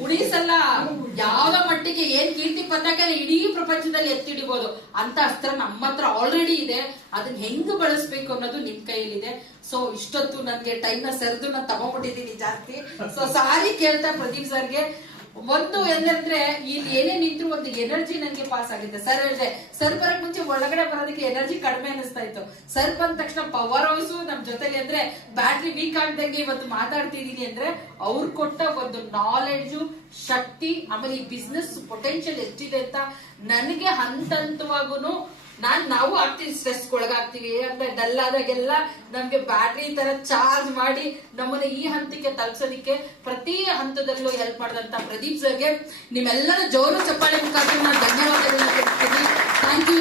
ಉಳಿಸಲ್ಲ. ಯಾವ್ದೋ ಮಟ್ಟಿಗೆ ಏನ್ ಕೀರ್ತಿ ಪತಾಕ ಇಡೀ ಪ್ರಪಂಚದಲ್ಲಿ ಎತ್ತಿಡಿಬಹುದು ಅಂತ ಅಸ್ತ್ರ ನಮ್ಮ ಹತ್ರ ಆಲ್ರೆಡಿ ಇದೆ. ಅದನ್ನ ಹೆಂಗ್ ಬಳಸ್ಬೇಕು ಅನ್ನೋದು ನಿಮ್ ಕೈಯಲ್ಲಿದೆ. ಸೊ ಇಷ್ಟೊತ್ತು ನನ್ಗೆ ಟೈಮ್ ನ ಸೆರೆದು ನಾನು ತಗೊಂಡ್ಬಿಟ್ಟಿದ್ದೀನಿ ಜಾಸ್ತಿ. ಸೊ ಸಾರಿ ಕೇಳ್ತಾ ಪ್ರದೀಪ್ ಸರ್ಗೆ ಒಂದು ಏನಂದ್ರೆ ಇಲ್ಲಿ ಏನೇ ನಿಂತ್ರು ಒಂದು ಎನರ್ಜಿ ನನಗೆ ಪಾಸ್ ಆಗಿದೆ. ಸರ್ ಹೇಳಿದೆ, ಸರ್ ಬರಕ್ ಮುಂಚೆ ಒಳಗಡೆ ಬರೋದಕ್ಕೆ ಎನರ್ಜಿ ಕಡಿಮೆ ಅನಿಸ್ತಾ ಇತ್ತು. ಸರ್ ಬಂದ ತಕ್ಷಣ ಪವರ್ ಹೌಸ್ ನಮ್ ಜೊತೆಲಿ ಅಂದ್ರೆ ಬ್ಯಾಟ್ರಿ ವೀಕ್ ಆಗ್ದಂಗೆ ಇವತ್ತು ಮಾತಾಡ್ತಿದೀನಿ ಅಂದ್ರೆ ಅವ್ರು ಕೊಟ್ಟ ಒಂದು ನಾಲೆಡ್ಜು, ಶಕ್ತಿ, ಆಮೇಲೆ ಈ ಬಿಸ್ನೆಸ್ ಪೊಟೆನ್ಶಿಯಲ್ ಎಷ್ಟಿದೆ ಅಂತ ನನಗೆ ಹಂತವಾಗುನು ನಾವು ಆಗ್ತೀವಿ, ಸ್ಟ್ರೆಸ್ ಒಳಗಾಗ್ತೀವಿ ಅಂದ್ರೆ ಡಲ್ ಆದಾಗೆಲ್ಲ ನಮ್ಗೆ ಬ್ಯಾಟ್ರಿ ತರ ಚಾರ್ಜ್ ಮಾಡಿ ನಮ್ಮನ್ನ ಈ ಹಂತಕ್ಕೆ ತಲುಪಿಸೋದಿಕ್ಕೆ ಪ್ರತಿ ಹಂತದಲ್ಲೂ ಹೆಲ್ಪ್ ಮಾಡಿದಂತ ಪ್ರದೀಪ್ ಸರ್ಗೆ ನಿಮ್ಮೆಲ್ಲರ ಜೋರು ಚಪ್ಪಾಳೆ ಮುಖಾಂತರ ನಾನು ಧನ್ಯವಾದಗಳನ್ನ ತಿಳಿಸ್ತೀನಿ. Thank you.